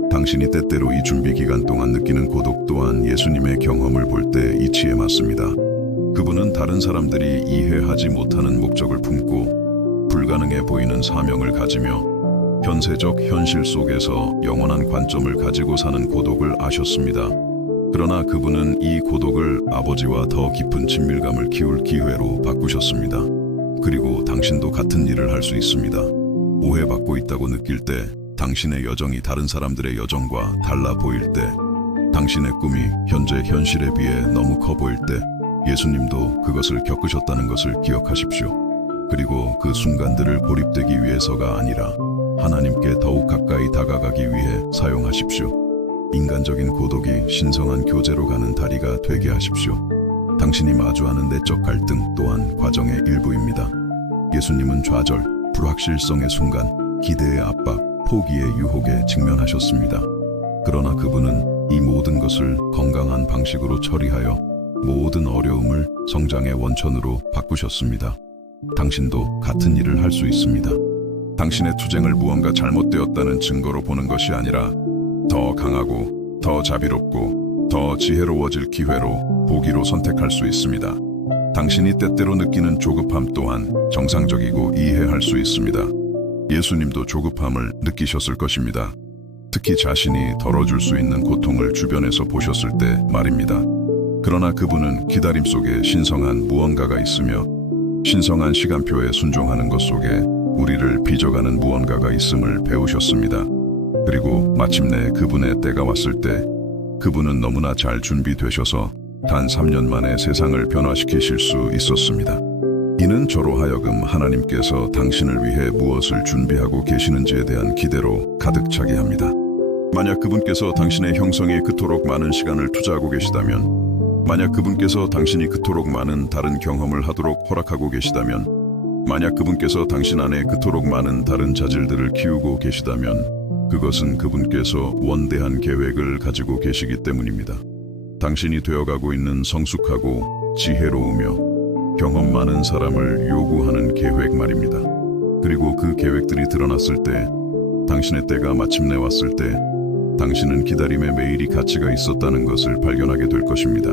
당신이 때때로 이 준비 기간 동안 느끼는 고독 또한 예수님의 경험을 볼 때 이치에 맞습니다. 그분은 다른 사람들이 이해하지 못하는 목적을 품고 불가능해 보이는 사명을 가지며 현세적 현실 속에서 영원한 관점을 가지고 사는 고독을 아셨습니다. 그러나 그분은 이 고독을 아버지와 더 깊은 친밀감을 키울 기회로 바꾸셨습니다. 그리고 당신도 같은 일을 할 수 있습니다. 오해받고 있다고 느낄 때, 당신의 여정이 다른 사람들의 여정과 달라 보일 때, 당신의 꿈이 현재 현실에 비해 너무 커 보일 때 예수님도 그것을 겪으셨다는 것을 기억하십시오. 그리고 그 순간들을 고립되기 위해서가 아니라 하나님께 더욱 가까이 다가가기 위해 사용하십시오. 인간적인 고독이 신성한 교제로 가는 다리가 되게 하십시오. 당신이 마주하는 내적 갈등 또한 과정의 일부입니다. 예수님은 좌절, 불확실성의 순간, 기대의 압박, 포기의 유혹에 직면하셨습니다. 그러나 그분은 이 모든 것을 건강한 방식으로 처리하여 모든 어려움을 성장의 원천으로 바꾸셨습니다. 당신도 같은 일을 할 수 있습니다. 당신의 투쟁을 무언가 잘못되었다는 증거로 보는 것이 아니라 더 강하고 더 자비롭고 더 지혜로워질 기회로 보기로 선택할 수 있습니다. 당신이 때때로 느끼는 조급함 또한 정상적이고 이해할 수 있습니다. 예수님도 조급함을 느끼셨을 것입니다. 특히 자신이 덜어줄 수 있는 고통을 주변에서 보셨을 때 말입니다. 그러나 그분은 기다림 속에 신성한 무언가가 있으며 신성한 시간표에 순종하는 것 속에 우리를 빚어가는 무언가가 있음을 배우셨습니다. 그리고 마침내 그분의 때가 왔을 때 그분은 너무나 잘 준비되셔서 단 3년 만에 세상을 변화시키실 수 있었습니다. 이는 저로 하여금 하나님께서 당신을 위해 무엇을 준비하고 계시는지에 대한 기대로 가득 차게 합니다. 만약 그분께서 당신의 형성에 그토록 많은 시간을 투자하고 계시다면, 만약 그분께서 당신이 그토록 많은 다른 경험을 하도록 허락하고 계시다면, 만약 그분께서 당신 안에 그토록 많은 다른 자질들을 키우고 계시다면 그것은 그분께서 원대한 계획을 가지고 계시기 때문입니다. 당신이 되어가고 있는 성숙하고 지혜로우며 경험 많은 사람을 요구하는 계획 말입니다. 그리고 그 계획들이 드러났을 때, 당신의 때가 마침내 왔을 때, 당신은 기다림의 매일이 가치가 있었다는 것을 발견하게 될 것입니다.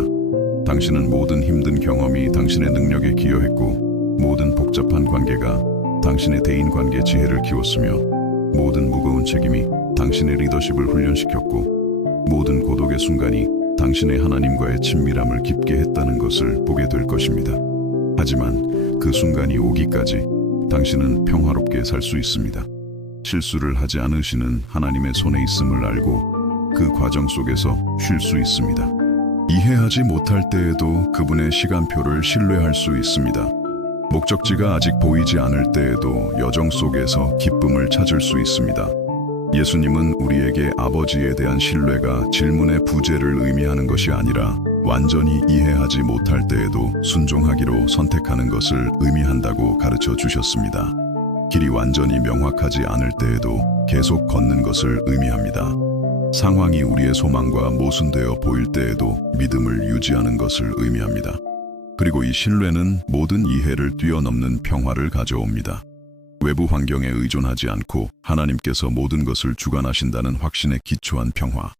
당신은 모든 힘든 경험이 당신의 능력에 기여했고, 모든 복잡한 관계가 당신의 대인관계 지혜를 키웠으며, 모든 무거운 책임이 당신의 리더십을 훈련시켰고, 모든 고독의 순간이 당신의 하나님과의 친밀함을 깊게 했다는 것을 보게 될 것입니다. 하지만 그 순간이 오기까지 당신은 평화롭게 살 수 있습니다. 실수를 하지 않으시는 하나님의 손에 있음을 알고 그 과정 속에서 쉴 수 있습니다. 이해하지 못할 때에도 그분의 시간표를 신뢰할 수 있습니다. 목적지가 아직 보이지 않을 때에도 여정 속에서 기쁨을 찾을 수 있습니다. 예수님은 우리에게 아버지에 대한 신뢰가 질문의 부재를 의미하는 것이 아니라 완전히 이해하지 못할 때에도 순종하기로 선택하는 것을 의미한다고 가르쳐 주셨습니다. 길이 완전히 명확하지 않을 때에도 계속 걷는 것을 의미합니다. 상황이 우리의 소망과 모순되어 보일 때에도 믿음을 유지하는 것을 의미합니다. 그리고 이 신뢰는 모든 이해를 뛰어넘는 평화를 가져옵니다. 외부 환경에 의존하지 않고 하나님께서 모든 것을 주관하신다는 확신에 기초한 평화.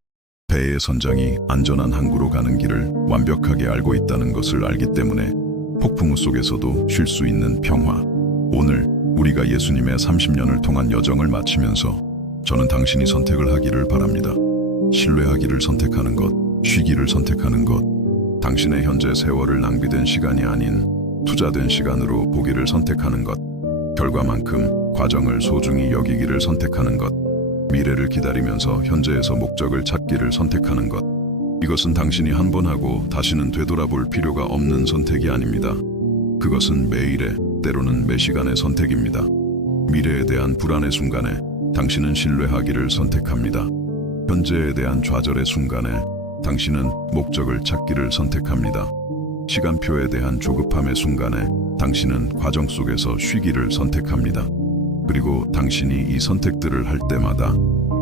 배의 선장이 안전한 항구로 가는 길을 완벽하게 알고 있다는 것을 알기 때문에 폭풍우 속에서도 쉴 수 있는 평화. 오늘 우리가 예수님의 30년을 통한 여정을 마치면서 저는 당신이 선택을 하기를 바랍니다. 신뢰하기를 선택하는 것, 쉬기를 선택하는 것, 당신의 현재 세월을 낭비된 시간이 아닌 투자된 시간으로 보기를 선택하는 것, 결과만큼 과정을 소중히 여기기를 선택하는 것, 미래를 기다리면서 현재에서 목적을 찾기를 선택하는 것. 이것은 당신이 한 번 하고 다시는 되돌아볼 필요가 없는 선택이 아닙니다. 그것은 매일의, 때로는 매 시간의 선택입니다. 미래에 대한 불안의 순간에 당신은 신뢰하기를 선택합니다. 현재에 대한 좌절의 순간에 당신은 목적을 찾기를 선택합니다. 시간표에 대한 조급함의 순간에 당신은 과정 속에서 쉬기를 선택합니다. 그리고 당신이 이 선택들을 할 때마다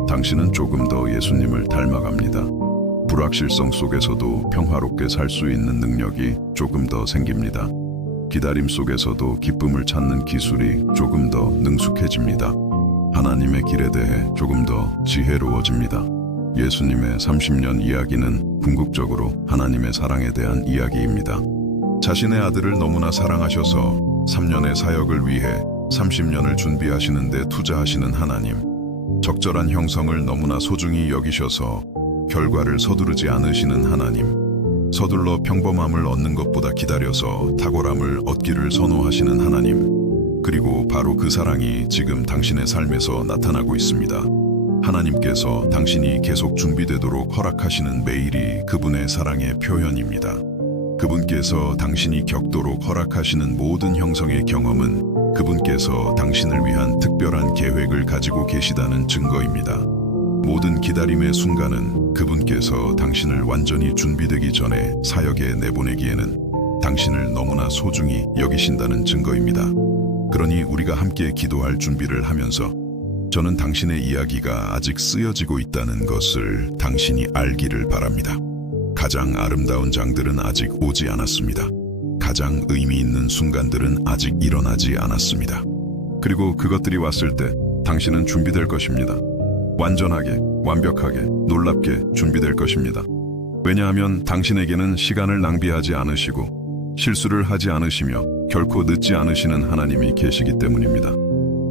당신은 조금 더 예수님을 닮아갑니다. 불확실성 속에서도 평화롭게 살 수 있는 능력이 조금 더 생깁니다. 기다림 속에서도 기쁨을 찾는 기술이 조금 더 능숙해집니다. 하나님의 길에 대해 조금 더 지혜로워집니다. 예수님의 30년 이야기는 궁극적으로 하나님의 사랑에 대한 이야기입니다. 자신의 아들을 너무나 사랑하셔서 3년의 사역을 위해 30년을 준비하시는 데 투자하시는 하나님. 적절한 형성을 너무나 소중히 여기셔서 결과를 서두르지 않으시는 하나님. 서둘러 평범함을 얻는 것보다 기다려서 탁월함을 얻기를 선호하시는 하나님. 그리고 바로 그 사랑이 지금 당신의 삶에서 나타나고 있습니다. 하나님께서 당신이 계속 준비되도록 허락하시는 매일이 그분의 사랑의 표현입니다. 그분께서 당신이 겪도록 허락하시는 모든 형성의 경험은 그분께서 당신을 위한 특별한 계획을 가지고 계시다는 증거입니다. 모든 기다림의 순간은 그분께서 당신을 완전히 준비되기 전에 사역에 내보내기에는 당신을 너무나 소중히 여기신다는 증거입니다. 그러니 우리가 함께 기도할 준비를 하면서 저는 당신의 이야기가 아직 쓰여지고 있다는 것을 당신이 알기를 바랍니다. 가장 아름다운 장들은 아직 오지 않았습니다. 가장 의미 있는 순간들은 아직 일어나지 않았습니다. 그리고 그것들이 왔을 때 당신은 준비될 것입니다. 완전하게, 완벽하게, 놀랍게 준비될 것입니다. 왜냐하면 당신에게는 시간을 낭비하지 않으시고 실수를 하지 않으시며 결코 늦지 않으시는 하나님이 계시기 때문입니다.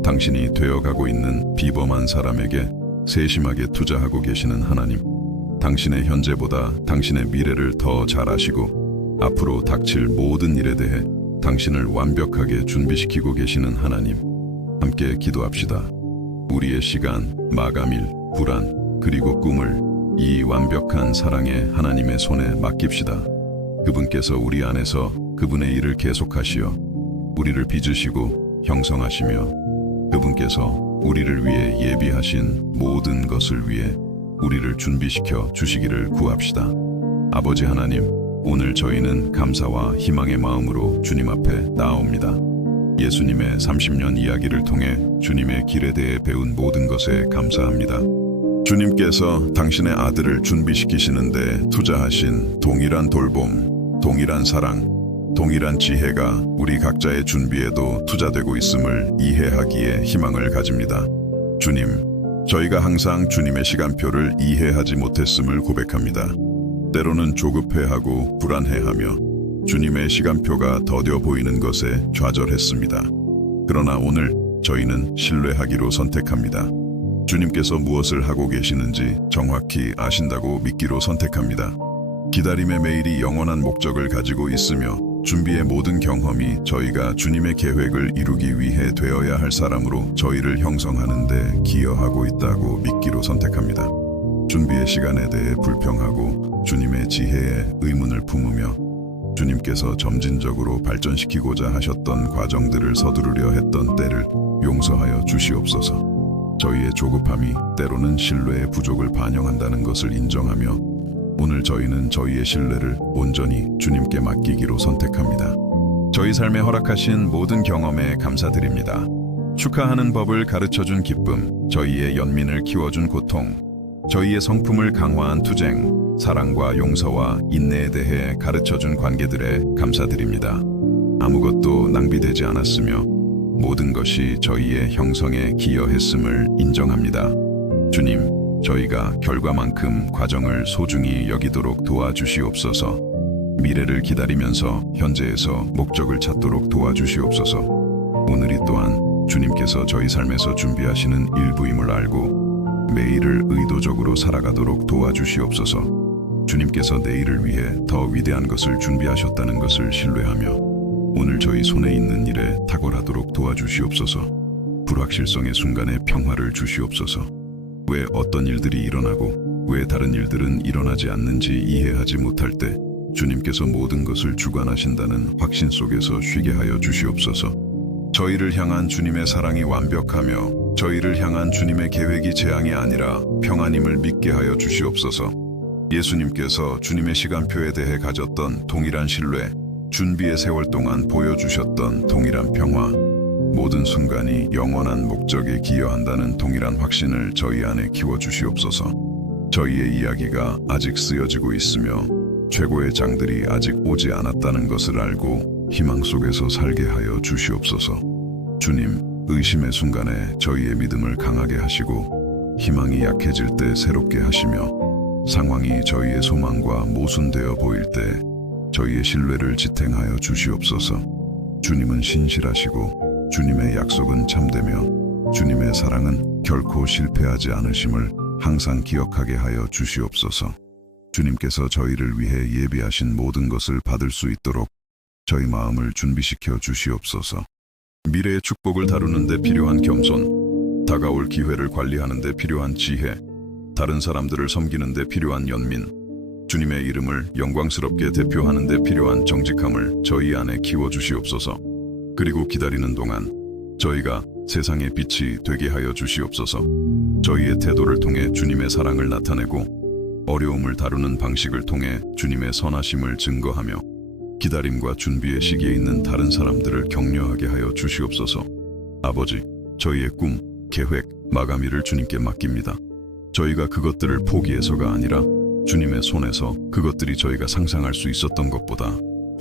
당신이 되어가고 있는 비범한 사람에게 세심하게 투자하고 계시는 하나님. 당신의 현재보다 당신의 미래를 더 잘 아시고 앞으로 닥칠 모든 일에 대해 당신을 완벽하게 준비시키고 계시는 하나님. 함께 기도합시다. 우리의 시간, 마감일, 불안, 그리고 꿈을 이 완벽한 사랑의 하나님의 손에 맡깁시다. 그분께서 우리 안에서 그분의 일을 계속하시어 우리를 빚으시고 형성하시며 그분께서 우리를 위해 예비하신 모든 것을 위해 우리를 준비시켜 주시기를 구합시다. 아버지 하나님, 오늘 저희는 감사와 희망의 마음으로 주님 앞에 나아옵니다. 예수님의 30년 이야기를 통해 주님의 길에 대해 배운 모든 것에 감사합니다. 주님께서 당신의 아들을 준비시키시는데 투자하신 동일한 돌봄, 동일한 사랑, 동일한 지혜가 우리 각자의 준비에도 투자되고 있음을 이해하기에 희망을 가집니다. 주님, 저희가 항상 주님의 시간표를 이해하지 못했음을 고백합니다. 때로는 조급해하고 불안해하며 주님의 시간표가 더뎌 보이는 것에 좌절했습니다. 그러나 오늘 저희는 신뢰하기로 선택합니다. 주님께서 무엇을 하고 계시는지 정확히 아신다고 믿기로 선택합니다. 기다림의 매일이 영원한 목적을 가지고 있으며 준비의 모든 경험이 저희가 주님의 계획을 이루기 위해 되어야 할 사람으로 저희를 형성하는 데 기여하고 있다고 믿기로 선택합니다. 준비의 시간에 대해 불평하고 주님의 지혜에 의문을 품으며 주님께서 점진적으로 발전시키고자 하셨던 과정들을 서두르려 했던 때를 용서하여 주시옵소서. 저희의 조급함이 때로는 신뢰의 부족을 반영한다는 것을 인정하며 오늘 저희는 저희의 신뢰를 온전히 주님께 맡기기로 선택합니다. 저희 삶에 허락하신 모든 경험에 감사드립니다. 축하하는 법을 가르쳐준 기쁨, 저희의 연민을 키워준 고통, 저희의 성품을 강화한 투쟁, 사랑과 용서와 인내에 대해 가르쳐준 관계들에 감사드립니다. 아무것도 낭비되지 않았으며 모든 것이 저희의 형성에 기여했음을 인정합니다. 주님, 저희가 결과만큼 과정을 소중히 여기도록 도와주시옵소서. 미래를 기다리면서 현재에서 목적을 찾도록 도와주시옵소서. 오늘이 또한 주님께서 저희 삶에서 준비하시는 일부임을 알고 매일을 의도적으로 살아가도록 도와주시옵소서. 주님께서 내일을 위해 더 위대한 것을 준비하셨다는 것을 신뢰하며 오늘 저희 손에 있는 일에 탁월하도록 도와주시옵소서. 불확실성의 순간에 평화를 주시옵소서. 왜 어떤 일들이 일어나고 왜 다른 일들은 일어나지 않는지 이해하지 못할 때 주님께서 모든 것을 주관하신다는 확신 속에서 쉬게 하여 주시옵소서. 저희를 향한 주님의 사랑이 완벽하며 저희를 향한 주님의 계획이 재앙이 아니라 평안임을 믿게 하여 주시옵소서. 예수님께서 주님의 시간표에 대해 가졌던 동일한 신뢰, 준비의 세월 동안 보여주셨던 동일한 평화, 모든 순간이 영원한 목적에 기여한다는 동일한 확신을 저희 안에 키워주시옵소서. 저희의 이야기가 아직 쓰여지고 있으며 최고의 장들이 아직 오지 않았다는 것을 알고 희망 속에서 살게 하여 주시옵소서. 주님, 의심의 순간에 저희의 믿음을 강하게 하시고 희망이 약해질 때 새롭게 하시며 상황이 저희의 소망과 모순되어 보일 때 저희의 신뢰를 지탱하여 주시옵소서. 주님은 신실하시고 주님의 약속은 참되며 주님의 사랑은 결코 실패하지 않으심을 항상 기억하게 하여 주시옵소서. 주님께서 저희를 위해 예비하신 모든 것을 받을 수 있도록 저희 마음을 준비시켜 주시옵소서. 미래의 축복을 다루는 데 필요한 겸손, 다가올 기회를 관리하는 데 필요한 지혜, 다른 사람들을 섬기는 데 필요한 연민, 주님의 이름을 영광스럽게 대표하는 데 필요한 정직함을 저희 안에 키워주시옵소서. 그리고 기다리는 동안 저희가 세상의 빛이 되게 하여 주시옵소서. 저희의 태도를 통해 주님의 사랑을 나타내고 어려움을 다루는 방식을 통해 주님의 선하심을 증거하며 기다림과 준비의 시기에 있는 다른 사람들을 격려하게 하여 주시옵소서. 아버지, 저희의 꿈, 계획, 마감일을 주님께 맡깁니다. 저희가 그것들을 포기해서가 아니라 주님의 손에서 그것들이 저희가 상상할 수 있었던 것보다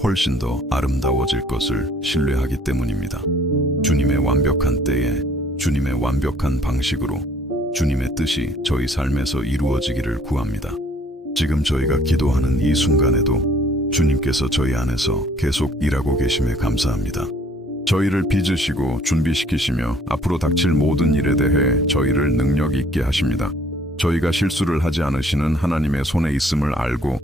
훨씬 더 아름다워질 것을 신뢰하기 때문입니다. 주님의 완벽한 때에 주님의 완벽한 방식으로 주님의 뜻이 저희 삶에서 이루어지기를 구합니다. 지금 저희가 기도하는 이 순간에도 주님께서 저희 안에서 계속 일하고 계심에 감사합니다. 저희를 빚으시고 준비시키시며 앞으로 닥칠 모든 일에 대해 저희를 능력 있게 하십니다. 저희가 실수를 하지 않으시는 하나님의 손에 있음을 알고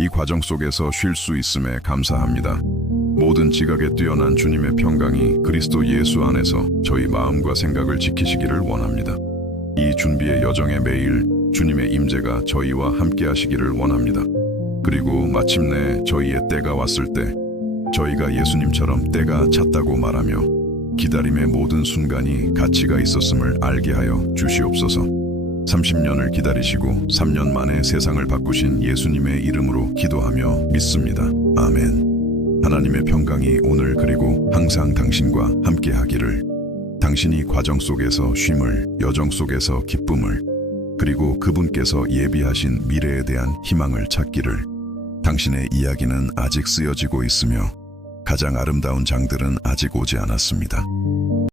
이 과정 속에서 쉴 수 있음에 감사합니다. 모든 지각에 뛰어난 주님의 평강이 그리스도 예수 안에서 저희 마음과 생각을 지키시기를 원합니다. 이 준비의 여정에 매일 주님의 임재가 저희와 함께 하시기를 원합니다. 그리고 마침내 저희의 때가 왔을 때 저희가 예수님처럼 때가 찼다고 말하며 기다림의 모든 순간이 가치가 있었음을 알게 하여 주시옵소서. 30년을 기다리시고 3년 만에 세상을 바꾸신 예수님의 이름으로 기도하며 믿습니다. 아멘. 하나님의 평강이 오늘 그리고 항상 당신과 함께 하기를. 당신이 과정 속에서 쉼을, 여정 속에서 기쁨을, 그리고 그분께서 예비하신 미래에 대한 희망을 찾기를. 당신의 이야기는 아직 쓰여지고 있으며 가장 아름다운 장들은 아직 오지 않았습니다.